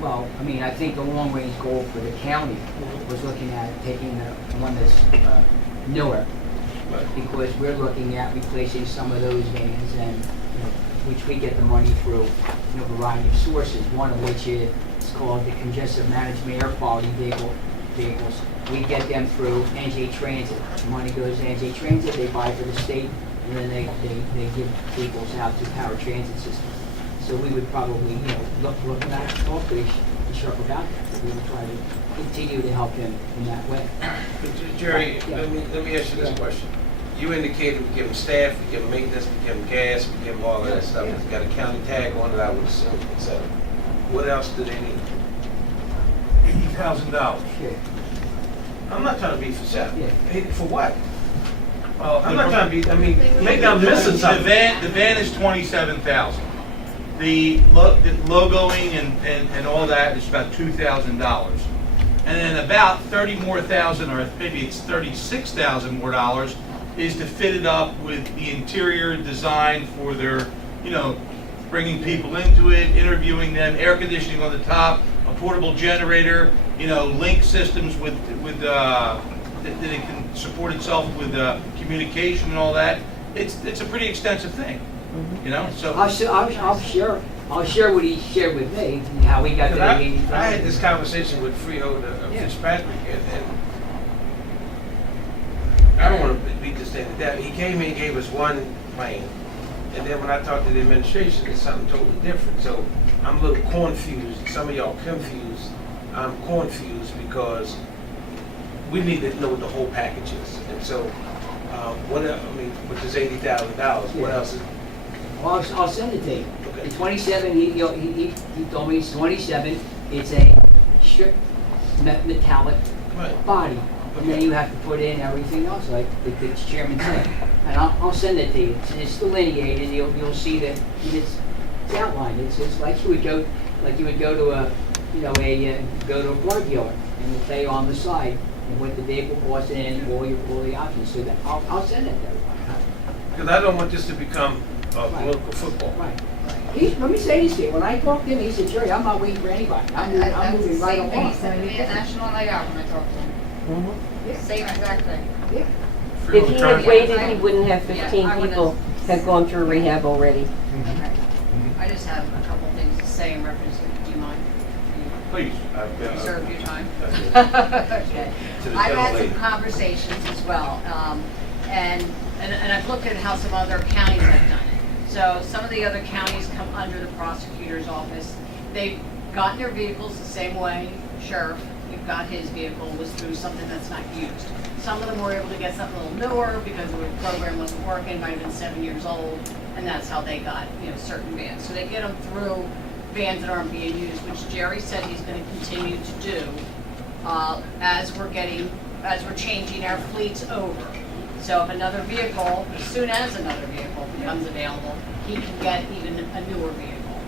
Well, I mean, I think the long-range goal for the county was looking at taking the one that's newer, because we're looking at replacing some of those vans, and which we get the money through a variety of sources. One of which is called the Congestive Management Air Quality vehicles. We get them through NJ Transit. The money goes to NJ Transit. They buy for the state, and then they give vehicles out to Power Transit Systems. So we would probably, look back, talk to the sheriff about that. We would try to continue to help him in that way. But Jerry, let me ask you this question. You indicated we give them staff, we give them maintenance, we give them gas, we give them all of that stuff. It's got a county tag on it, I would assume, et cetera. What else do they need? $80,000. I'm not trying to be facetious. Yeah. For what? I'm not trying to be, maybe I'm missing something. The van is $27,000. The logoing and all that is about $2,000. And then about 30 more thousand, or maybe it's $36,000 more dollars, is to fit it up with the interior design for their, bringing people into it, interviewing them, air conditioning on the top, a portable generator, link systems with that it can support itself with communication and all that. It's a pretty extensive thing, So I'll share what he shared with me, how we got that. I had this conversation with Freeholder Fitzpatrick, and I don't want to beat this thing to death. He came in and gave us one plan, and then when I talked to the administration, it's something totally different. So I'm a little confused. Some of y'all confused. I'm confused because we need to know what the whole package is. And so, which is $80,000. What else is? Well, I'll send it to you. Okay. The 27, he told me it's 27. It's a strip metallic body. And then you have to put in everything else, like the chairman said. And I'll send it to you. It's delineated. You'll see that it's outlined. It's like you would go to a car dealer, and it'll say on the side what the vehicle costs and all the options. So that I'll send it there. Because I don't want this to become political football. Right. Let me say this to you. When I talked to him, he said, "Jerry, I'm not waiting for anybody. I'm moving right along." He said to me at National Night Out when I talked to him. Same exact thing. Yeah. If he had waited, he wouldn't have 15 people have gone through rehab already. Okay. I just have a couple things to say in reference to, do you mind? Please. Reserve your time. Okay. I've had some conversations as well, and I've looked at how some other counties have done it. So some of the other counties come under the prosecutor's office. They've gotten their vehicles the same way. Sheriff, you've got his vehicle, was through something that's not used. Some of them were able to get something a little newer because the program wasn't working, might have been 7 years old, and that's how they got, certain vans. So they get them through vans that aren't being used, which Jerry said he's going to continue to do as we're changing our fleets over. So if another vehicle, as soon as another vehicle becomes available, he can get even a newer vehicle.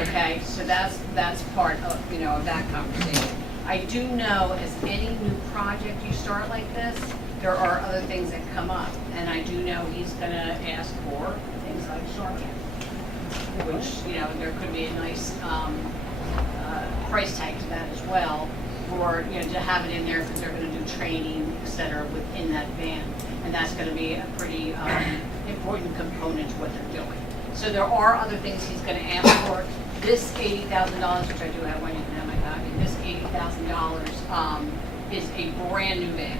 Okay, so that's part of of that conversation. I do know as any new project you start like this, there are other things that come up, and I do know he's going to ask for things like Sharpie, which there could be a nice price tag to that as well, for to have it in there because they're going to do training, etc. within that van, and that's going to be a pretty important component to what they're doing. So there are other things he's gonna ask for. This $80,000, which I do have, one you can have my copy, this $80,000 is a brand new van.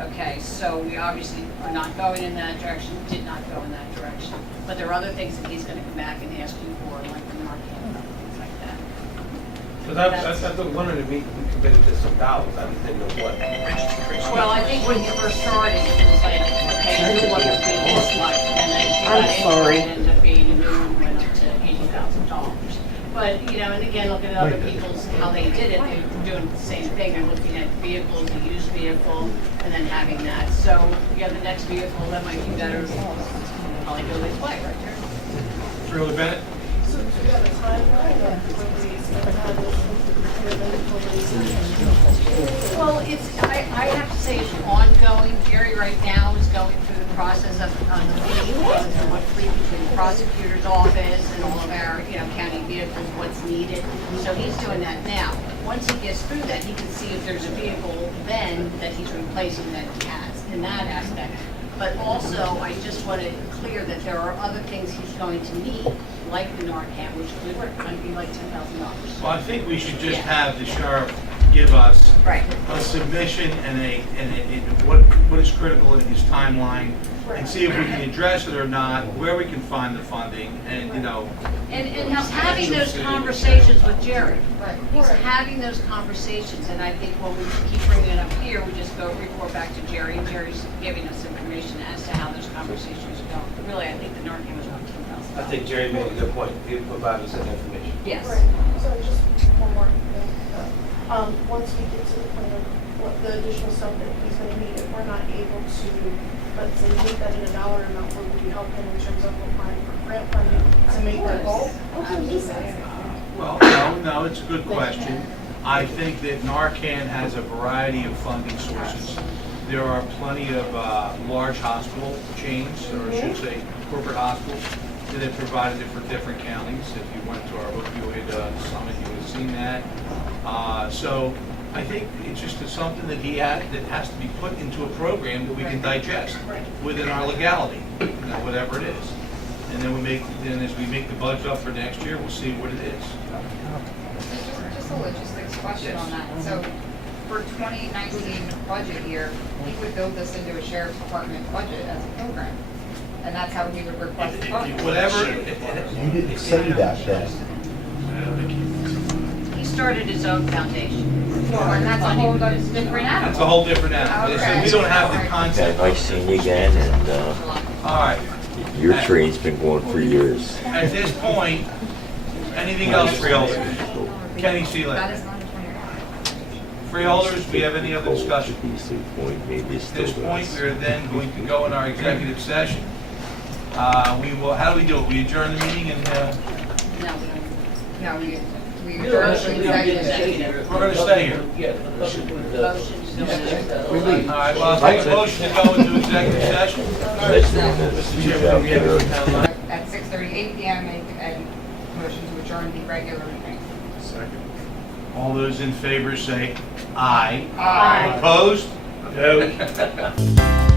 Okay, so we obviously are not going in that direction, did not go in that direction. But there are other things that he's gonna come back and ask you for, like the Narcan, things like that. Because I thought one of the meetings we committed to some dollars, I just didn't know what. Well, I think when you first started, it was like, okay, new one was being this much, and then you got into it, it ended up being a new one went up to $80,000. But, you know, and again, look at other people's, how they did it, they're doing the same thing, they're looking at vehicles, the used vehicle, and then having that. So, you have the next vehicle, that might be better, probably go this way, right there. Freeholder Bennett? So do you have a timeline of when we expect to have this implemented? Well, I have to say it's ongoing. Jerry right now is going through the process of the fleet, what fleet between the prosecutor's office and all of our, county vehicles, what's needed. So he's doing that now. Once he gets through that, he can see if there's a vehicle then that he's replacing that he has in that aspect. But also, I just want to clear that there are other things he's going to need, like the Narcan, which would be like $10,000. Well, I think we should just have the sheriff give us a submission and what is critical in his timeline, and see if we can address it or not, where we can find the funding, and And he's having those conversations with Jerry. He's having those conversations, and I think when we keep bringing it up here, we just go report back to Jerry, and Jerry's giving us information as to how those conversations are going. But really, I think the Narcan was about $10,000. I think Jerry made a good point. He provided us that information. Yes. Right. So just one more thing. Once we get to the point of what the additional stuff that he's going to need, if we're not able to, let's say, meet that in a dollar amount, where would we help him in terms of applying for grant funding to make that goal? Well, no, it's a good question. I think that Narcan has a variety of funding sources. There are plenty of large hospital chains, or I should say corporate hospitals, that have provided it for different counties. If you went to our opioid summit, you would have seen that. So I think it's just something that that has to be put into a program that we can digest within our legality, whatever it is. And then as we make the budget up for next year, we'll see what it is. Just a logistics question on that. So for 2019 budget year, he would build this into a sheriff's department budget as a program. And that's how he would request the funding. Whatever. You didn't say that then. He started his own foundation. Well, and that's a whole different animal. That's a whole different animal. Okay. We don't have the concept. Nice seeing you again, and All right. your train's been going for years. At this point, anything else, freeholders? Kenny Seeland. That is not a 20. Freeholders, do we have any other discussion? Maybe At this point, we are then going to go in our executive session. We will. How do we do it? We adjourn the meeting and. No, we adjourn the executive. We're going to stay here. We leave. All right. Well, I'll take a motion to go into executive session. Mr. Chairman. At 6:38 p.m. and motion to adjourn the regular meeting. Second. All those in favor say aye. Aye. Opposed? No.